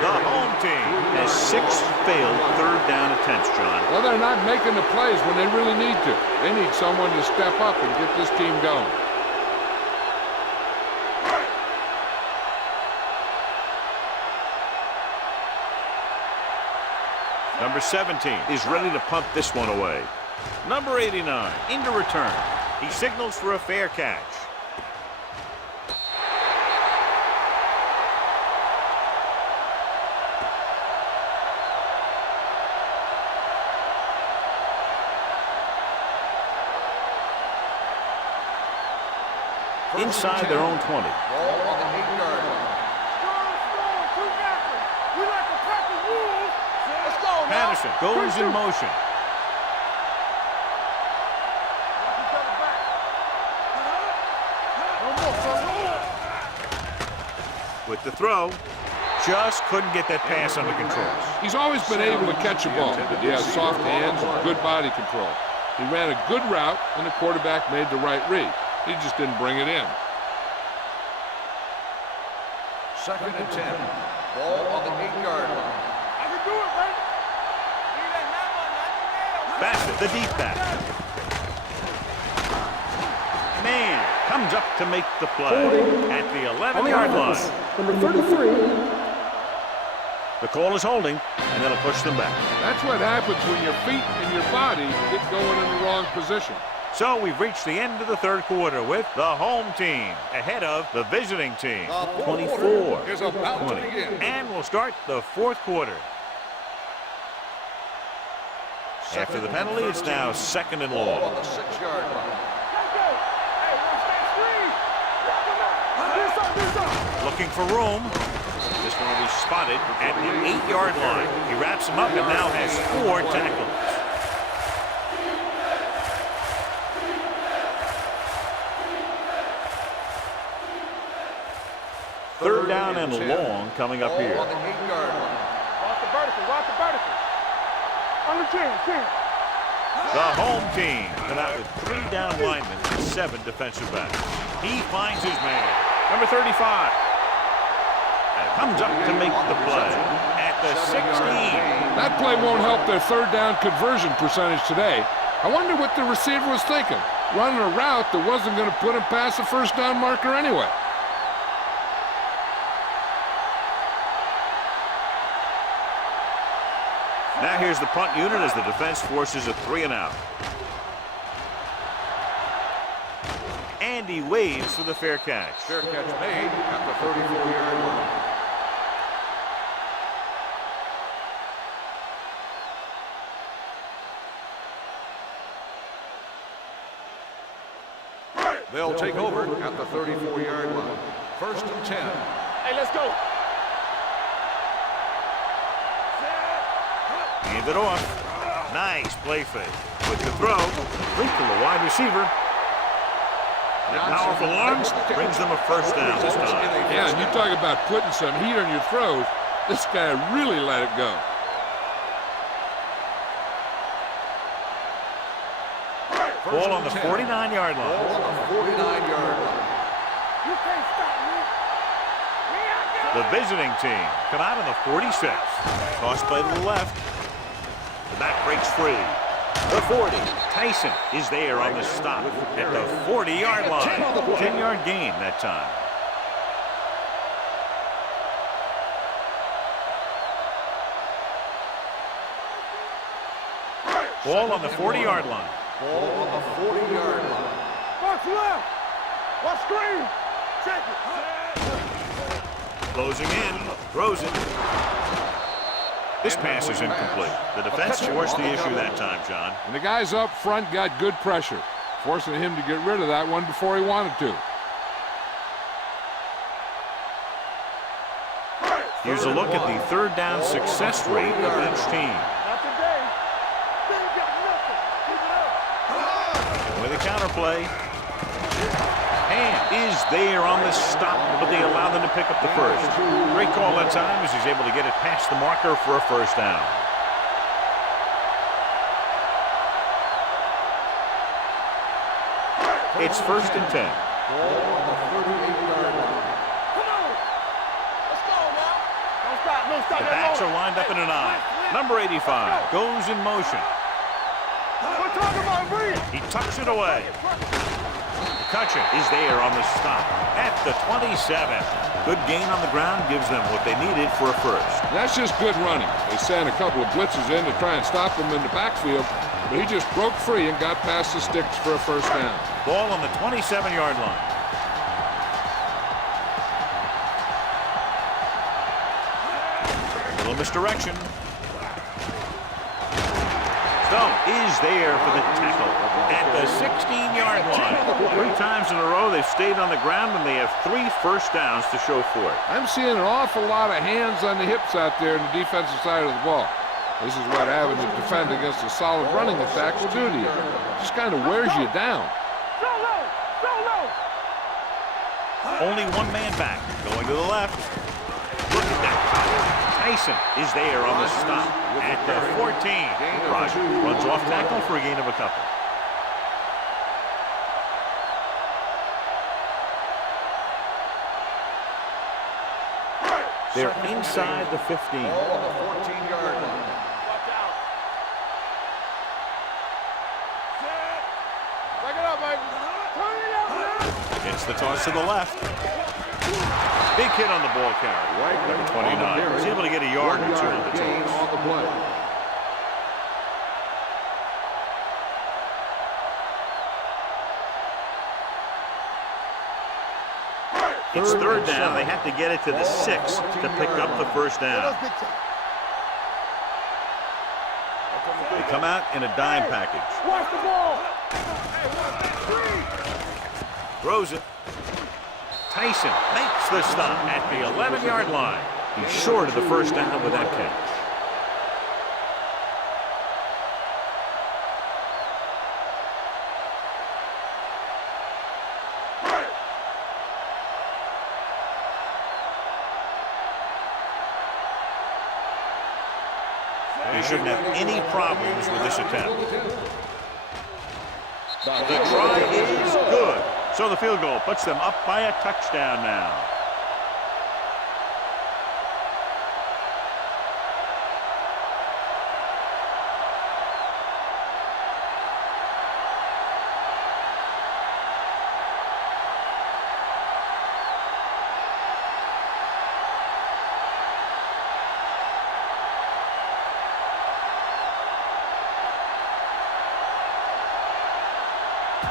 The home team has 6 failed third down attempts, John. Well, they're not making the plays when they really need to. They need someone to step up and get this team going. Number 17 is ready to punt this one away. Number 89 into return. He signals for a fair catch. Inside their own 20. Ball on the 8-yard line. Strong, two backers. We like to practice rules. Let's go, now. Patterson goes in motion. With the throw, just couldn't get that pass under control. He's always been able to catch a ball, but he has soft hands and good body control. He ran a good route, and the quarterback made the right read. He just didn't bring it in. Second and 10. Ball on the 8-yard line. I can do it, baby. Need that number, not the nail. Bassett, the deep back. Man comes up to make the play at the On the 11-yard offense, line. number 33. The call is holding, and that'll push them back. That's what happens when your feet and your body get going in the wrong position. So we've reached the end of the third quarter with the home team ahead of the visiting team. 24 is about to 20. begin. And we'll start the fourth quarter. After the penalty, it's now second and Ball on long. the 6-yard line. Let's go. Hey, let's stay free. This up. Looking for room. This one will be spotted at the 8-yard line. He wraps him up and now has 4 tackles. Third down and long coming up here. Ball on the 8-yard line. Watch the vertical. Under 10. The home team come out with 3 down linemen and 7 defensive backs. He finds his man. Number 35. Comes up to make the play at the 16. That play won't help their third down conversion percentage today. I wonder what the receiver was thinking, running a route that wasn't going to put him past the first down marker anyway. Now here's the punt unit as the defense forces a 3-and-out. And he waves for the fair catch. Fair catch made at the 34-yard line. They'll take over at the 34-yard line. First and 10. Hey, let's go. Hand it off. Nice play fake. With the throw, complete to the wide receiver. The powerful arms brings them a first down this time. Yeah, and you talk about putting some heat on your throws. This guy really let it go. Ball on the 49-yard line. Ball on the 49-yard line. You can't stop me. The visiting team come out on the 46. Tossed by the left. The back breaks free. The 40. Tyson is there on the stop at the 40-yard line. 10-yard gain that time. Ball on the 40-yard line. Ball on the 40-yard line. Watch left. Watch screen. Check it. Closing in. Throws it. This pass is incomplete. The defense forced the issue that time, John. And the guys up front got good pressure, forcing him to get rid of that one before he wanted to. Here's a look at the third down success rate of each team. Not today. They ain't got nothing. Keep it up. With a counterplay. And is there on the stop, but they allow them to pick up the first. Great call that time as he's able to get it past the marker for a first down. It's 1st and 10. Ball on the 38-yard line. Come on. Let's go now. Don't stop. Don't stop. The backs are lined up in an I. Number 85 goes in motion. We're talking about breathe. He tucks it away. McCutcheon is there on the stop at the 27. Good gain on the ground gives them what they needed for a first. That's just good running. They sent a couple of blitzes in to try and stop him in the backfield, but he just broke free and got past the sticks for a first down. Ball on the 27-yard line. Little misdirection. Stone is there for the tackle at the 16-yard line. 3 times in a row they've stayed on the ground, and they have 3 first downs to show for it. I'm seeing an awful lot of hands on the hips out there in the defensive side of the ball. This is what having to defend against a solid running attack will do to you. It just kind of wears you down. Go low. Go low. Only one man back, going to the left. Look at that. Tyson is there on the stop at the 14. Roger runs off tackle for a gain of a couple. They're inside the 15. Ball on the 14-yard line. Watch out. Back it up, baby. Turn it up, man. Gets the toss to the left. Big hit on the ball carrier. Right, Number 29. Was able to get a yard or 2 on the gain toss. on the play. It's 3rd down. They have to get it to the 6 to pick up the first down. They come out in a dime package. Watch the ball. Throws it. Tyson makes the stop at the 11-yard line. He's short of the first down with that catch. They shouldn't have any problems with this attempt. The try is good. So the field goal puts them up by a touchdown now.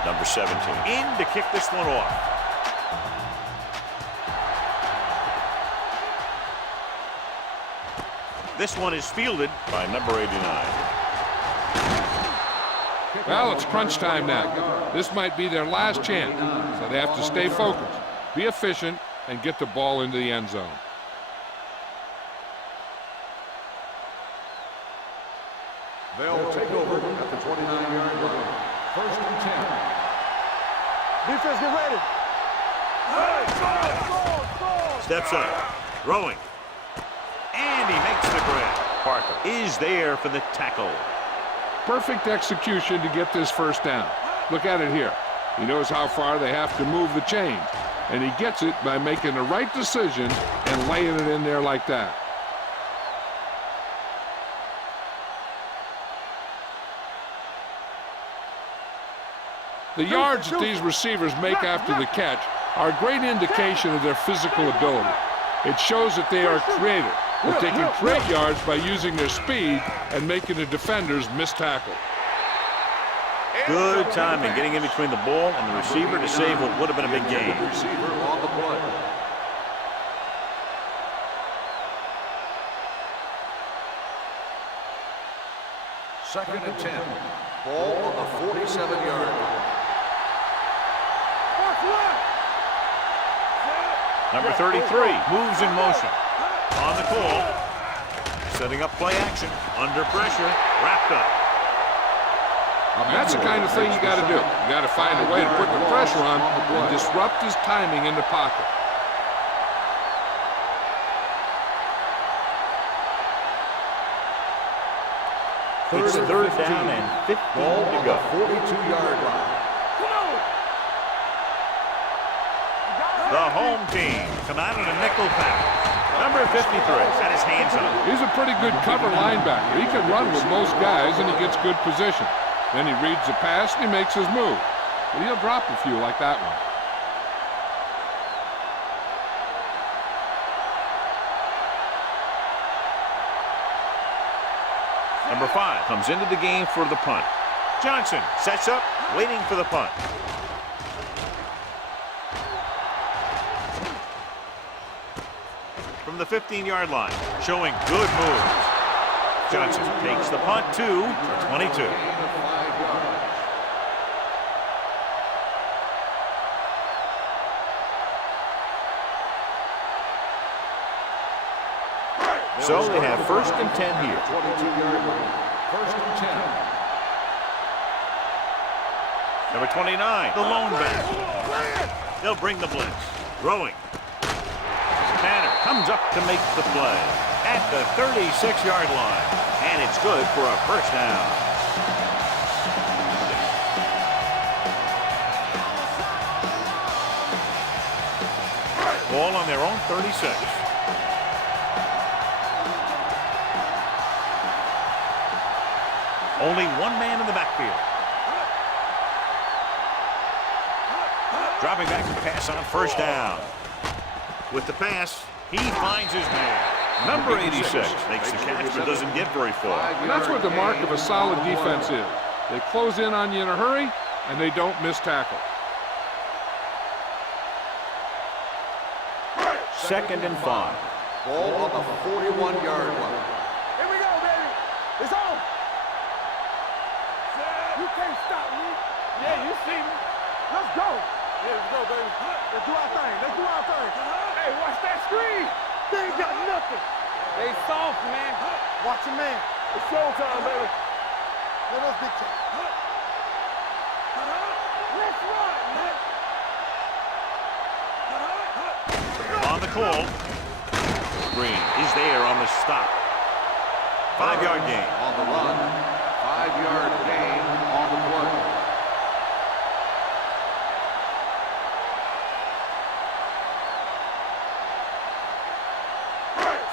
Number 17 in to kick this one off. This one is fielded by number 89. Well, it's crunch time now. This might be their last chance, so they have to stay focused, be efficient, and get the ball into the end zone. They'll take over at the 29-yard line. 1st and 10. Defense, get ready. Steps up, throwing, and he makes the grab. Parker is there for the tackle. Perfect execution to get this first down. Look at it here. He knows how far they have to move the chains, and he gets it by making the right decision and laying it in there like that. The yards that these receivers make after the catch are a great indication of their physical ability. It shows that they are creative, that they can create yards by using their speed and making the defenders miss tackle. Good timing getting in between the ball and the receiver to save what would have been a big gain. Receiver on the play. Second and 10. Ball on the 47-yard line. Number 33 moves in motion. On the call. Setting up play action. Under pressure. Wrapped up. That's the kind of thing you got to do. You got to find a way to put the pressure on and disrupt his timing in the pocket. It's third down and 15 to go. 42-yard line. The home team come out in a nickel package. Number 53 got his hands on it. He's a pretty good cover linebacker. He can run with most guys, and he gets good position. Then he reads the pass, and he makes his move. But he'll drop a few like that one. Number 5 comes into the game for the punt. Johnson sets up, waiting for the punt. From the 15-yard line, showing good moves. Johnson takes the punt to the 22. So they have first and 10 here. 22-yard line. First and 10. Number 29, the lone back. They'll bring the blitz. Throwing. Tanner comes up to make the play at the 36-yard line. And it's good for a first down. Ball on their own 36. Only one man in the backfield. Dropping back to pass on first down. With the pass, he finds his man. Number 86 makes the catch but doesn't get very far. And that's what the mark of a solid defense is. They close in on you in a hurry, and they don't miss tackle. Second and 5. Ball on the 41-yard line. Here we go, baby. It's on. You can't stop me. Yeah, you see me. Let's go. Yeah, let's go, baby. Let's do our thing. Let's do our thing. Hey, watch that screen. They ain't got nothing. They soft, man. Watch your man. It's showtime, baby. Let us big check. Let's run, man. On the call. Green is there on the stop. 5-yard gain. On the run. 5-yard gain on the play.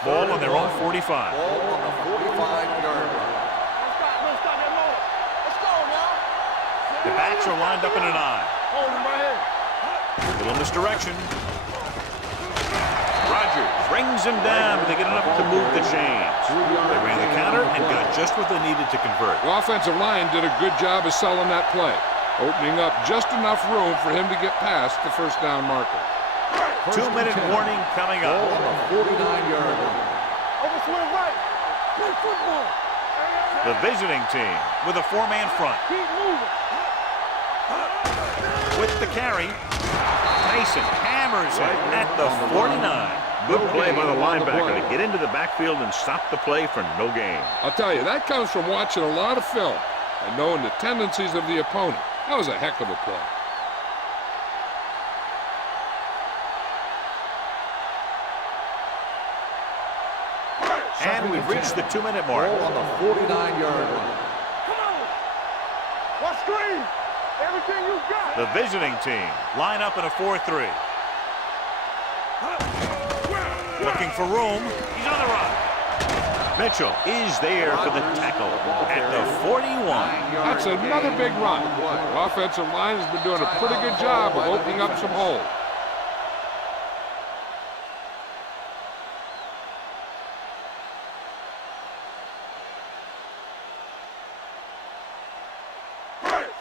Ball on their own 45. Ball on the 45-yard line. Let's stop that motor. Let's go, y'all. The backs are lined up in an eye. Hold him right here. Little misdirection. Rogers brings him down, but they get enough to move the chains. They ran the counter and got just what they needed to convert. The offensive line did a good job of selling that play, opening up just enough room for him to get past the first down marker. 2-minute warning coming up. Ball on the 49-yard line. Over swing right. Play football. The visiting team with a 4-man front. Keep moving. With the carry, Tyson hammers it at the 49. Good play by the linebacker to get into the backfield and stop the play for no gain. I'll tell you, that comes from watching a lot of film and knowing the tendencies of the opponent. That was a heck of a play. They've reached the 2-minute mark. Ball on the 49-yard line. Come on. What screen? Everything you got. The visiting team line up in a 4-3. Looking for room. He's on the run. Mitchell is there for the tackle at the 41. That's another big run. The offensive line has been doing a pretty good job of opening up some holes.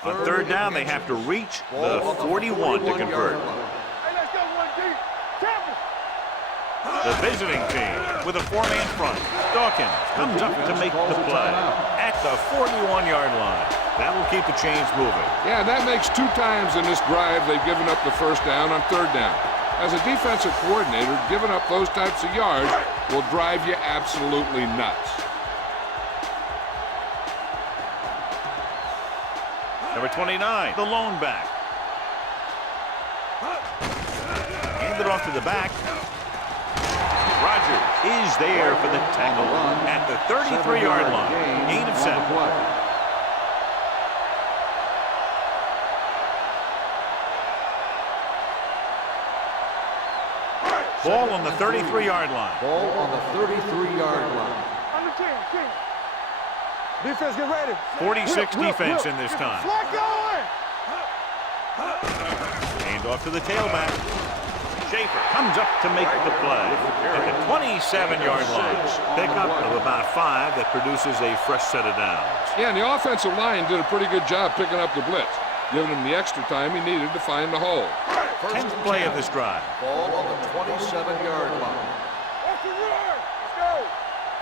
On third down, they have to reach the 41 to convert. Hey, let's go, 1D. Tap it. The visiting team with a 4-man front. Dawkins comes up to make the play at the 41-yard line. That will keep the chains moving. Yeah, that makes 2 times in this drive they've given up the first down on third down. As a defensive coordinator, giving up those types of yards will drive you absolutely nuts. Number 29, the lone back. Handed off to the back. Rogers is there for the tackle at the 33-yard line. Gain of 7. Ball on the 33-yard line. Ball on the 33-yard line. Under 10. Defense, get ready. 46 defense in this time. Flag going. Hand off to the tailback. Schaefer comes up to make the play at the 27-yard line. Pickup of about 5 that produces a fresh set of downs. Yeah, and the offensive line did a pretty good job picking up the blitz, giving him the extra time he needed to find the hole. 10th play of this drive. Ball on the 27-yard line. Off the run. Let's go.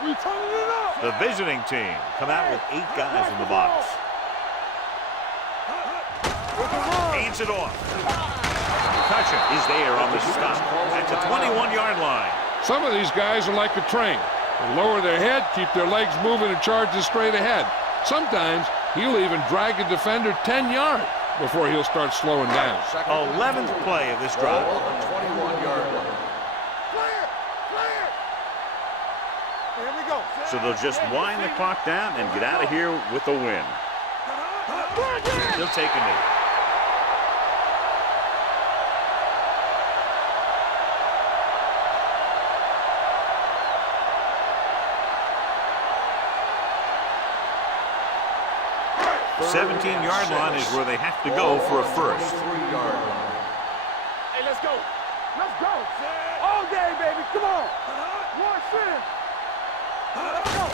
We turning it up. The visiting team come out with 8 guys in the box. Hands it off. Cutchin is there on the stop at the 21-yard line. Some of these guys are like a train. They lower their head, keep their legs moving, and charges straight ahead. Sometimes he'll even drag a defender 10 yards before he'll start slowing down. 11th play of this drive. Ball on the 21-yard line. Clear. Here we go. So they'll just wind the clock down and get out of here with a win. He'll take a knee. The 17-yard line is where they have to go for a first. 3-yard line. Hey, let's go. Let's go. All day, baby. Come on. One sin. Let's go.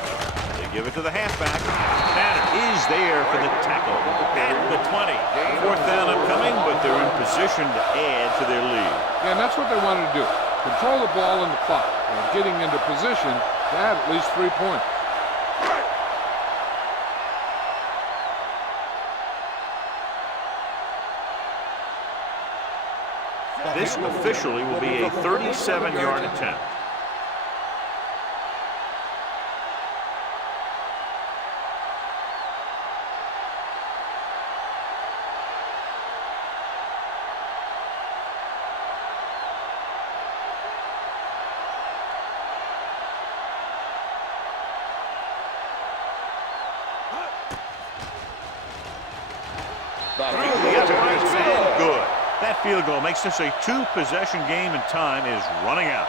They give it to the halfback. Tanner is there for the tackle at the 20. 4th down upcoming, but they're in position to add to their lead. Yeah, and that's what they wanted to do. Control the ball and the clock, and getting into position to add at least 3 points. This officially will be a 37-yard attempt. Through the uprights and good. That field goal makes this a 2-possession game, and time is running out.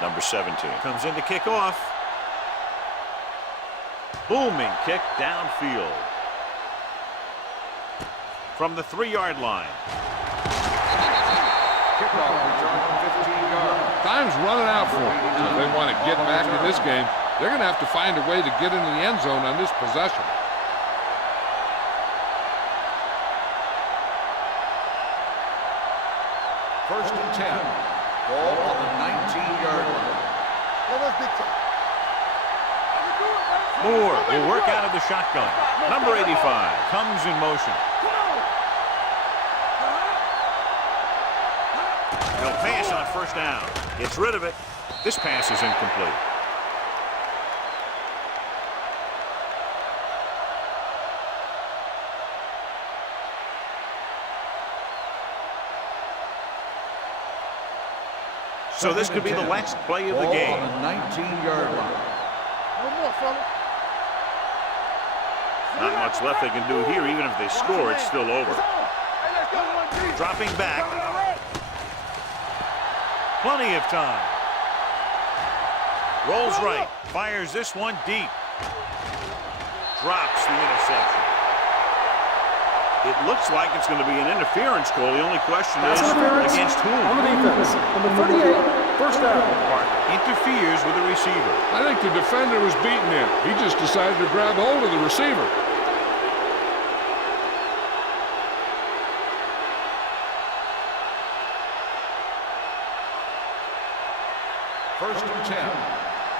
Number 17 comes in to kick off. Booming kick downfield. From the 3-yard line. Kickoff return 15 yards. Time's running out for them. So if they want to get back in this game, they're going to have to find a way to get into the end zone on this possession. First and 10. Ball on the 19-yard line. Let's big time. Moore will work out of the shotgun. Number 85 comes in motion. He'll pass on first down. Gets rid of it. This pass is incomplete. So this could be the last play of the game. On the 19-yard line. No more, fella. Not much left they can do here. Even if they score, it's still over. Hey, let's go one deep. Dropping back. Plenty of time. Rolls right. Fires this one deep. Drops the interception. It looks like it's going to be an interference call. The only question Pass is interference against whom? on the defense. Number 38, first down. Interferes with the receiver. I think the defender was beating him. He just decided to grab hold of the receiver. First and 10.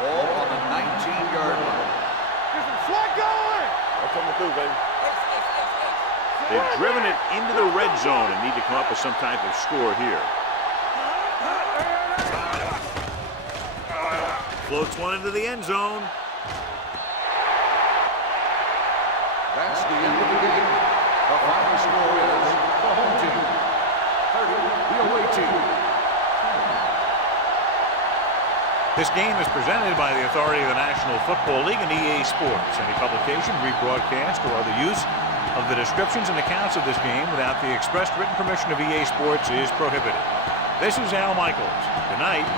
Ball on the 19-yard line. Get some slack going. That's coming through, baby. They've driven it into the red zone and need to come up with some type of score here. Floats one into the end zone. That's the end of the game. The final score is the home team 30, the away team. This game is presented by the authority of the National Football League and EA Sports. Any publication, rebroadcast, or other use of the descriptions and accounts of this game without the expressed written permission of EA Sports is prohibited. This is Al Michaels. Good night.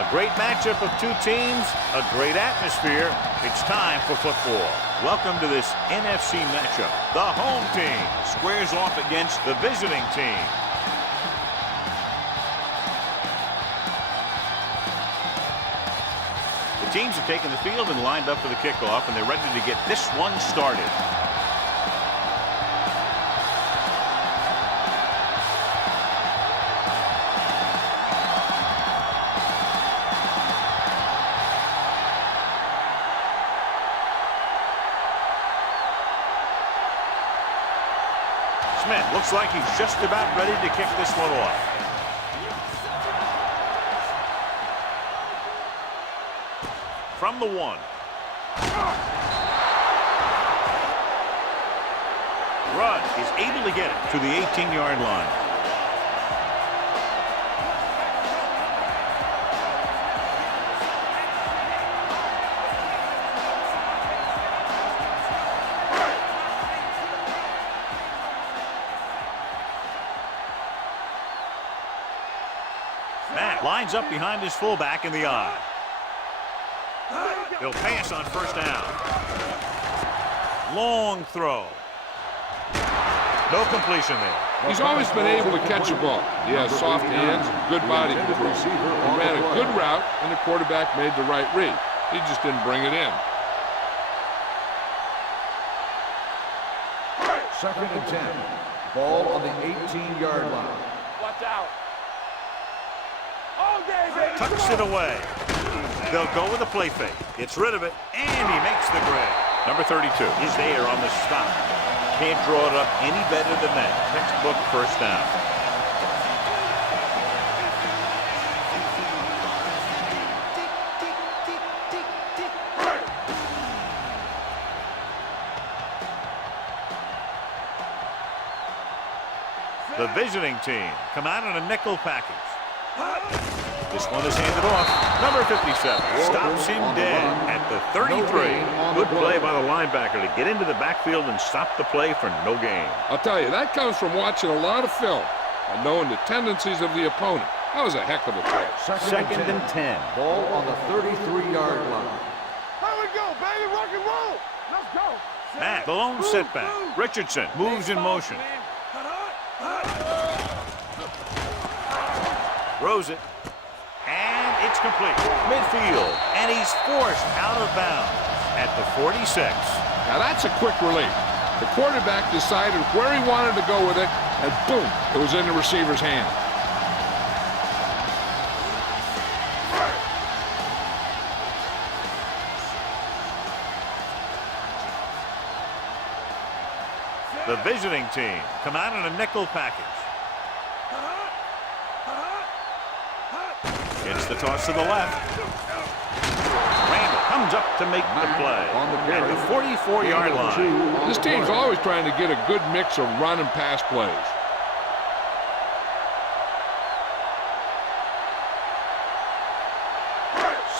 A great matchup of two teams, a great atmosphere. It's time for football. Welcome to this NFC matchup. The home team squares off against the visiting team. The teams have taken the field and lined up for the kickoff, and they're ready to get this one started. Smith looks like he's just about ready to kick this one off. From the 1. Rudd is able to get it to the 18-yard line. Matt lines up behind his fullback in the eye. He'll pass on first down. Long throw. No completion there. He's always been able to catch a ball. He has soft hands and good body control. He ran a good route, and the quarterback made the right read. He just didn't bring it in. Second and 10. Ball on the 18-yard line. Watch out. All day, baby. Tucks it away. They'll go with a play fake. Gets rid of it, and he makes the grab. Number 32 is there on the stop. Can't draw it up any better than that. Textbook first down. visiting team come out in a nickel package. This one is handed off. Number 57 stops him dead at the 33. Good play by the linebacker to get into the backfield and stop the play for no gain. I'll tell you, that comes from watching a lot of film and knowing the tendencies of the opponent. That was a heck of a play. Second and 10. Ball on the 33-yard line. There we go, baby. Rock and roll. Let's go. At the lone setback. Richardson moves in motion. Throws it. And it's complete. Midfield. And he's forced out of bounds at the 46. Now that's a quick release. The quarterback decided where he wanted to go with it, and boom, it was in the receiver's hand. The visiting team come out in a nickel package. It's the toss to the left. Randall comes up to make the play at the 44-yard line. This team's always trying to get a good mix of run and pass plays.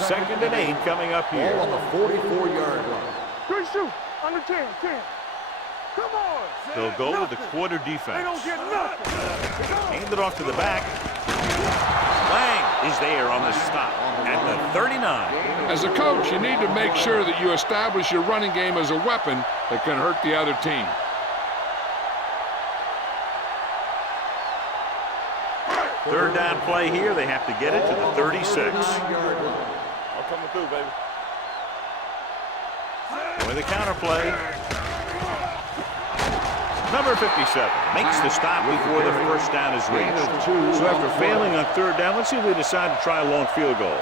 Second and 8 coming up here. Ball on the 44-yard line. Good shoot. Under 10. Come on. They'll go with the quarter They defense. don't get nothing. Hand it off to the back. Lang is there on the stop at the 39. As a coach, you need to make sure that you establish your running game as a weapon that can hurt the other team. Third down play here. They have to get it to the 36. I'm coming through, baby. With the counter play. Number 57 makes the stop before the first down is reached. So after failing on third down, let's see if they decide to try a long field goal.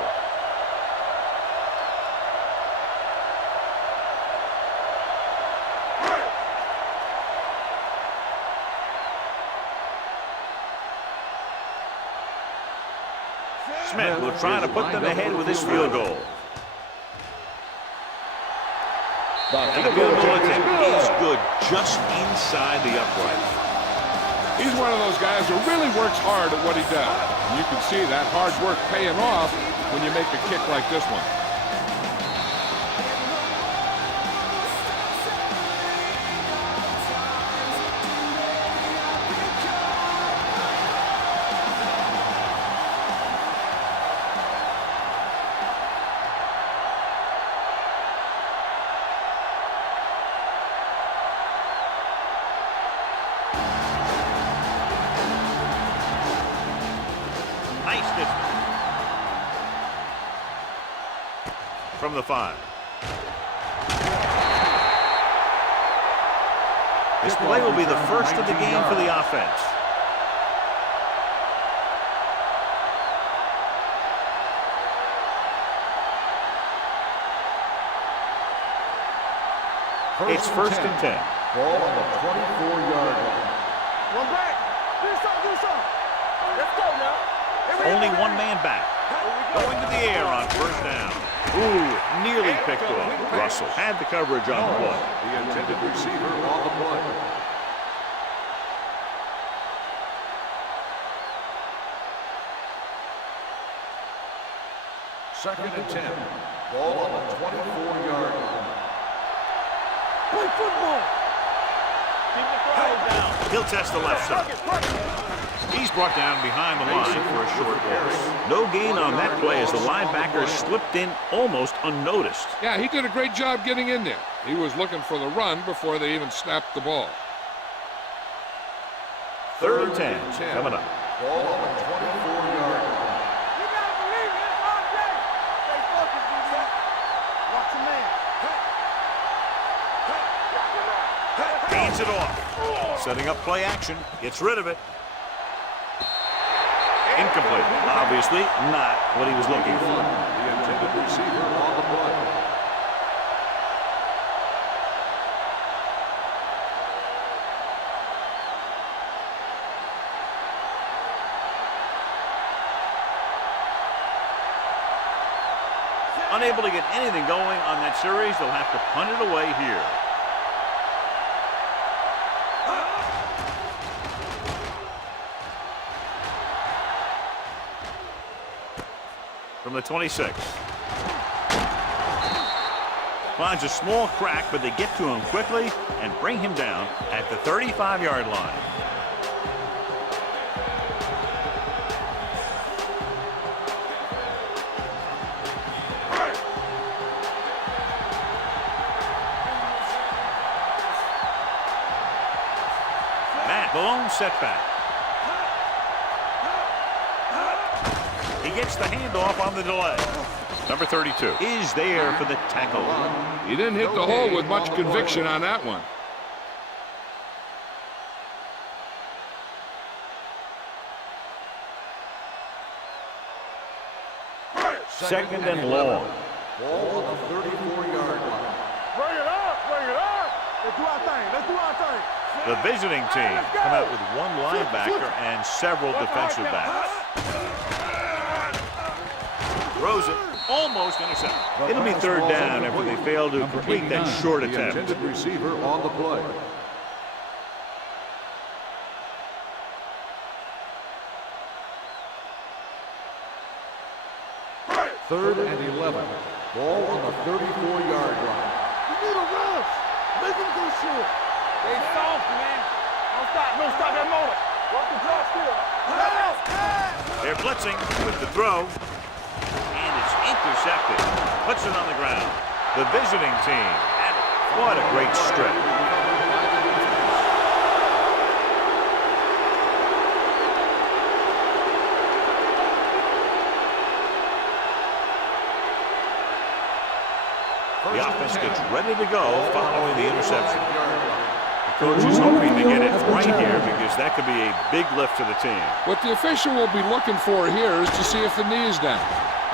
Smith will try to put them ahead with his field goal. And the field goal attempt is good just inside the upright. He's one of those guys who really works hard at what he does. And you can see that hard work paying off when you make a kick like this one. Nice distance. From the 5. This play will be the first of the game for the offense. It's first and 10. Ball on the 24-yard line. One back. Do something. Let's go now. Only one man back. Going to the air on first down. Ooh, nearly picked off. Russell had the coverage on the play. The intended receiver on the play. Second and 10. Ball on the 24-yard line. Play football. He'll test the left side. He's brought down behind the line for a short loss. No gain on that play as the linebacker slipped in almost unnoticed. Yeah, he did a great job getting in there. He was looking for the run before they even snapped the ball. Third and 10 coming up. Ball on the 24-yard line. You gotta believe it. It's all day. Stay focused, D-Jack. Watch your man. Hands it off. Setting up play action. Gets rid of it. Incomplete. Obviously not what he was looking for. The intended receiver on the play. Unable to get anything going on that series, they'll have to punt it away here. from the 26. Finds a small crack, but they get to him quickly and bring him down at the 35-yard line. The lone setback. He gets the handoff on the delay. Number 32 is there for the tackle. He didn't hit the hole with much conviction on that one. Second and long. Ball on the 34-yard line. Bring it up, bring it up. Let's do our thing, let's do our thing. The visiting team come out with one linebacker and several defensive backs. Throws it, almost intercepted. It'll be third down after they fail to complete that short The attempt. intended receiver on the play. Third and 11. Ball on the 34-yard line. You need a rush. Make them go short. They soft, man. Don't stop that motor. Walk the drop still. They're blitzing with the throw, and it's intercepted. Puts it on the ground. The visiting team. What a great strip. The offense gets ready to go following the interception. The coach is hoping to get it right here because that could be a big lift to the team. What the official will be looking for here is to see if the knee is down.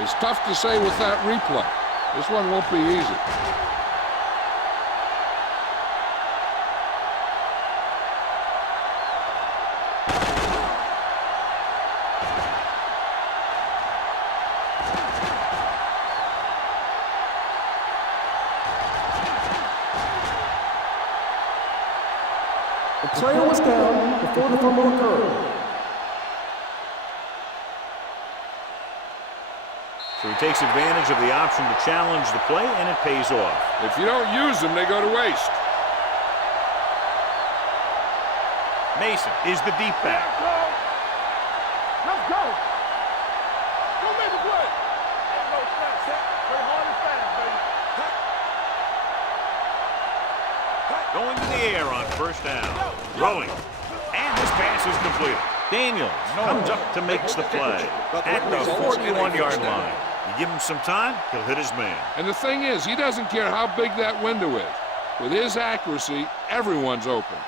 It's tough to say with that replay. This one won't be easy. The player was down before the fumble occurred. So he takes advantage of the option to challenge the play, and it pays off. If you don't use them, they go to waste. Mason is the deep back. Let's go. Go make the play. Ain't no flat set. Play hard and fast, baby. Going to the air on first down. Rolling. And this pass is completed. Daniels comes up to make the play at the 41-yard line. You give him some time, he'll hit his man. And the thing is, he doesn't care how big that window is. With his accuracy, everyone's open.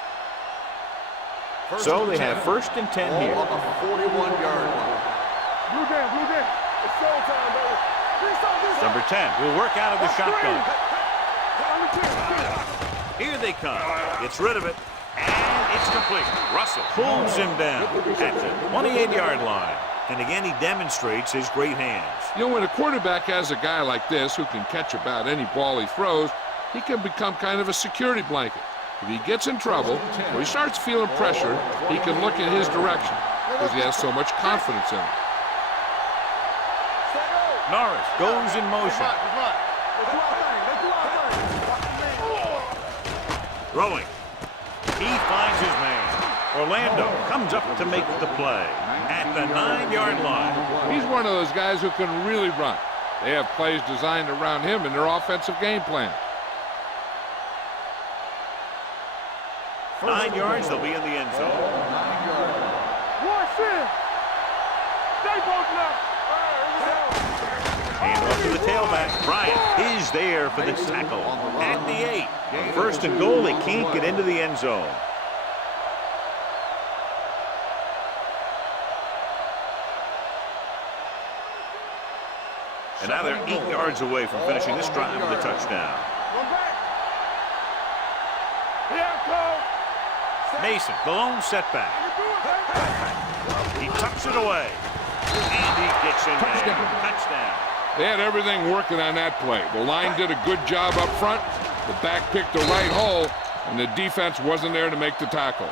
So they have first and 10 Ball here. on the 41-yard line. Blue down, blue down. It's showtime, baby. Number 10 will work out of the shotgun. Shotgun. Here they come. Gets rid of it. And it's complete. Russell pulls him down at the 28-yard line. And again, he demonstrates his great hands. You know, when a quarterback has a guy like this who can catch about any ball he throws, he can become kind of a security blanket. If he gets in trouble or he starts feeling pressure, he can look in his direction because he has so much confidence in him. Norris goes in motion. Throwing. He finds his man. Orlando comes up to make the play at the 9-yard line. He's one of those guys who can really run. They have plays designed around him in their offensive game plan. 9 yards, they'll be in the end zone. 9-yard line. Watch it. Stay both now. Hand off to the tailback. Bryant is there for the tackle at the 8. On first and goal, they can't get into the end zone. And now they're 8 yards away from finishing this drive with a touchdown. Mason, the lone setback. He tucks it away. And he gets in there. Touchdown. They had everything working on that play. The line did a good job up front. The back picked the right hole, and the defense wasn't there to make the tackle.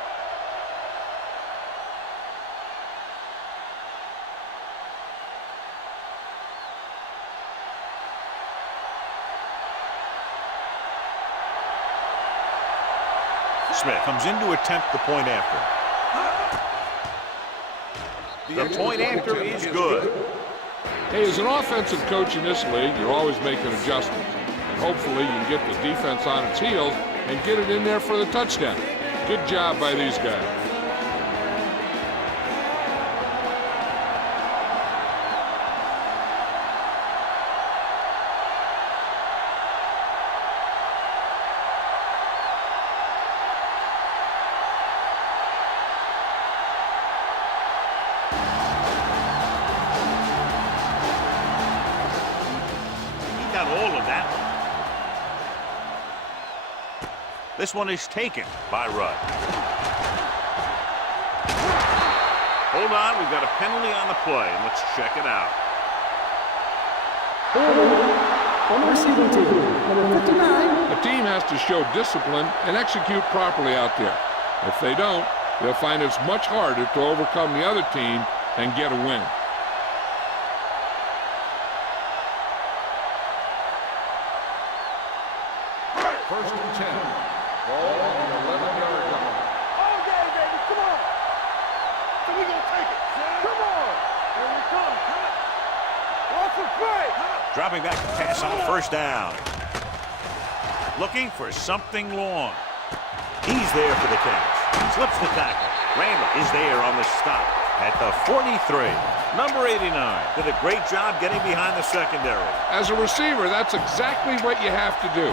Smith comes in to attempt the point after. The point after is good. Hey, as an offensive coach in this league, you're always making adjustments. And hopefully you can get the defense on its heels and get it in there for the touchdown. Good job by these guys. Got all of that one. This one is taken by Rudd. Hold on, we've got a penalty on the play, and let's check it out. On the receiving team, number 59. A team has to show discipline and execute properly out there. If they don't, they'll find it's much harder to overcome the other team and get a win. First and 10. Ball on the 11-yard line. All day, baby, come on. So we gonna take it. Come on. Here we come. Awesome play. Dropping back to pass on first down. Looking for something long. He's there for the catch. Slips the tackle. Randall is there on the stop at the 43. Number 89 did a great job getting behind the secondary. As a receiver, that's exactly what you have to do.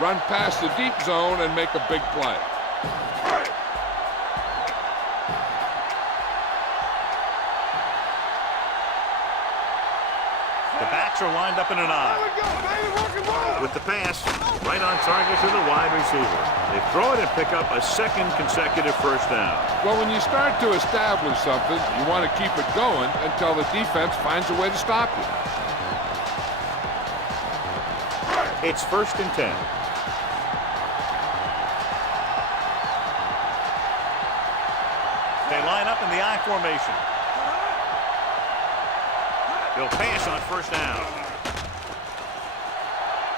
Run past the deep zone and make a big play. The backs are lined up in an eye. There we go, baby, rock and roll. With the pass, right on target to the wide receiver. They throw it and pick up a second consecutive first down. Well, when you start to establish something, you want to keep it going until the defense finds a way to stop you. It's first and 10. They line up in the I formation. They'll pass on first down.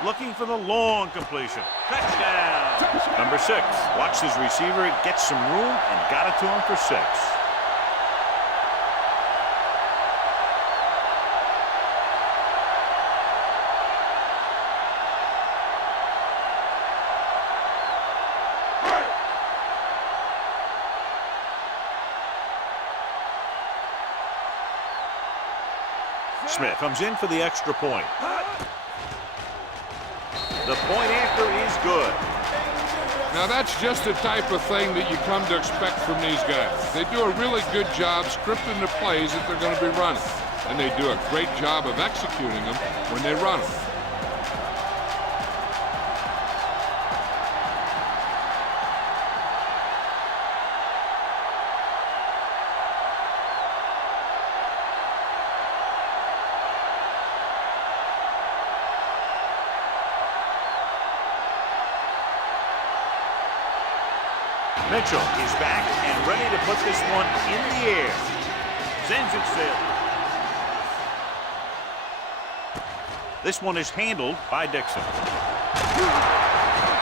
Looking for the long completion. Touchdown. Number 6. Watch his receiver get some room and got it to him for 6. Smith comes in for the extra point. The point after is good. Now that's just the type of thing that you come to expect from these guys. They do a really good job scripting the plays that they're going to be running. And they do a great job of executing them when they run them. Mitchell is back and ready to put this one in the air. Sends it sailing. This one is handled by Dixon.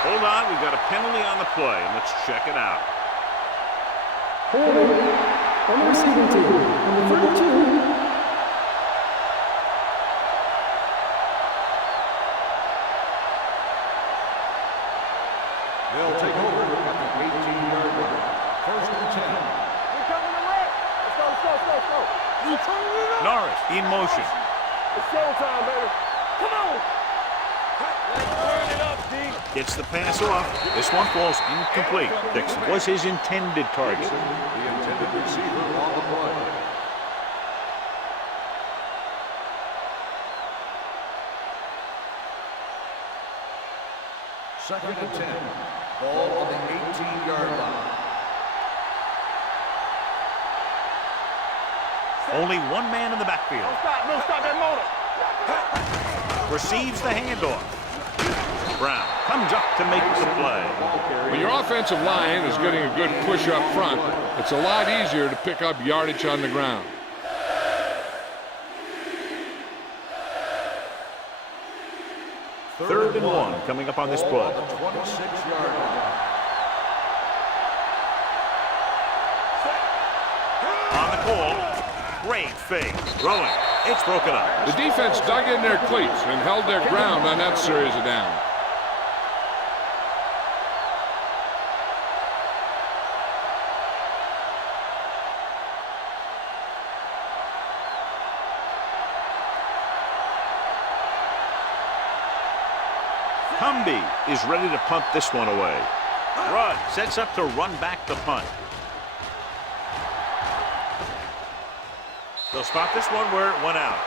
Hold on, we've got a penalty on the play, and let's check it out. Holding on the receiving team, number 32. They'll take over at the 18-yard line. First and 10. We coming to wreck. Let's go, let's go, let's go, let's go. You turning it up? Norris in motion. It's showtime, baby. Come on. Let's turn it up, D. Gets the pass off. This one falls incomplete. Dixon was his intended target. The intended receiver on the play. Second and 10. Ball on the 18-yard line. Only one man in the backfield. Don't stop that motor. Receives the handoff. Brown comes up to make the play. When your offensive line is getting a good push up front, it's a lot easier to pick up yardage on the ground. Third and 1 coming up on this play. 26-yard line. Ball. Great fake. Throwing. It's broken up. The defense dug in their cleats and held their ground on that series of downs. Humby is ready to punt this one away. Rudd sets up to run back the punt. They'll spot this one where it went out.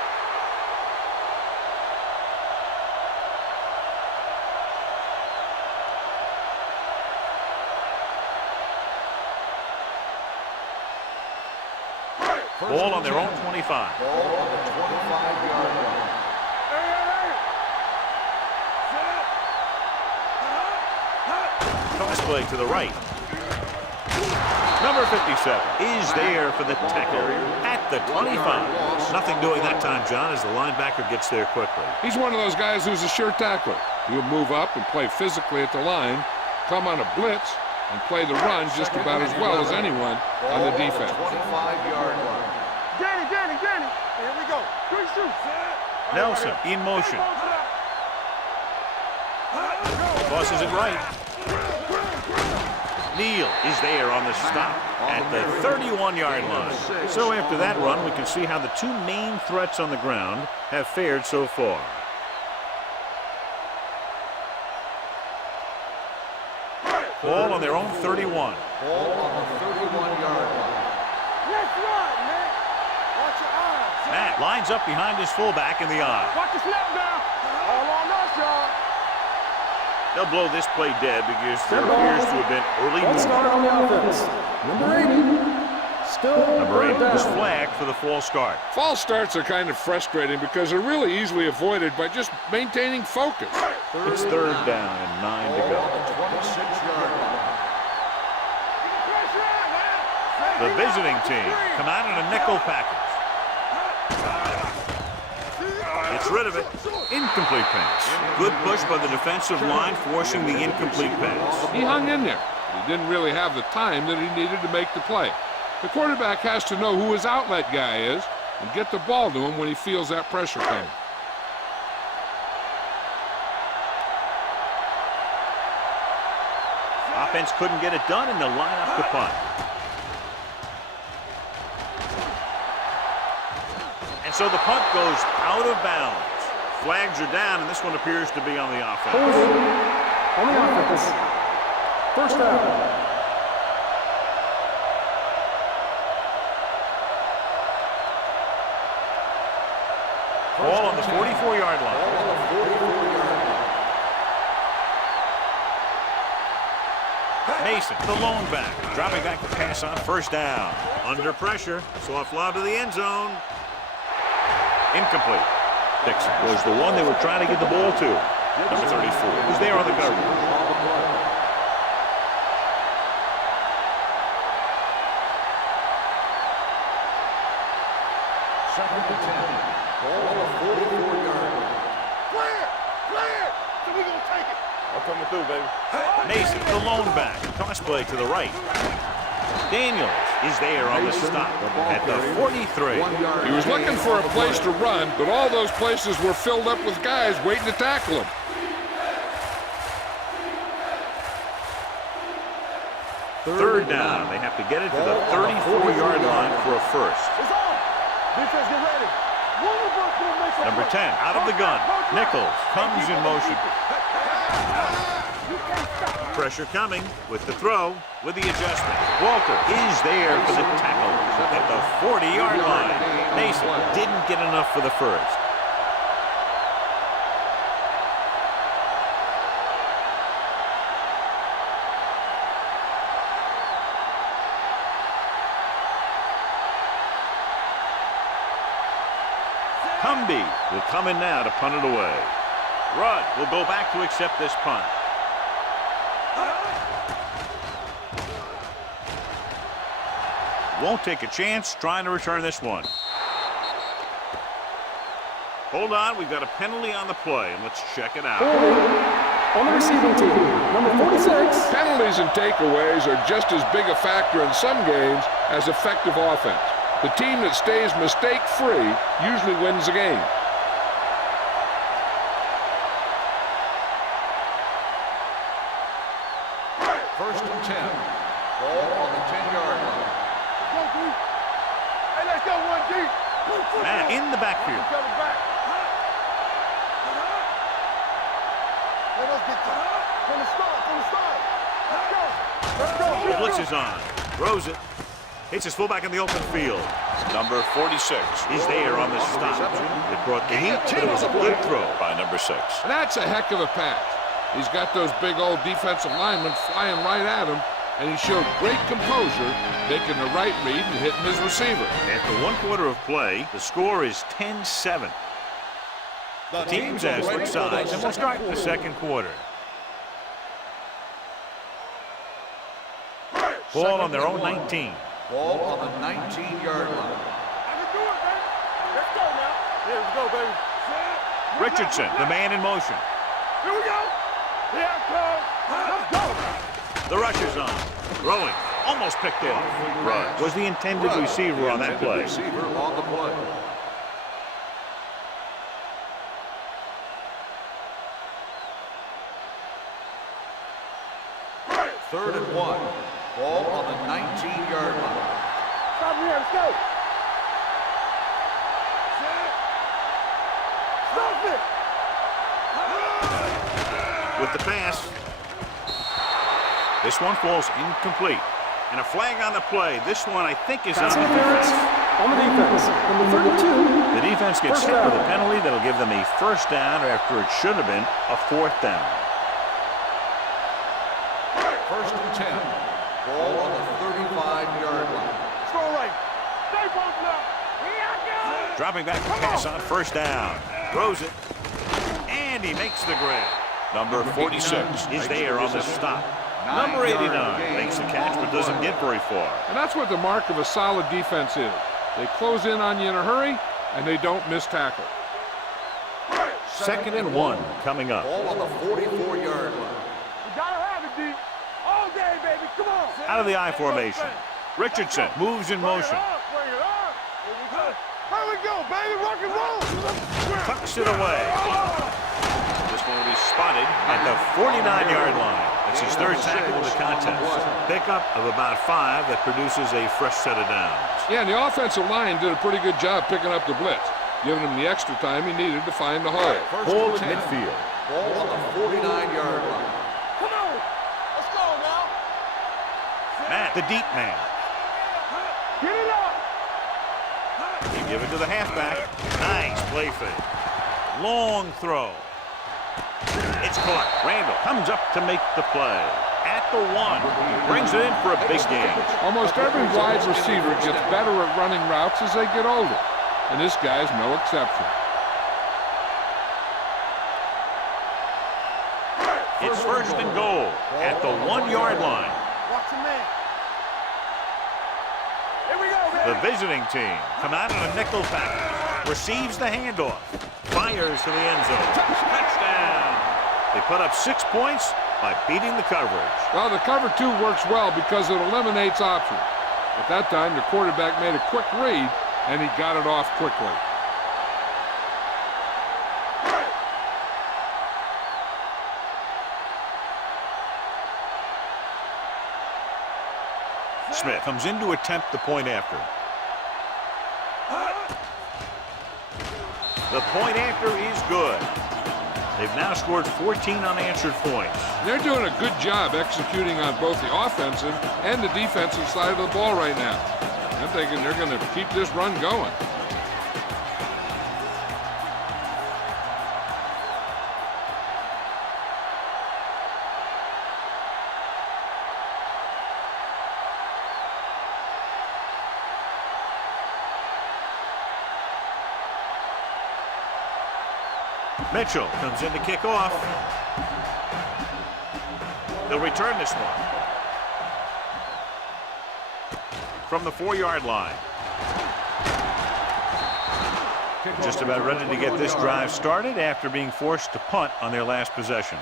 Ball on their own 25. Ball on the 25-yard line. Toss play to the right. Number 57 is there for the tackle at the 25. Nothing doing that time, John, as the linebacker gets there quickly. He's one of those guys who's a sure tackler. He'll move up and play physically at the line, come on a blitz, and play the run just about as well as anyone on the defense. 25-yard line. Danny. Here we go. Quick shoot. Nelson in motion. Tosses it right. Neal is there on the stop at the 31-yard line. So after that run, we can see how the two main threats on the ground have fared so far. Ball on their own 31. Ball on the 31-yard line. Let's run, man. Watch your eyes. Matt lines up behind his fullback in the eye. Watch the snap down. All on us, y'all. They'll blow this play dead because there appears to have been early Let's movement. start on the offense. Number 80. Still Number 8 third was down. flagged for the false start. False starts are kind of frustrating because they're really easily avoided by just maintaining focus. It's third down and 9 to Ball go. on the 26-yard line. The visiting team come out in a nickel package. Gets rid of it. Incomplete pass. Good push by the defensive line, forcing the incomplete pass. He hung in there. He didn't really have the time that he needed to make the play. The quarterback has to know who his outlet guy is and get the ball to him when he feels that pressure coming. Offense couldn't get it done, and they'll line up to punt. And so the punt goes out of bounds. Flags are down, and this one appears to be on the offense. Holding on the offense. First down. Ball on the 44-yard line. Mason, the lone back, dropping back to pass on first down. Under pressure, soft lob to the end zone. Incomplete. Dixon was the one they were trying to get the ball to. Number 34, who's there on the coverage. Second and 10. Ball on the 44-yard line. Clear. So we gonna take it. I'm coming through, baby. Mason, the lone back, toss play to the right. Daniels is there on the stop at the 43. He was looking for a place to run, but all those places were filled up with guys waiting to tackle him. Third down. They have to get it to the 34-yard line for a first. It's on. Defense, get ready. One of us will make a Number 10, out of the gun. Nichols comes in motion. You can't stop me. Pressure coming with the throw, with the adjustment. Walter is there for the tackle at the 40-yard line. Mason didn't get enough for the first. Humby will come in now to punt it away. Rudd will go back to accept this punt. Won't take a chance trying to return this one. Hold on, we've got a penalty on the play, and let's check it out. On the receiving team, number 46. Penalties and takeaways are just as big a factor in some games as effective offense. The team that stays mistake-free usually wins the game. First and 10. Ball on the 10-yard line. Go deep. Hey, let's go one deep. Matt in the backfield. Coming back. Hey, let's get top. From the start, from the start. Let's go. Let's go. He blitzes on. Throws it. Hits his fullback in the open field. Number 46 is there on the stop. It brought the heat, but it was a good throw by number 6. And that's a heck of a pass. He's got those big old defensive linemen flying right at him, and he showed great composure, making the right read and hitting his receiver. After 1 quarter of play, the score is 10-7. The teams have switched sides, and we'll start the second quarter. Ball on their own 19. Ball on the 19-yard line. I can do it, man. Let's go now. Here we go, baby. Richardson, the man in motion. Here we go. Here I come. Let's go. The rush is on. Throwing. Almost picked off. Rush was the intended receiver on that play. Receiver on the play. Third and 1. Ball on the 19-yard line. Stop here. Let's go. Stop it. With the pass. This one falls incomplete. And a flag on the play. This one, I think, is on Pass the interference defense. on the defense. Number 32. The defense gets First hit down. with a penalty that'll give them a first down after it should have been a 4th down. First and 10. Ball on the 35-yard line. Throw right. Stay both now. Here I go. Dropping back to pass on first down. Throws it. And he makes the grab. Number 46 is there on the stop. Number 89 makes the catch but doesn't get very far. And that's what the mark of a solid defense is. They close in on you in a hurry, and they don't miss tackle. 2nd and 1 coming up. Ball on the 44-yard line. We gotta have it, D. All day, baby. Come on. Out of the I formation. Richardson moves in motion. Bring it up. Here we go. Here we go, baby. Rock and roll. Tucks it away. This one will be spotted at the 49-yard line. That's his 3rd tackle of the contest. Pickup of about 5 that produces a fresh set of downs. Yeah, and the offensive line did a pretty good job picking up the blitz, giving him the extra time he needed to find the hole. First Ball and at 10. midfield. Ball on the 49-yard line. Come on. Let's go now. Matt, the deep man. Get it up. They give it to the halfback. Nice play fake. Long throw. It's caught. Randall comes up to make the play. At the 1. Brings it in for a big game. Almost every wide receiver gets better at running routes as they get older, and this guy's no exception. It's 1st and goal at the 1-yard line. Watch your man. Here we go, baby. The visiting team come out in a nickel package. Receives the handoff. Fires to the end zone. Touchdown. They put up 6 points by beating the coverage. Well, the cover 2 works well because it eliminates options. At that time, the quarterback made a quick read, and he got it off quickly. Smith comes in to attempt the point after. The point after is good. They've now scored 14 unanswered points. They're doing a good job executing on both the offensive and the defensive side of the ball right now. I'm thinking they're going to keep this run going. Mitchell comes in to kick off. They'll return this one. From the 4-yard line. Just about ready to get this drive started after being forced to punt on their last possession.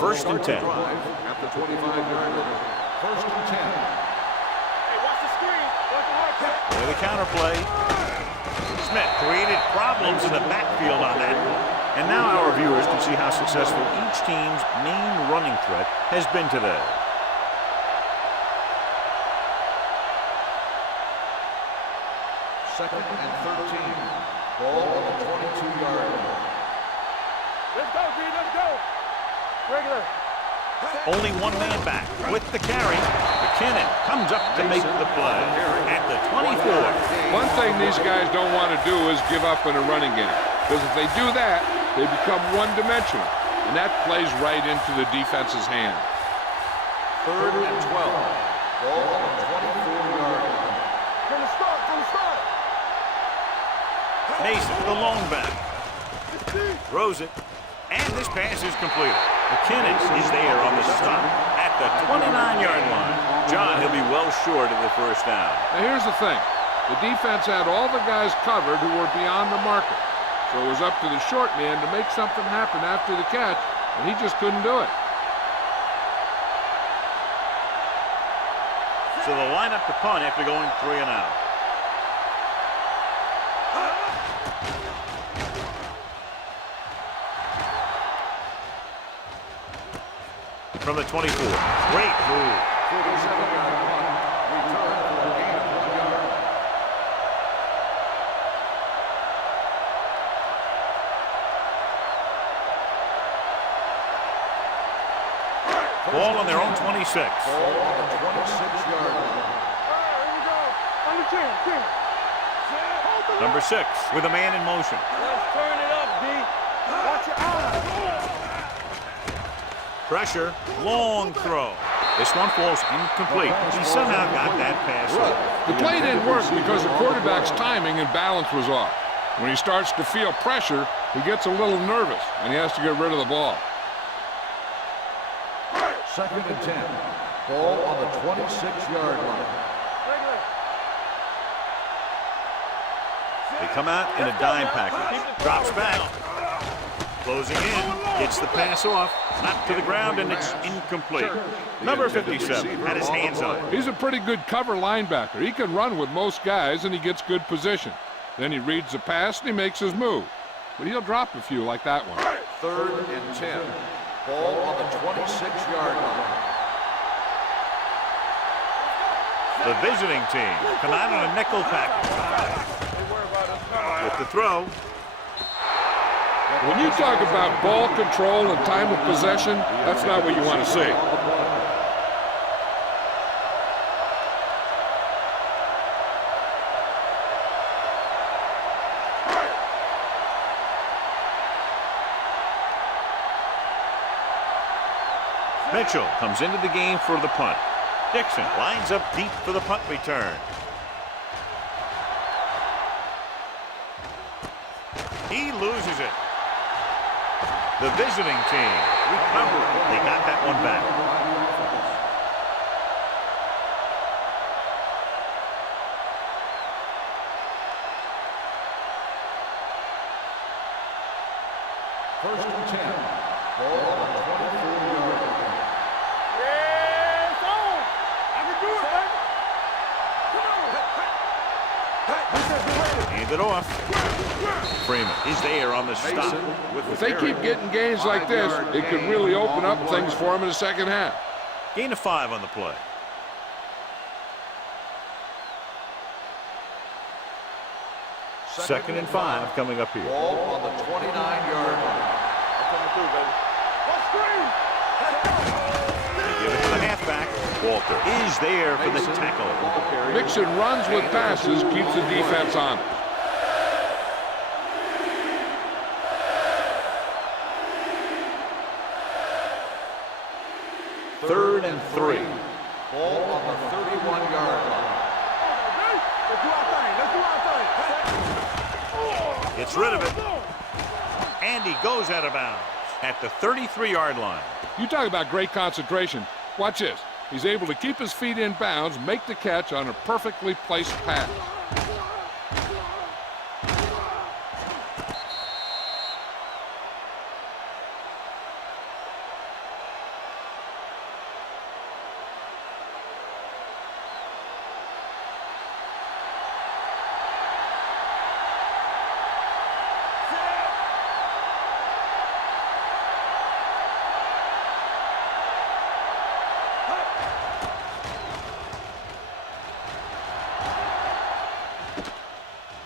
First and 10. At the 25-yard line. First and 10. Hey, watch the screen. Watch the hard pass. With a counterplay. Smith created problems in the backfield on that. And now our viewers can see how successful each team's main running threat has been today. Second and 13. Ball on the 22-yard line. Let's go, D. Let's go. Regular. Only one man back with the carry. McKinnon comes up to make the play at the 24. One thing these guys don't want to do is give up in a running game. Because if they do that, they become one-dimensional. And that plays right into the defense's hand. Third and 12. Ball on the 24-yard line. From the start, from the start. Mason, the lone back. Throws it. And this pass is completed. McKinnon is there on the stop at the 29-yard line. John, he'll be well short of the first down. Now here's the thing. The defense had all the guys covered who were beyond the marker. So it was up to the short man to make something happen after the catch, and he just couldn't do it. So they'll line up to punt after going 3 and out. From the 24. Great move. 47-yard punt. Return for a gain of 1 yard. Ball on their own 26. Ball on the 26-yard line. All right, here we go. On the 10. Hold the Number 6 with a man in motion. Let's turn it up, D. Watch your eyes. Pressure, long throw. This one falls incomplete. He somehow got that pass off. The play didn't work because the quarterback's timing and balance was off. When he starts to feel pressure, he gets a little nervous, and he has to get rid of the ball. Second and 10. Ball on the 26-yard line. They come out in a dime package. Drops back. Closing in. Gets the pass off. Knocked to the ground, and it's incomplete. Number 57 had his hands on it. He's a pretty good cover linebacker. He can run with most guys, and he gets good position. Then he reads the pass, and he makes his move. But he'll drop a few like that one. Third and 10. Ball on the 26-yard line. The visiting team come out on a nickel package. With the throw. When you talk about ball control and time of possession, that's not what you want to see. Mitchell comes into the game for the punt. Dixon lines up deep for the punt return. He loses it. The visiting team recovered. They got that one back. First and 10. Ball on the 24-yard line. Yeah, it's on. I can do it, baby. Come on. Hand it off. Freeman is there on the stop. If they keep getting gains like this, it could really open up things for them in the second half. Gain of 5 on the play. Second and 5 coming up here. Ball on the 29-yard line. Coming through, baby. What screen? They give it to the halfback. Walter is there for the tackle. Mixon runs with passes, keeps the defense on it. Third and 3. Ball on the 31-yard line. Let's do our thing. Let's do our thing. Gets rid of it. And he goes out of bounds at the 33-yard line. You talk about great concentration. Watch this. He's able to keep his feet in bounds, make the catch on a perfectly placed pass.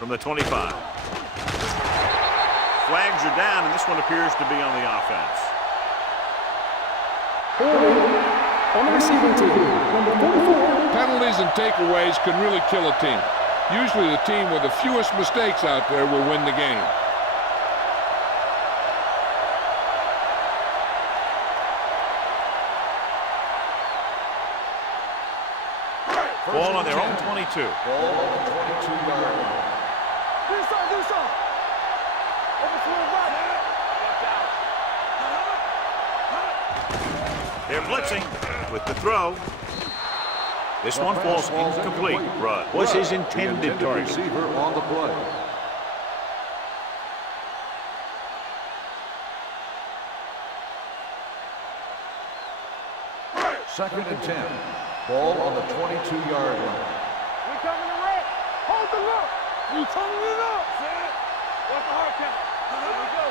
from the 25. Flags are down, and this one appears to be on the offense. On the receiving team, number 44. Penalties and takeaways can really kill a team. Usually the team with the fewest mistakes out there will win the game. Ball on their own 22. Ball on the 22-yard line. This side. Over to the right. They're blitzing with the throw. This one falls incomplete. Rudd was his intended target. Receiver on the play. Second and 10. Ball on the 22-yard line. We coming to red. Hold the look. You turning it up. What's the hard count? Here we go.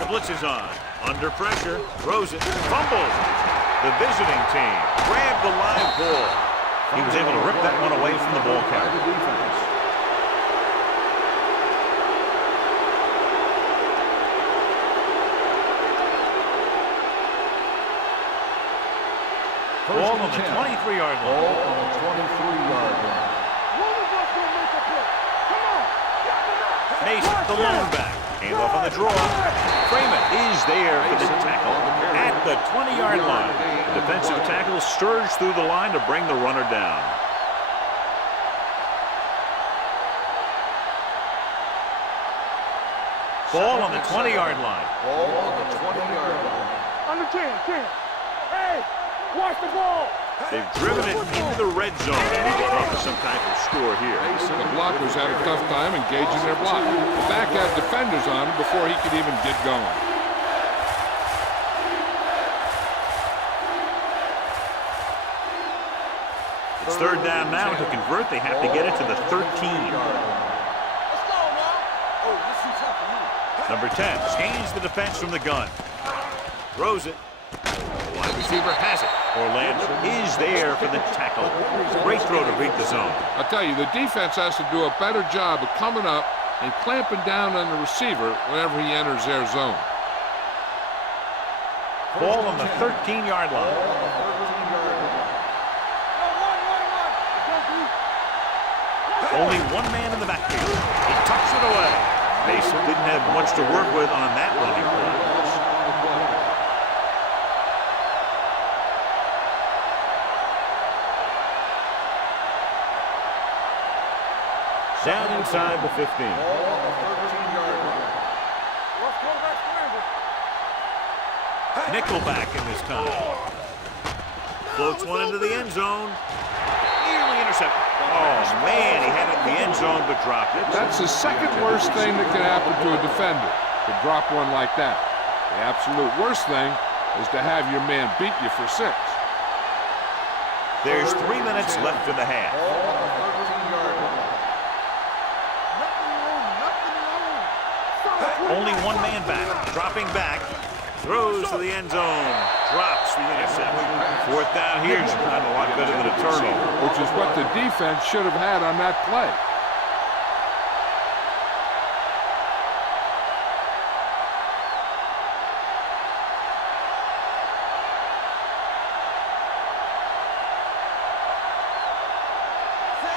The blitz is on. Under pressure. Throws it. Fumbles. The visiting team grabbed the live ball. He was able to rip that one away from the ball carrier. Ball on the 23-yard line. Ball on the 23-yard line. One of us will make a play. Come on. Mason, the lone back. Came off on the draw. Freeman is there for the tackle at the 20-yard line. The defensive tackle surged through the line to bring the runner down. Ball on the 20-yard line. Ball on the 20-yard line. Under 10. Hey, watch the ball. They've driven it into the red zone. They need to come to some type of score here. The blockers had a tough time engaging their block. The back had defenders on him before he could even get going. It's third down now. To convert, they have to get it to the 13. Let's go now. Oh, this is something. Number 10 scans the defense from the gun. Throws it. The wide receiver has it. Orlando is there for the tackle. Great throw to beat the zone. I'll tell you, the defense has to do a better job of coming up and clamping down on the receiver whenever he enters their zone. Ball on the 13-yard line. Only one man in the backfield. He tucks it away. Mason didn't have much to work with on that running play. Down inside the 15. Nickelback in this time. Floats one into the end zone. Nearly intercepted. Oh, man, he had it in the end zone but dropped it. That's the second worst thing that can happen to a defender, to drop one like that. The absolute worst thing is to have your man beat you for 6. There's 3 minutes left in the half. Only one man back. Dropping back. Throws to the end zone. Drops the interception. Fourth down here is not a lot better than a turnover. Which is what the defense should have had on that play.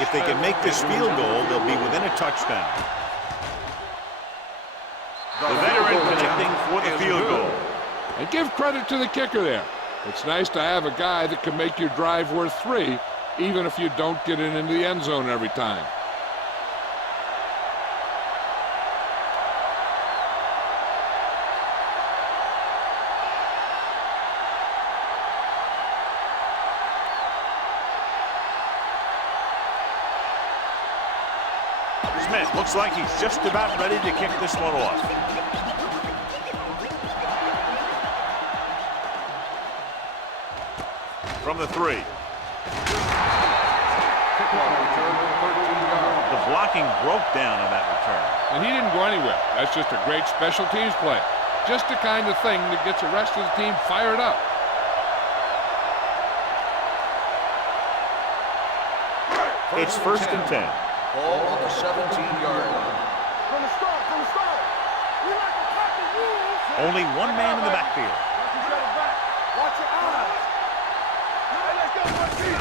If they can make this field goal, they'll be within a touchdown. The veteran connecting for the field goal. And give credit to the kicker there. It's nice to have a guy that can make your drive worth 3, even if you don't get it into the end zone every time. Smith looks like he's just about ready to kick this one off. From the 3. The blocking broke down on that return. And he didn't go anywhere. That's just a great special teams play. Just the kind of thing that gets the rest of the team fired up. It's first and 10. Ball on the 17-yard line. From the start, we like to cut the rules. Only one man in the backfield. Watch each other back. Watch your eyes. Hey, let's go,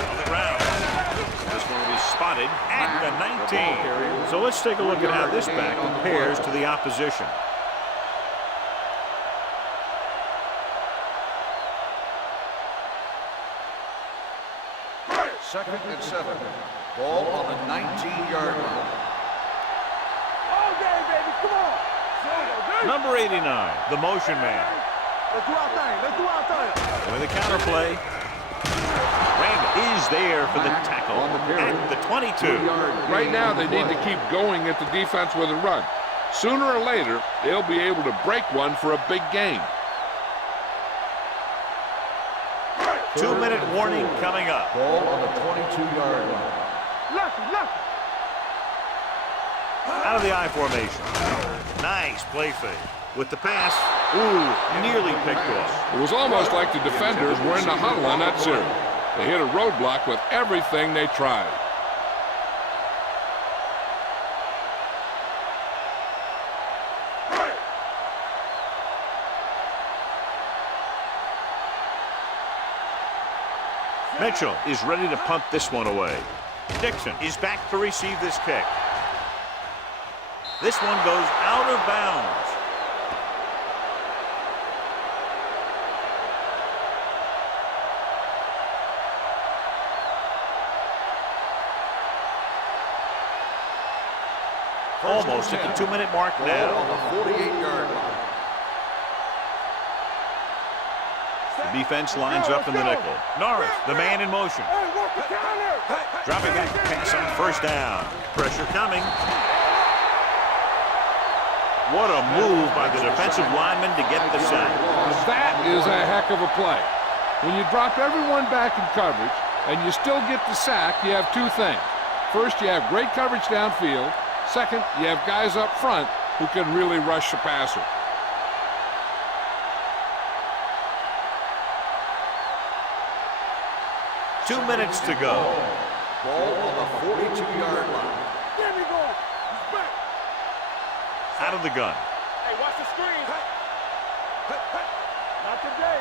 On the ground. This one will be spotted at the 19. So let's take a look at how this back compares to the opposition. Second and 7. Ball on the 19-yard line. all day, baby. Come on. Number 89, the motion man. Let's do our thing. With a counter play. Randall is there for the tackle at the 22. Right now, they need to keep going at the defense with a run. Sooner or later, they'll be able to break one for a big gain. 2-minute warning coming up. Ball on the 22-yard line. Left. Out of the I formation. Nice play fake. With the pass, ooh, nearly picked off. It was almost like the defenders were in the huddle on that series. They hit a roadblock with everything they tried. Mitchell is ready to punt this one away. Dixon is back to receive this kick. This one goes out of bounds. Almost at the 2-minute mark now. On the 48-yard line. The defense lines up in the nickel. Norris, the man in motion. Hey, work the counter. Dropping back to pass on first down. Pressure coming. What a move by the defensive lineman to get the sack. That is a heck of a play. When you drop everyone back in coverage and you still get the sack, you have two things. First, you have great coverage downfield. Second, you have guys up front who can really rush the passer. Two minutes to go. Ball on the 42-yard line. There we go. He's back. Out of the gun. Hey, watch the screen. Not today.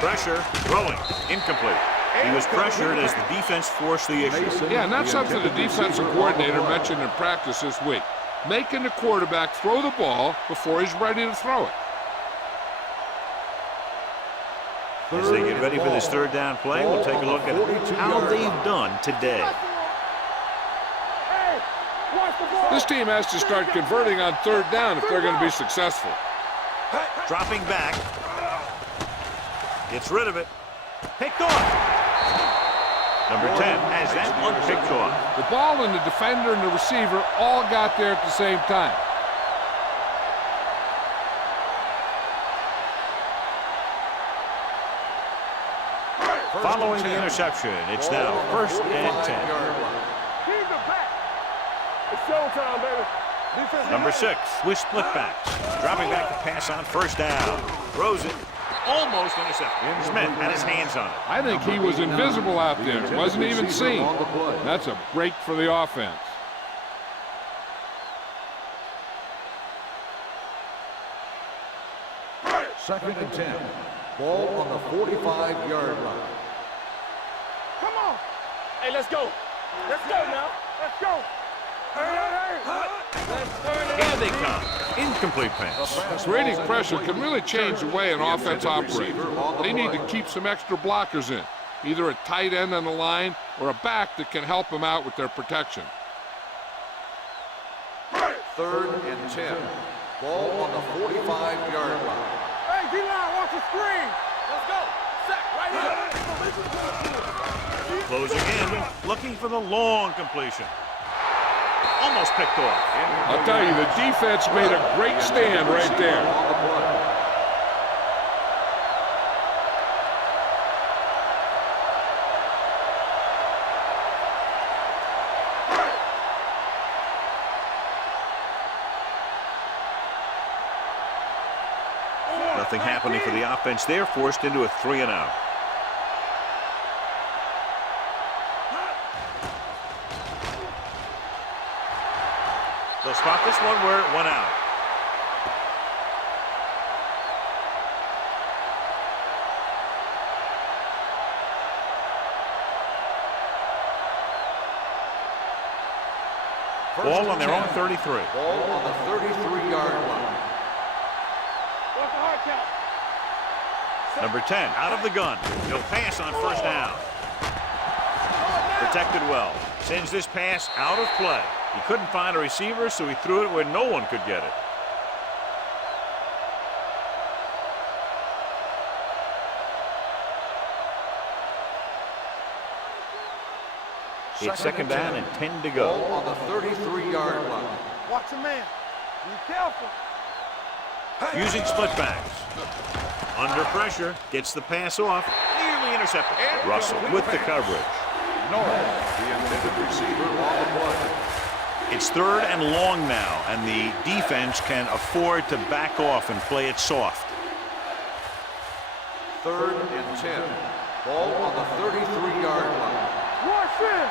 Pressure, throwing, incomplete. He was pressured as the defense forced the issue. Yeah, and that's something the defensive coordinator mentioned in practice this week. Making the quarterback throw the ball before he's ready to throw it. As they get ready for this third down play, we'll take a look at how they've done today. Hey, watch the ball. This team has to start converting on third down if they're going to be successful. Dropping back. Gets rid of it. Picked off. Number 10 has that one picked off. The ball and the defender and the receiver all got there at the same time. Following the interception, it's now 1st and 10. He's the back. It's showtime, baby. Defense Number 6 with split backs. Dropping back to pass on first down. Throws it. Almost intercepted. Smith had his hands on it. I think he was invisible out there. Wasn't even seen. That's a break for the offense. Second and 10. Ball on the 45-yard line. Come on. Hey, let's go. Let's go now. Let's go. Hey. Let's turn it. Here they come. Incomplete pass. Creating pressure can really change the way an offense operates. They need to keep some extra blockers in, either a tight end on the line or a back that can help them out with their protection. Third and 10. Ball on the 45-yard line. Hey, D-line, watch the screen. Let's go. Sack right here. Closing in, looking for the long completion. Almost picked off. I'll tell you, the defense made a great stand right there. On the play. Nothing happening for the offense there, forced into a 3-and-out. spot this one where it went out. Ball on their own 33. Ball on the 33-yard line. What's the hard count? Number 10 out of the gun. He'll pass on first down. Protected well. Sends this pass out of play. He couldn't find a receiver, so he threw it where no one could get it. It's second down and 10 to go. Ball on the 33-yard line. Watch your man. Be careful. Using split backs. Under pressure. Gets the pass off. Nearly intercepted. Russell with the coverage. Norris, the intended receiver on the play. It's third and long now, and the defense can afford to back off and play it soft. Third and 10. Ball on the 33-yard line. Watch it.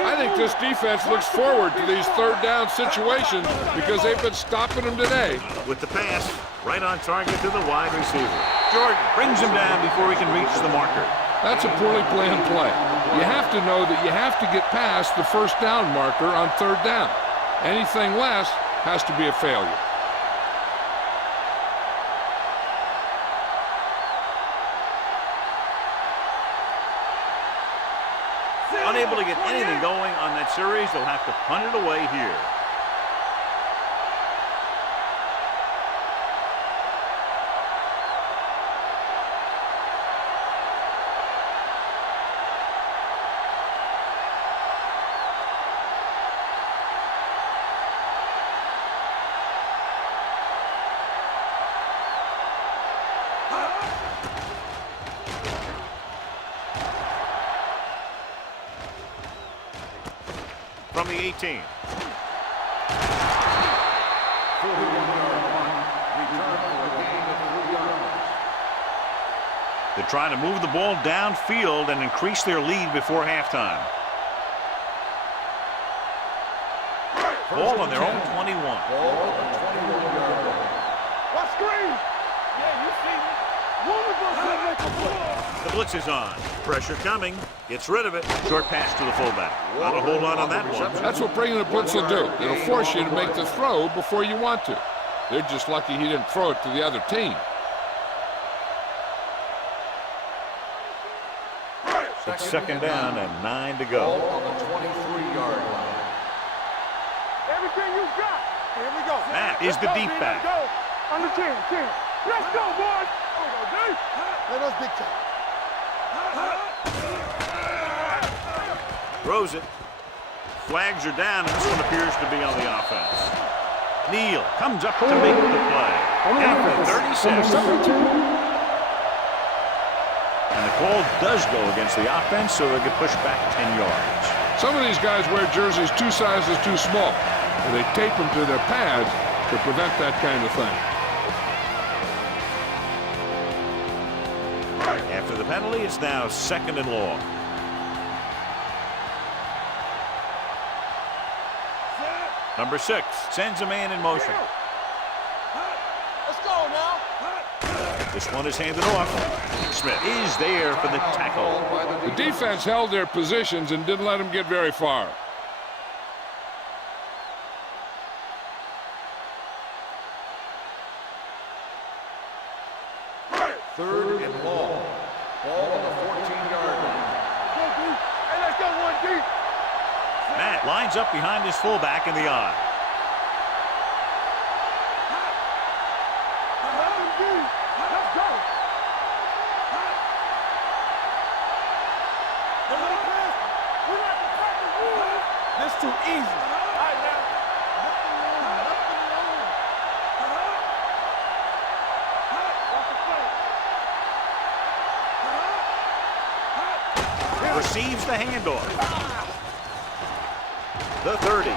I think this defense looks forward to these third down situations because they've been stopping them today. With the pass, right on target to the wide receiver. Jordan brings him down before he can reach the marker. That's a poorly planned play. You have to know that you have to get past the first down marker on third down. Anything less has to be a failure. Unable to get anything going on that series, they'll have to punt it away here. From the 18. 41-yard line. Return for a gain of 3 yards. They're trying to move the ball downfield and increase their lead before halftime. Ball on their own 21. Ball on the 21-yard line. Watch screen. Yeah, you see me. One of us will make a play. The blitz is on. Pressure coming. Gets rid of it. Short pass to the fullback. Not a hold on that one. That's what bringing the blitz will do. It'll force you to make the throw before you want to. They're just lucky he didn't throw it to the other team. It's second down and 9 to Ball go. on the 23-yard line. Everything you got. Here we go. That is the deep back. Let's go. On the 10. Let's go, boys. Let us big time. Throws it. Flags are down, and this one appears to be on the offense. Neal comes up to make the play. At the 36. Number 72. And the call does go against the offense, so they'll get pushed back 10 yards. Some of these guys wear jerseys 2 sizes too small, and they tape them to their pads to prevent that kind of thing. After the penalty, it's now second and long. Number 6 sends a man in motion. Let's go now. This one is handed off. Smith is there for the tackle. The defense held their positions and didn't let them get very far. Third and long. Ball on the 14-yard line. Hey, let's go 1 deep. Matt lines up behind his fullback in the eye. Let's go. This too easy. All right, now. Receives the handoff. The 30.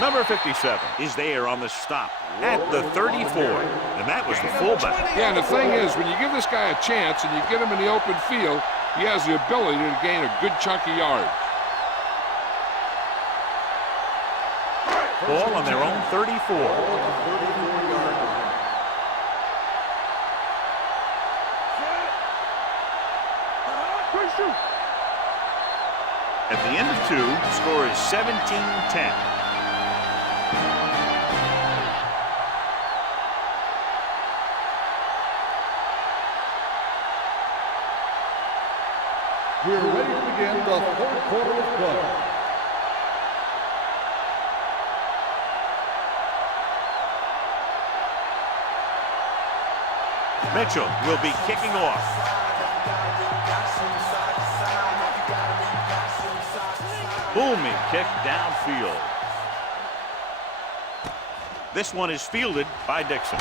Number 57 is there on the stop at the 34. And that was the fullback. Yeah, and the thing is, when you give this guy a chance and you get him in the open field, he has the ability to gain a good chunk of yards. Ball on their own 34. At the end of 2, the score is 17-10. We're ready to begin the third quarter of play. Mitchell will be kicking off. Booming kick downfield. This one is fielded by Dixon.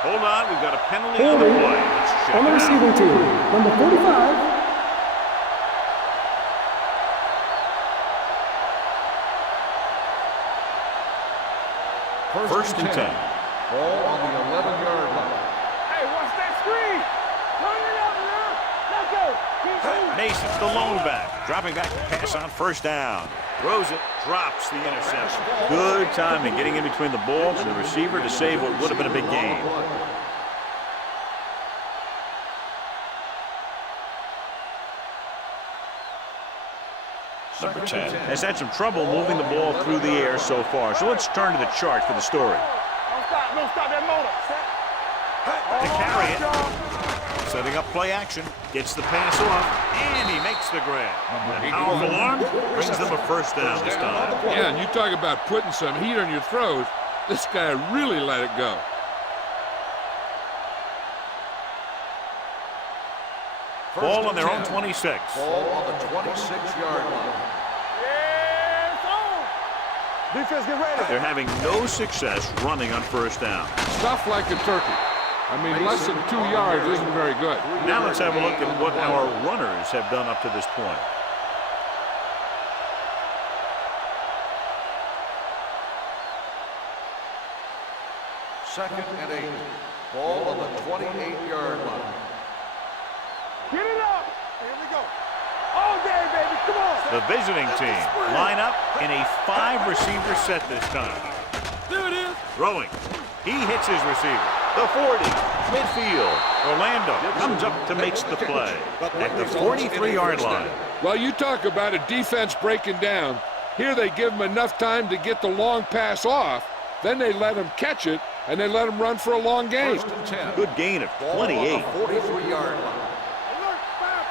Hold on, we've got a penalty on the play. Let's check On the it receiving out. team, number 45. First and 10. Ball on the 11-yard line. Hey, watch that screen. Turn it up now. Let's go. Keep moving. Mason, the lone back, dropping back to pass on first down. Throws it, drops the interception. Good timing, getting in between the ball and the receiver to save what would have been a big gain. Number 10 has had some trouble moving the ball through the air so far. So let's turn to the chart for the story. Don't stop that motor. To carry it, setting up play action, gets the pass off, and he makes the grab. That powerful arm brings them a first down this time. Yeah, and you talk about putting some heat on your throws. This guy really let it go. Ball on their own 26. Ball on the 26-yard line. Yeah, it's on. Defense, get ready. They're having no success running on first down. Stuff like a turkey. I mean, less than 2 yards isn't very good. Now let's have a look at what our runners have done up to this point. Second and 8. Ball on the 28-yard line. Get it up. Here we go. All day, baby. Come on. The visiting team line up in a 5-receiver set this time. There it is. Throwing. He hits his receiver. The 40. Midfield. Orlando comes up to make the play at the 43-yard line. Well, you talk about a defense breaking down. Here they give him enough time to get the long pass off. Then they let him catch it, and they let him run for a long gain. First and 10. Good gain of Ball on 28. the 43-yard line. Alert. Fire,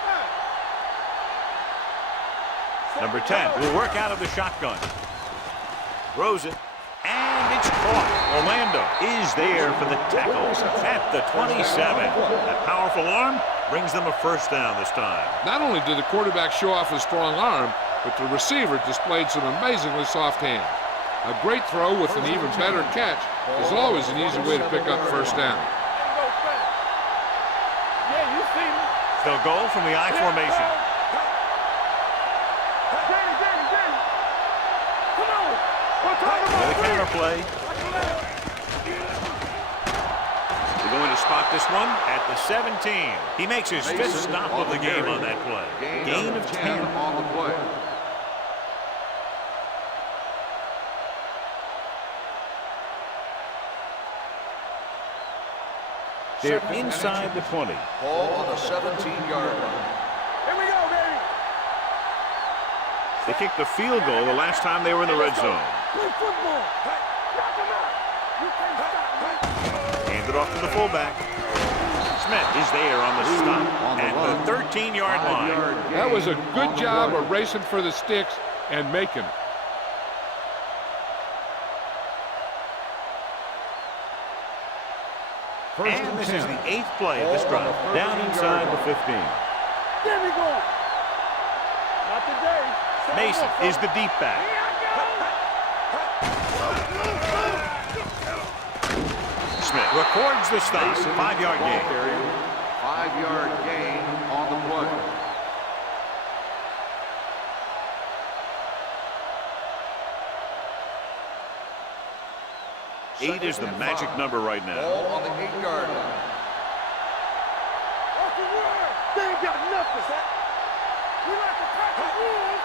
fire. Number 10 will work out of the shotgun. Throws it. And it's caught. Orlando is there for the tackle at the 27. That powerful arm brings them a first down this time. Not only did the quarterback show off his strong arm, but the receiver displayed some amazingly soft hands. A great throw with an even better catch is always an easy way to pick up first down. Yeah, you see me. They'll go from the I formation. Danny. Come on. We're talking With a about counter play. They're going to spot this one at the 17. He makes his fifth stop of the game on that play. Gain of 10. on the play. They're inside the 20. Ball on the 17-yard line. Here we go, baby. They kicked the field goal the last time they were in the red zone. Play football. Knock him out. You can't stop me. Hands it off to the fullback. Smith is there on the stop at the 13-yard line. That was a good job of racing for the sticks and making it. And this is the 8th play of this drive. Down inside the 15. There we go. Not today. Mason is the deep back. Here I Smith records the stop. 5-yard gain. 5-yard gain on the play. Eight is the magic number right now. Ball on the 8-yard line. They ain't got nothing. We like to crack the rules.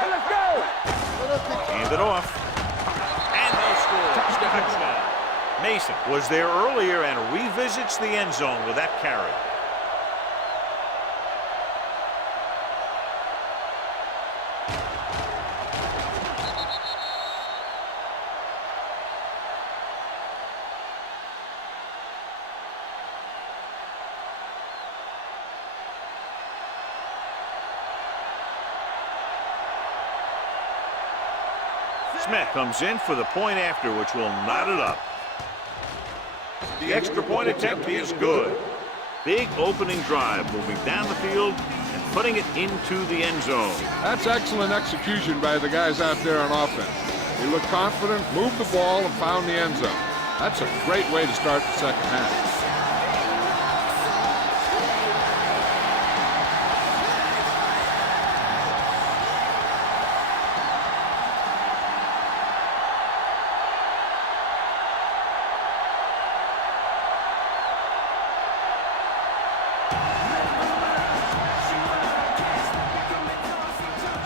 Hey, let's go. Hand it off. And they'll score. Touchdown. Mason was there earlier and revisits the end zone with that carry. Smith comes in for the point after, which will knot it up. The extra point attempt is good. Big opening drive, moving down the field and putting it into the end zone. That's excellent execution by the guys out there on offense. They looked confident, moved the ball, and found the end zone. That's a great way to start the second half.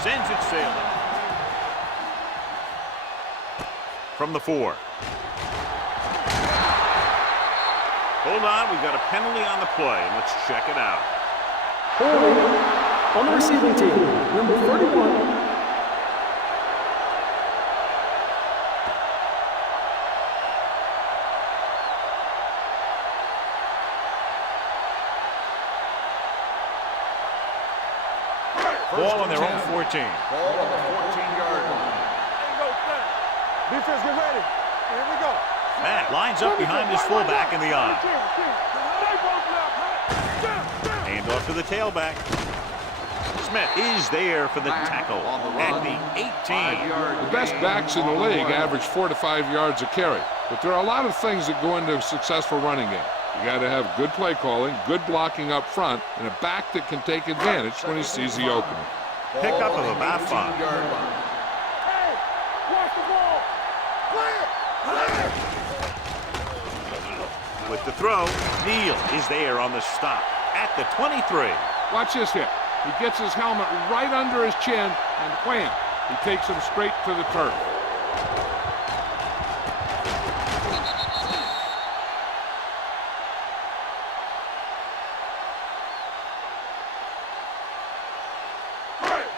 Sends it sailing. From the 4. Hold on, we've got a penalty on the play. Let's check it out. Holding on the receiving team, number 31. Ball on their own 14. Ball on the 14-yard line. Defense, get ready. Here we go. Matt lines up behind his fullback in the eye. Hand off to the tailback. Smith is there for the tackle at the 18. The best backs in the league average 4 to 5 yards a carry, but there are a lot of things that go into a successful running game. You got to have good play calling, good blocking up front, and a back that can take advantage when he sees the opening. Pickup of about 5. Hey, watch the ball. With the throw, Neal is there on the stop at the 23. Watch this hit. He gets his helmet right under his chin, and wham, he takes him straight to the turf.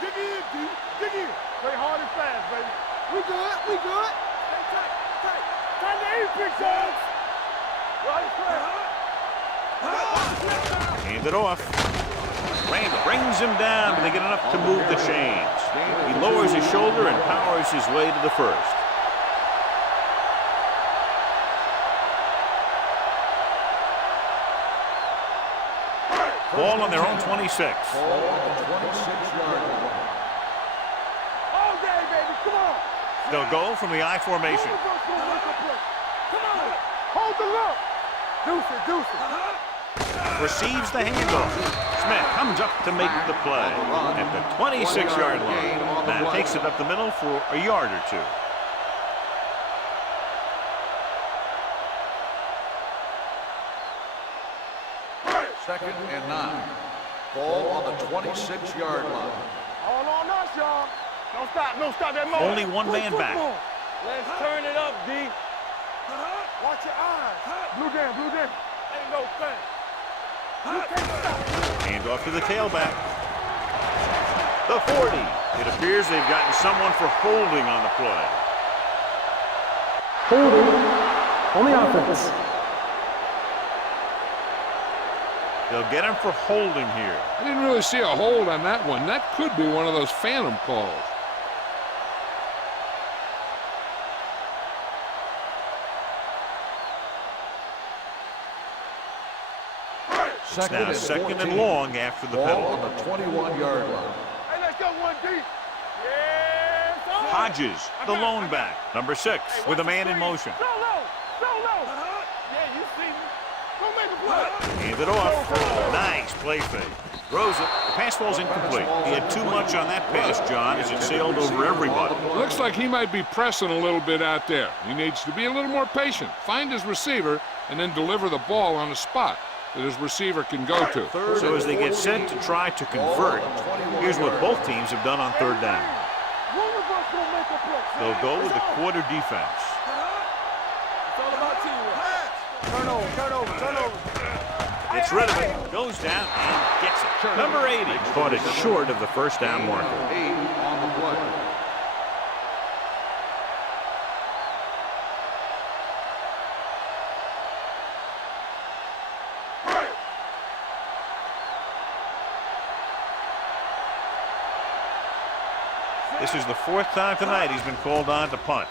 Dig in, D. Dig in. Play hard and fast, baby. We good. We good. Stay tight. Tight. Time to eat, big dogs. Right flag. Hand it off. Randall brings him down, but they get enough to move the chains. He lowers his shoulder and powers his way to the first. Ball on their own 26. Ball on the 26-yard line. All day, baby. Come on. They'll go from the I formation. Come on. Hold the look. Deuce it, deuce it. Receives the handoff. Smith comes up to make the play at the 26-yard line. Now takes it up the middle for a yard or 2. Second and 9. Ball on the 26-yard line. All on us, y'all. Don't stop. Don't stop that moment. Only one man back. Let's turn it up, D. Watch your eyes. Blue down, blue down. Ain't no thing. You can't stop. Hand off to the tailback. The 40. It appears they've gotten someone for holding on the play. Holding on the offense. They'll get him for holding here. I didn't really see a hold on that one. That could be one of those phantom calls. It's now second and long after the Ball penalty. on the 21-yard line. Hey, let's go one deep. Yes, sir. Hodges, the lone back, number 6, with a man in motion. So low. So low. Yeah, you see me. Don't make a play. Hand it off. Nice play fake. Throws it. The pass ball's incomplete. He had too much on that pass, John, as it sailed over everybody. Looks like he might be pressing a little bit out there. He needs to be a little more patient, find his receiver, and then deliver the ball on a spot that his receiver can go to. So as they get set to try to convert, here's what both teams have done on third down. They'll go with the quarter defense. It's all about teamwork. Turnover. Gets rid of it, goes down and gets it. Number 80 caught it short of the first down marker. 8 on the play. This is the 4th time tonight he's been called on to punt.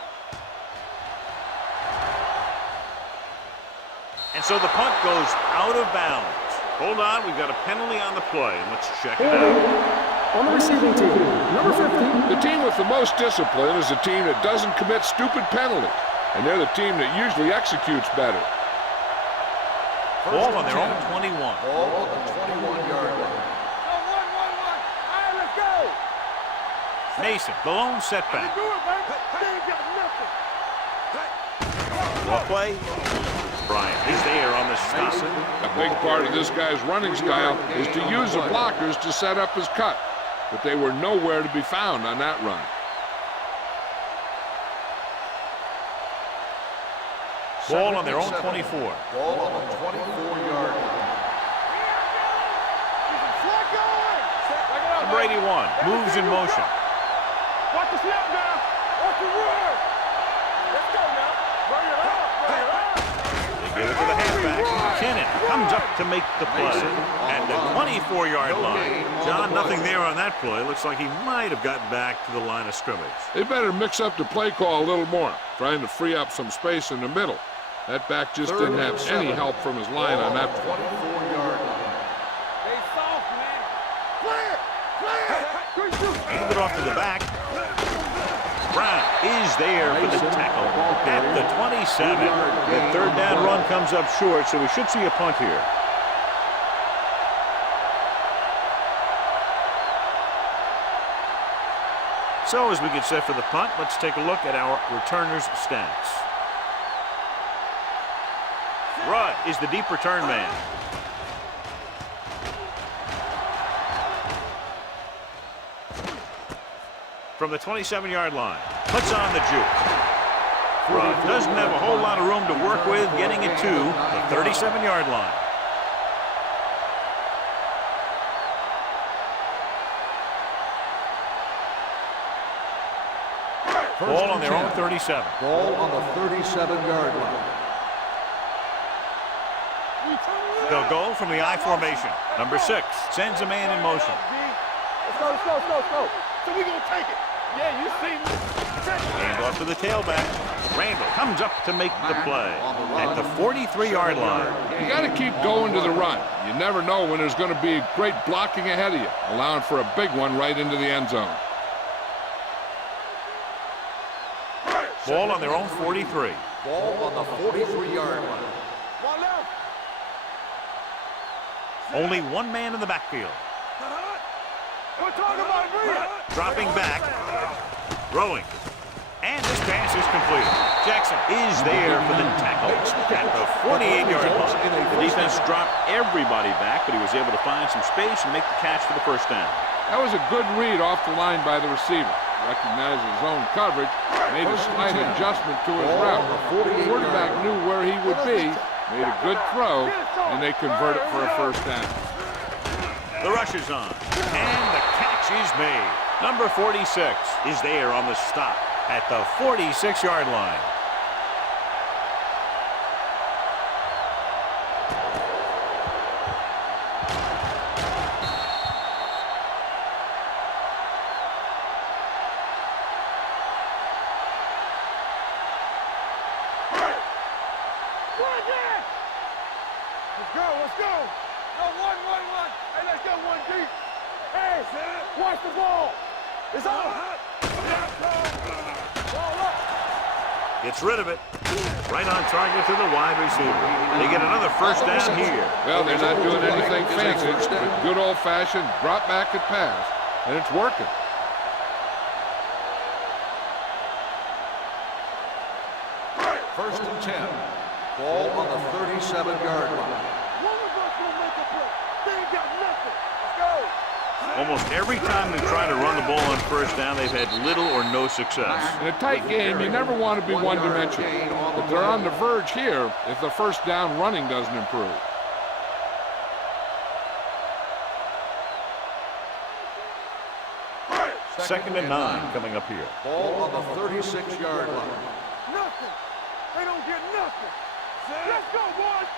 And so the punt goes out of bounds. Hold on, we've got a penalty on the play, and let's check it out. On the receiving team, number 50. The team with the most discipline is the team that doesn't commit stupid penalties, and they're the team that usually executes better. Ball on their own 21. Ball on the 21-yard line. All right, let's go. Mason, the lone setback. Do it, baby. They ain't got nothing. Well play. Bryant is there on the stop. A big part of this guy's running style is to use the blockers to set up his cut, but they were nowhere to be found on that run. Ball on their own 24. Ball on the 24-yard line. Number 81 moves in motion. Watch the snap now. Watch the run. Let's go now. Bring it up. They give it to the halfback. Kinnon comes up to make the play at the 24-yard line. John, nothing there on that play. Looks like he might have gotten back to the line of scrimmage. They better mix up the play call a little more, trying to free up some space in the middle. That back just didn't have any help from his line on that play. 24-yard line. They soft, man. Clear. Hand it off to the back. Brown is there for the tackle at the 27. The third down run comes up short, so we should see a punt here. So as we get set for the punt, let's take a look at our returners' stats. Rudd is the deep return man. From the 27-yard line, puts on the juke. Rudd doesn't have a whole lot of room to work with, getting it to the 37-yard line. Ball on their own 37. Ball on the 37-yard line. They'll go from the I formation. Number 6 sends a man in motion. Let's go. So we gonna take it. Yeah, you see me. Hand off to the tailback. Randall comes up to make the play at the 43-yard line. You got to keep going to the run. You never know when there's going to be great blocking ahead of you, allowing for a big one right into the end zone. Ball on their own 43. Ball on the 43-yard line. One left. Only one man in the backfield. We're talking about me. Dropping back. Throwing. And this pass is completed. Jackson is there for the tackle at the 48-yard line. The defense dropped everybody back, but he was able to find some space and make the catch for the first down. That was a good read off the line by the receiver. Recognized his own coverage, made a slight adjustment to his route. The quarterback knew where he would be, made a good throw, and they convert it for a first down. The rush is on, and the catch is made. Number 46 is there on the stop at the 46-yard line. Let's go. No, one. Hey, let's go one deep. Hey, watch the ball. It's on. Ball up. Gets rid of it. Right on target to the wide receiver. They get another first down here. Well, they're not doing anything fancy. It's a good old-fashioned drop back and pass, and it's working. First and 10. Ball on the 37-yard line. One of us will make a play. They ain't got nothing. Let's go. Almost every time they try to run the ball on first down, they've had little or no success. In a tight game, you never want to be one-dimensional. But they're on the verge here if the first down running doesn't improve. Second and 9 coming up here. Ball on the 36-yard line. Nothing. They don't get nothing. Let's go, boys.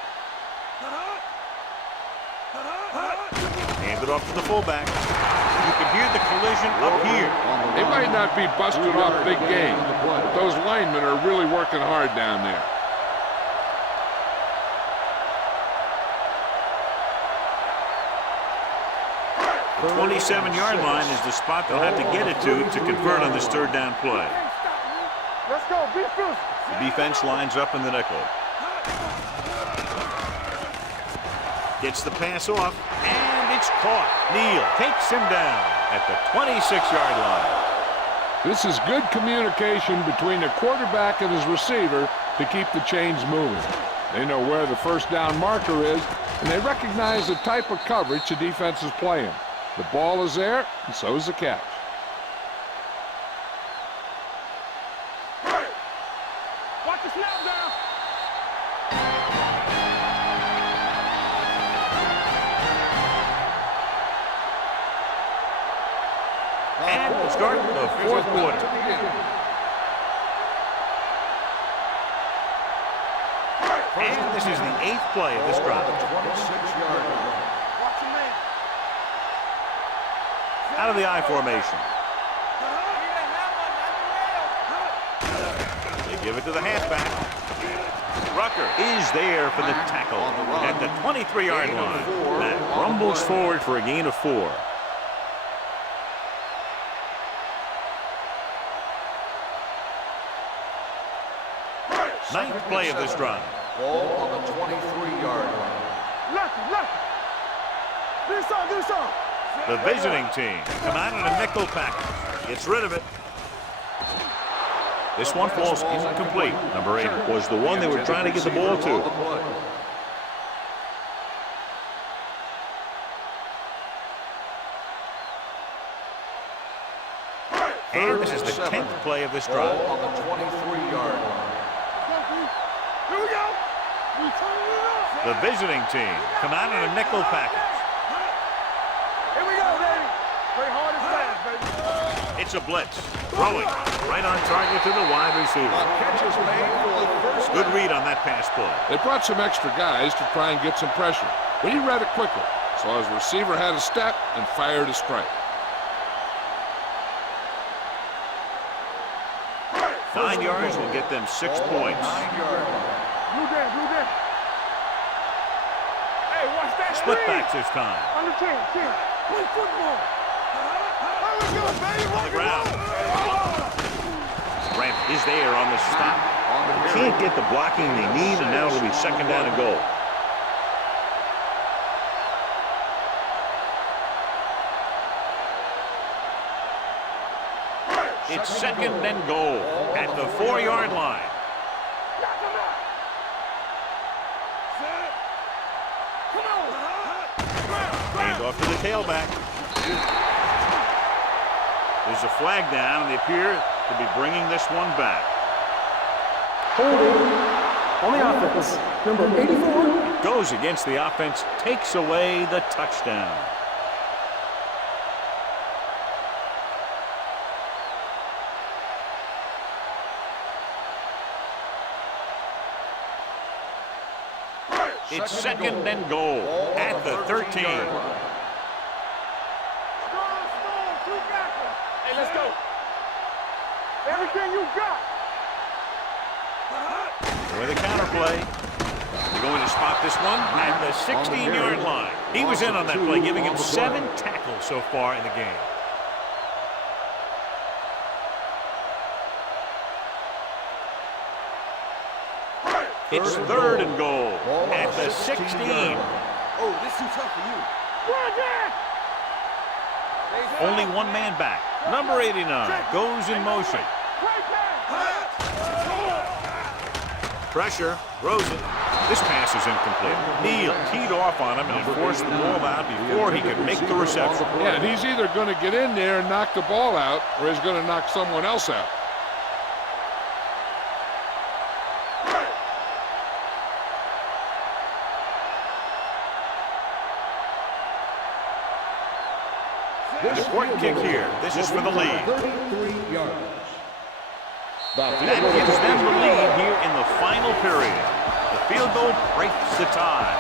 Hand it off to the fullback. You can hear the collision up here. They might not be busted off big game, but those linemen are really working hard down there. The 27-yard line is the spot they'll have to get it to convert on this third down play. Let's go. Be physical. The defense lines up in the nickel. Gets the pass off, and it's caught. Neal takes him down at the 26-yard line. This is good communication between the quarterback and his receiver to keep the chains moving. They know where the first down marker is, and they recognize the type of coverage the defense is playing. The ball is there, and so is the catch. Watch the snap down. And we'll start the fourth quarter. And this is the 8th play of this drive. 26-yard line. Watch the man. Out of the I formation. They give it to the halfback. Rucker is there for the tackle at the 23-yard line. That rumbles forward for a gain of 4. Ninth play of this drive. Ball on the 23-yard line. Lucky. Do something. The visiting team come out in a nickel package. Gets rid of it. This one falls incomplete. Number 8 was the one they were trying to get the ball to. And this is the 10th play of this drive. Ball on the 23-yard line. Here we go. We turn it up. The visiting team come out in a nickel package. Here we go, baby. Play hard and fast, baby. It's a blitz. Throwing right on target to the wide receiver. Catch is made for the first Good read on that pass play. They brought some extra guys to try and get some pressure, but he read it quickly, so his receiver had a step and fired a strike. 9 yards will get them 6 points. 9-yard line. Blue down. Hey, watch that Split screen. backs this time. Under 10. Play football. There we go, baby. On the ground. Ramp is there on the stop. Can't get the blocking they need, and now it'll be second down and goal. It's second and goal at the 4-yard line. Knock him out. Come on. Hand off to the tailback. There's a flag down, and they appear to be bringing this one back. Holding on the offense. Number 84. Goes against the offense, takes away the touchdown. It's second and goal at the 13. Strong. Two backers. Hey, let's go. Everything you got. With a counterplay. They're going to spot this one at the 16-yard line. He was in on that play, giving him 7 tackles so far in the game. It's third and goal at the 16. Oh, this is too tough for you. Only one man back. Number 89 goes in motion. Pressure, throws it. This pass is incomplete. Neal teed off on him and forced the ball out before he could make the reception. Yeah, and he's either going to get in there and knock the ball out, or he's going to knock someone else out. Important kick here. This is for the lead. 33 yards. That gives them the lead here in the final period. The field goal breaks the tie.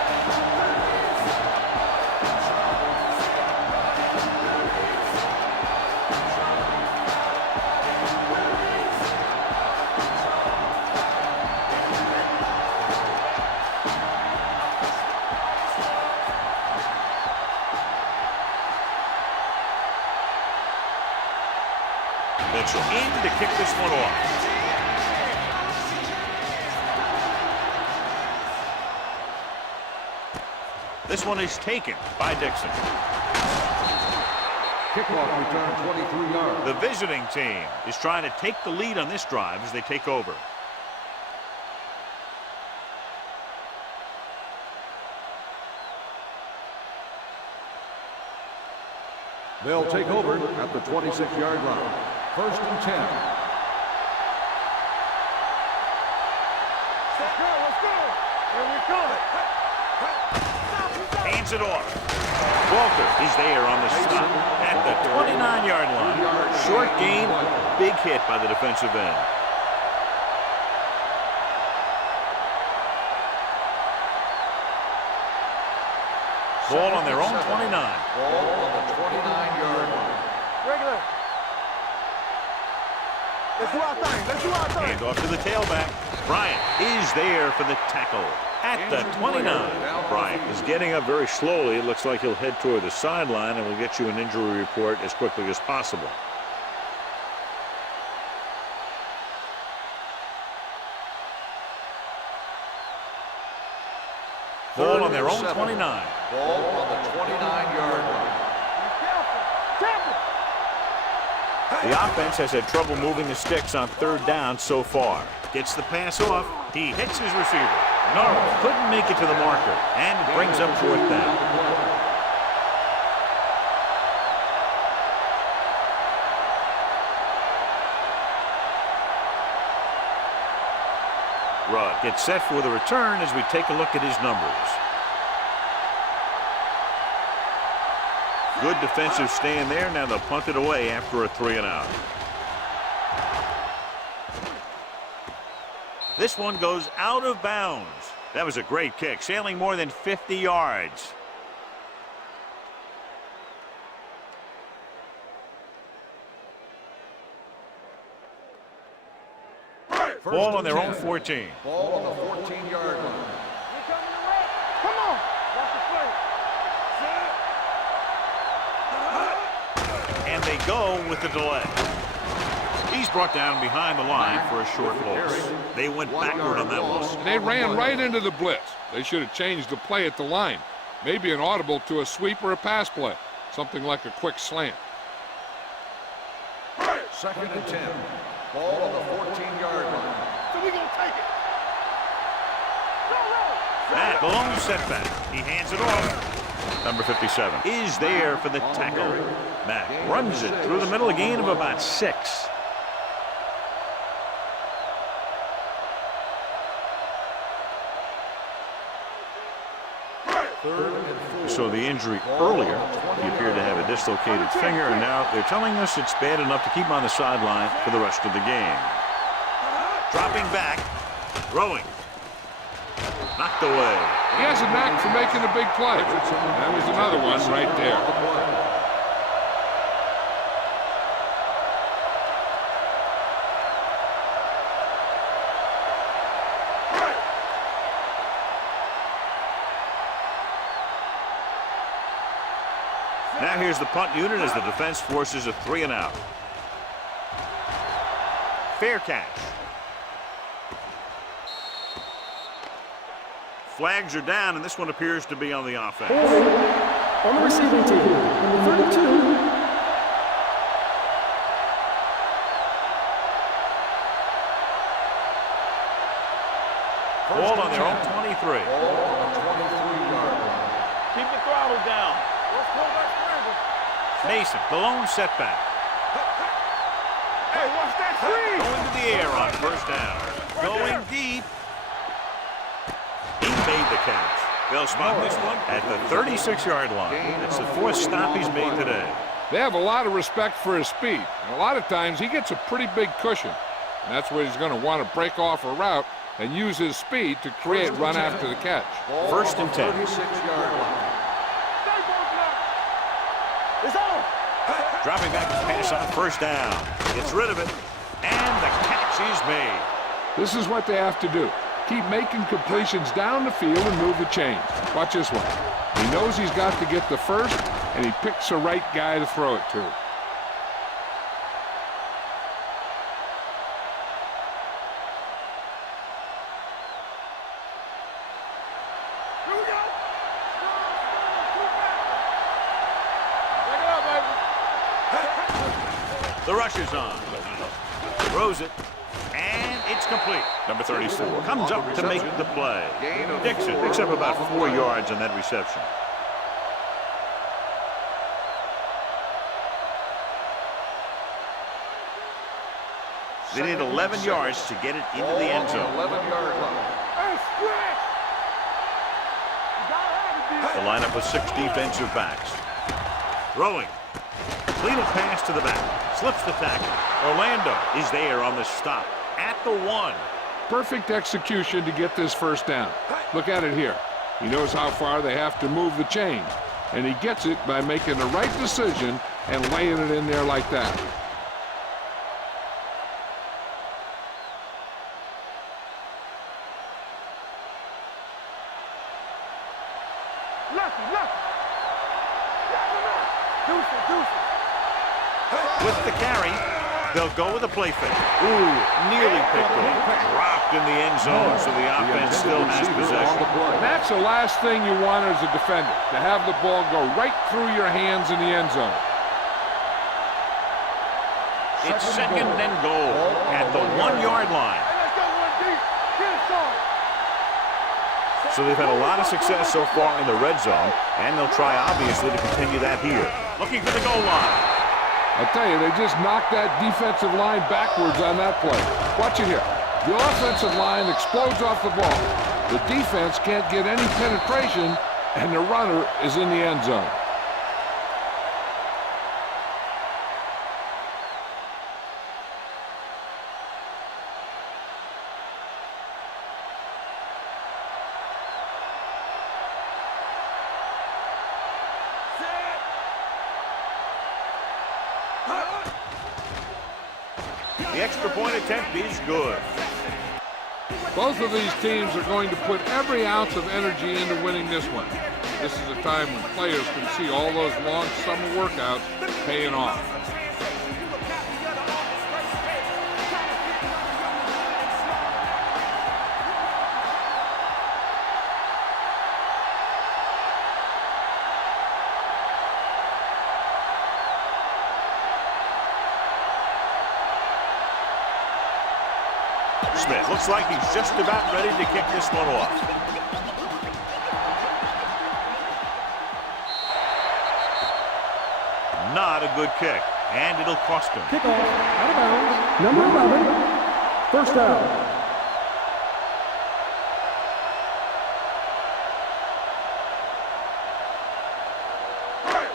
Mitchell in to kick this one off. This one is taken by Dixon. Kickoff return 23 yards. The visiting team is trying to take the lead on this drive as they take over. They'll take over at the 26-yard line. 1st and 10. Let's go. Here we come. Hands it off. Walter is there on the stop at the 29-yard line. Short gain, big hit by the defensive end. Ball on their own 29. Ball on the 29-yard line. Regular. Let's do our thing. Let's do our thing. Hand off to the tailback. Bryant is there for the tackle at the 29. Bryant is getting up very slowly. It looks like he'll head toward the sideline, and we'll get you an injury report as quickly as possible. Ball on their own 29. Ball on the 29-yard line. The offense has had trouble moving the sticks on 3rd down so far. Gets the pass off. He hits his receiver. Norris couldn't make it to the marker and brings up 4th down. Rudd gets set for the return as we take a look at his numbers. Good defensive stand there. Now they'll punt it away after a 3-and-out. This one goes out of bounds. That was a great kick, sailing more than 50 yards. Ball on their own 14. Ball on the 14-yard line. Come on. Watch the play. And they go with the delay. He's brought down behind the line for a short loss. They went backward on that one. They ran right into the blitz. They should have changed the play at the line. Maybe an audible to a sweep or a pass play. Something like a quick slant. 2nd and 10. Ball on the 14-yard line. So we gonna take it. Matt, the lone setback. He hands it off. Number 57 is there for the tackle. Matt runs it through the middle, a gain of about 6. So the injury earlier, he appeared to have a dislocated finger, and now they're telling us it's bad enough to keep him on the sideline for the rest of the game. Dropping back, throwing. Knocked away. He has a knack for making a big play. That was another one right there. Now here's the punt unit as the defense forces a 3-and-out. Fair catch. Flags are down, and this one appears to be on the offense. On the receiving team, number 32. Ball on their own 23. Ball on the 23-yard line. Keep the throttle down. Let's pull that scramble. Mason, the lone setback. Hey, watch that screen. Going to the air on first down. Going deep. He made the catch. They'll spot this one at the 36-yard line. It's the fourth stop he's made today. They have a lot of respect for his speed. And a lot of times he gets a pretty big cushion. And that's where he's going to want to break off a route and use his speed to create run after the catch. Ball First and 10. 36-yard line. It's on. Dropping back to pass on first down. Gets rid of it. And the catch is made. This is what they have to do. Keep making completions down the field and move the chains. Watch this one. He knows he's got to get the first, and he picks the right guy to throw it to. Here we go. Take it up, baby. The rush is on. Throws it. And it's complete. Number 34 comes up to make the play. Dixon picks up about 4 yards on that reception. They need 11 yards to get it into the end zone. 11-yard line. Hey, stretch. You gotta have it, The lineup with 6 defensive backs. Throwing. Completed pass to the back. Slips the tackle. Orlando is there on the stop at the 1. Perfect execution to get this first down. Look at it here. He knows how far they have to move the chains, and he gets it by making the right decision and laying it in there like that. Lucky. Deuce. With the carry, they'll go with a play fake. Ooh, nearly picked off. Dropped in the end zone, so the offense still has possession. That's the last thing you want as a defender, to have the ball go right through your hands in the end zone. It's second and goal at the 1-yard line. Hey, let's go one deep. Get it started. So they've had a lot of success so far in the red zone, and they'll try, obviously, to continue that here. Looking for the goal line. I tell you, they just knocked that defensive line backwards on that play. Watch it here. The offensive line explodes off the ball. The defense can't get any penetration, and the runner is in the end zone. The extra point attempt is good. Both of these teams are going to put every ounce of energy into winning this one. This is a time when players can see all those long summer workouts paying off. Smith looks like he's just about ready to kick this one off. Not a good kick, and it'll cost him. Kickoff out of bounds. Number 11. First down.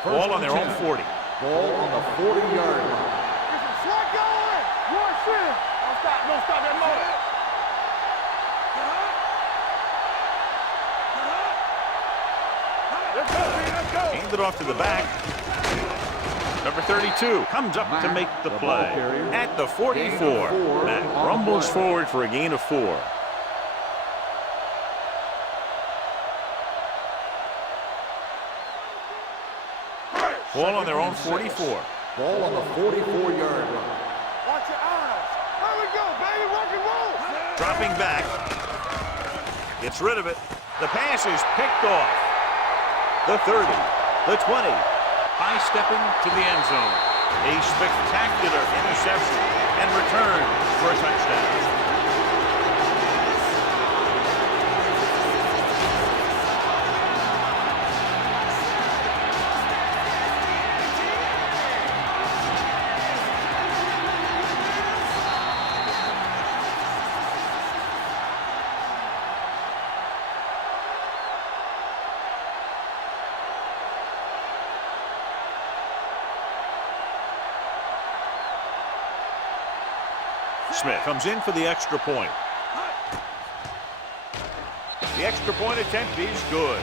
Ball on their own 40. Ball on the 40-yard line. Slide going. One shit. Don't stop that motor. Let's go. Hand it off to the back. Number 32 comes up to make the play at the 44. Matt rumbles forward for a gain of 4. Ball on their own 44. Ball on the 44-yard line. Watch your eyes. There we go, baby. Rock and roll. Dropping back. Gets rid of it. The pass is picked off. The 30. The 20. High stepping to the end zone. A spectacular interception and return for a touchdown. Smith comes in for the extra point. The extra point attempt is good.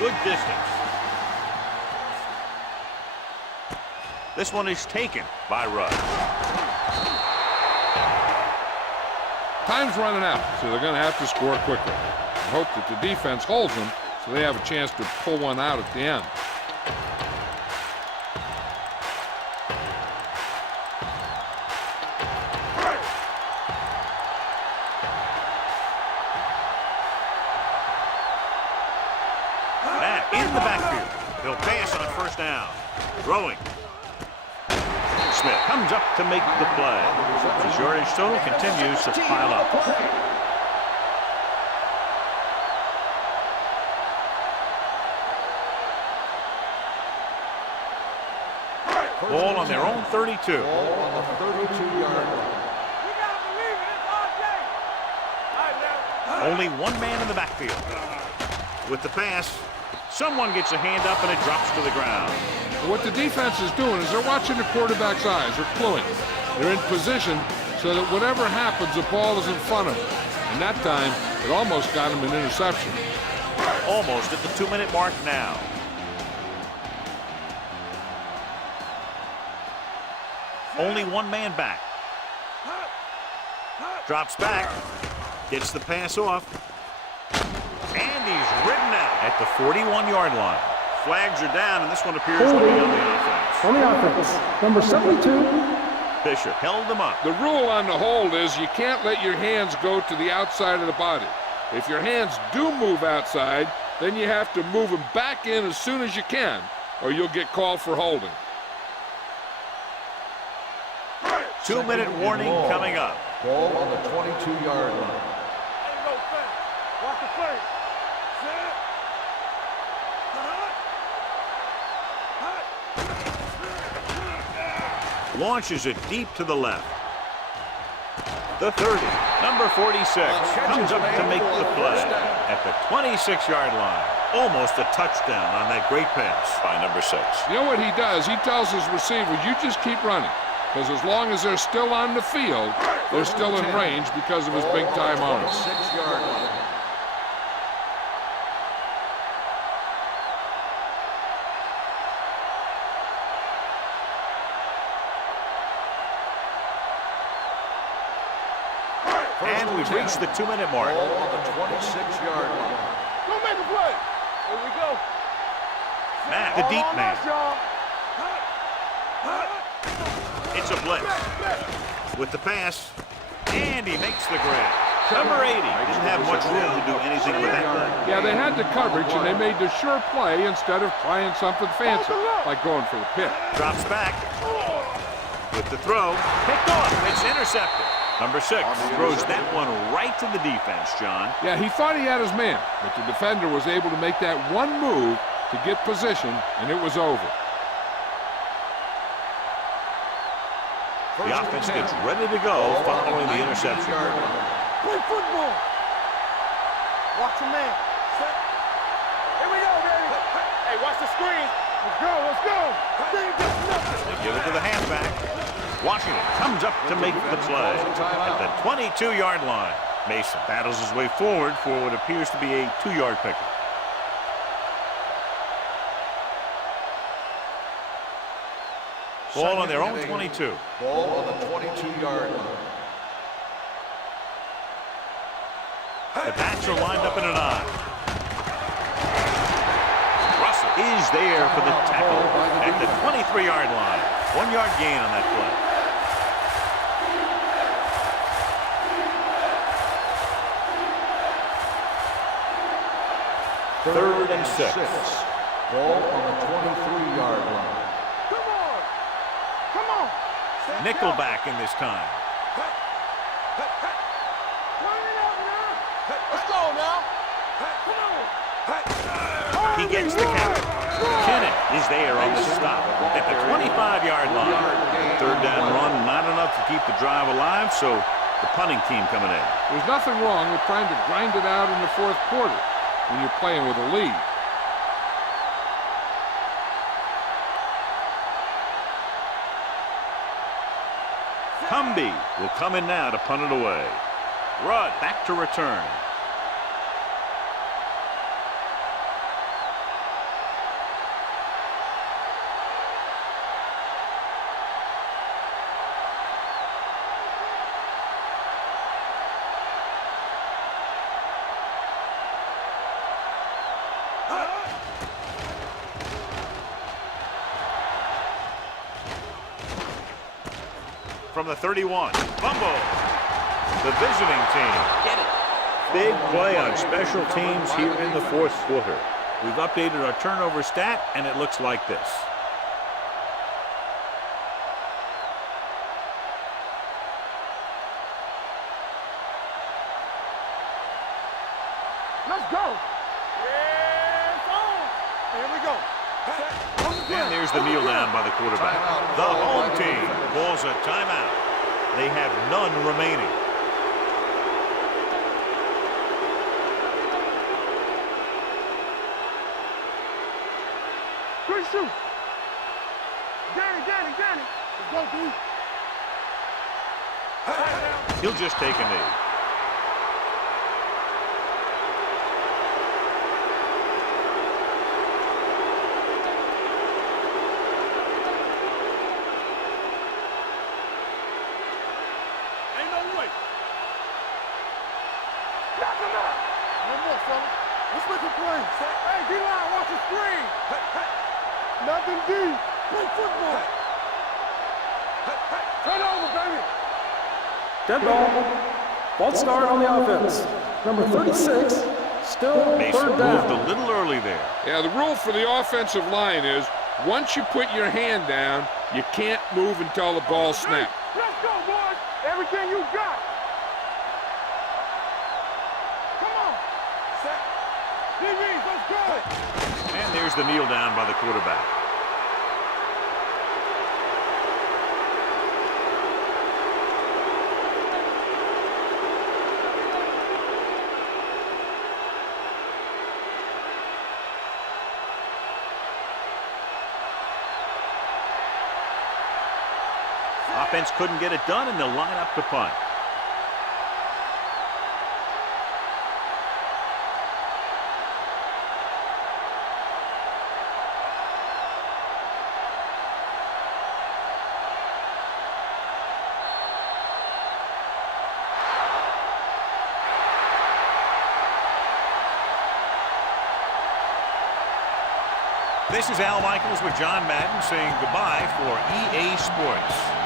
Good distance. This one is taken by Rudd. Time's running out, so they're going to have to score quickly. I hope that the defense holds them so they have a chance to pull one out at the end. In the backfield. He'll pass on first down. Throwing. Smith comes up to make the play. His yardage total continues to pile up. Ball on their own 32. Ball on the 32-yard line. We gotta believe it. It's all day. All right, now. Only one man in the backfield. With the pass, someone gets a hand up and it drops to the ground. What the defense is doing is they're watching the quarterback's eyes. They're cluing. They're in position so that whatever happens, the ball is in front of them. And that time, it almost got him an interception. Almost at the 2-minute mark now. Only one man back. Drops back. Gets the pass off. And he's ridden out at the 41-yard line. Flags are down, and this one appears to be on the offense. On the offense, number 72. Bishop held them up. The rule on the hold is you can't let your hands go to the outside of the body. If your hands do move outside, then you have to move them back in as soon as you can, or you'll get called for holding. 2-minute warning coming up. Ball on the 22-yard line. Ain't no thing. Watch the play. Set. Launches it deep to the left. The 30, number 46, comes up to make the play at the 26-yard line. Almost a touchdown on that great pass by number 6. You know what he does? He tells his receiver, you just keep running. Because as long as they're still on the field, they're still in range because of his big-time arms. 6-yard line. And we've reached the 2-minute mark. Ball on the 26-yard line. Go make a play. Here we go. Matt, the deep All on man. us, y'all. It's a blitz. With the pass, and he makes the grab. Number 80 didn't have much room to do anything with that one. Yeah, they had the coverage, and they made the sure play instead of trying something fancy, like going for the pick. Drops back. With the throw, picked off. It's intercepted. Number 6 throws that one right to the defense, John. Yeah, he thought he had his man, but the defender was able to make that one move to get position, and it was over. The offense gets ready to go following the interception. Play football. Watch your man. Set. Here we go, baby. Hey, watch the screen. Let's go, let's go. They ain't got nothing. They give it to the halfback. Washington comes up to make the play at the 22-yard line. Mason battles his way forward for what appears to be a 2-yard pickup. Ball on their own 22. Ball on the 22-yard line. The backs are lined up in an I. Russell is there for the tackle at the 23-yard line. 1-yard gain on that play. Third and 6. Ball on the 23-yard line. Come on. Nickelback in this time. Let's go now. He gets the count. Kennett is there on the stop at the 25-yard line. Third down run, not enough to keep the drive alive, so the punting team coming in. There's nothing wrong with trying to grind it out in the fourth quarter when you're playing with a lead. Cumby will come in now to punt it away. Rudd back to return. From the 31, fumble. The visiting team. Get it. Big play on special teams here in the fourth quarter. We've updated our turnover stat, and it looks like this. Let's go. Yeah, it's on. Here we go. And there's the kneel down by the quarterback. The home team calls a timeout. They have none remaining. Good shoot. Danny. Let's go, D. He'll just take a knee. Let's make a play. Hey, D-line, watch the screen. Nothing D. Play football. Turn over, baby. Dead ball. False start on the offense. Number 36, still Mason third moved down. a little early there. Yeah, the rule for the offensive line is once you put your hand down, you can't move until the ball snaps. Let's go, boys. Everything you got. Come on. Set. DBs, let's go. And there's the kneel down by the quarterback. Offense couldn't get it done, and they'll line up to punt. This is Al Michaels with John Madden saying goodbye for EA Sports.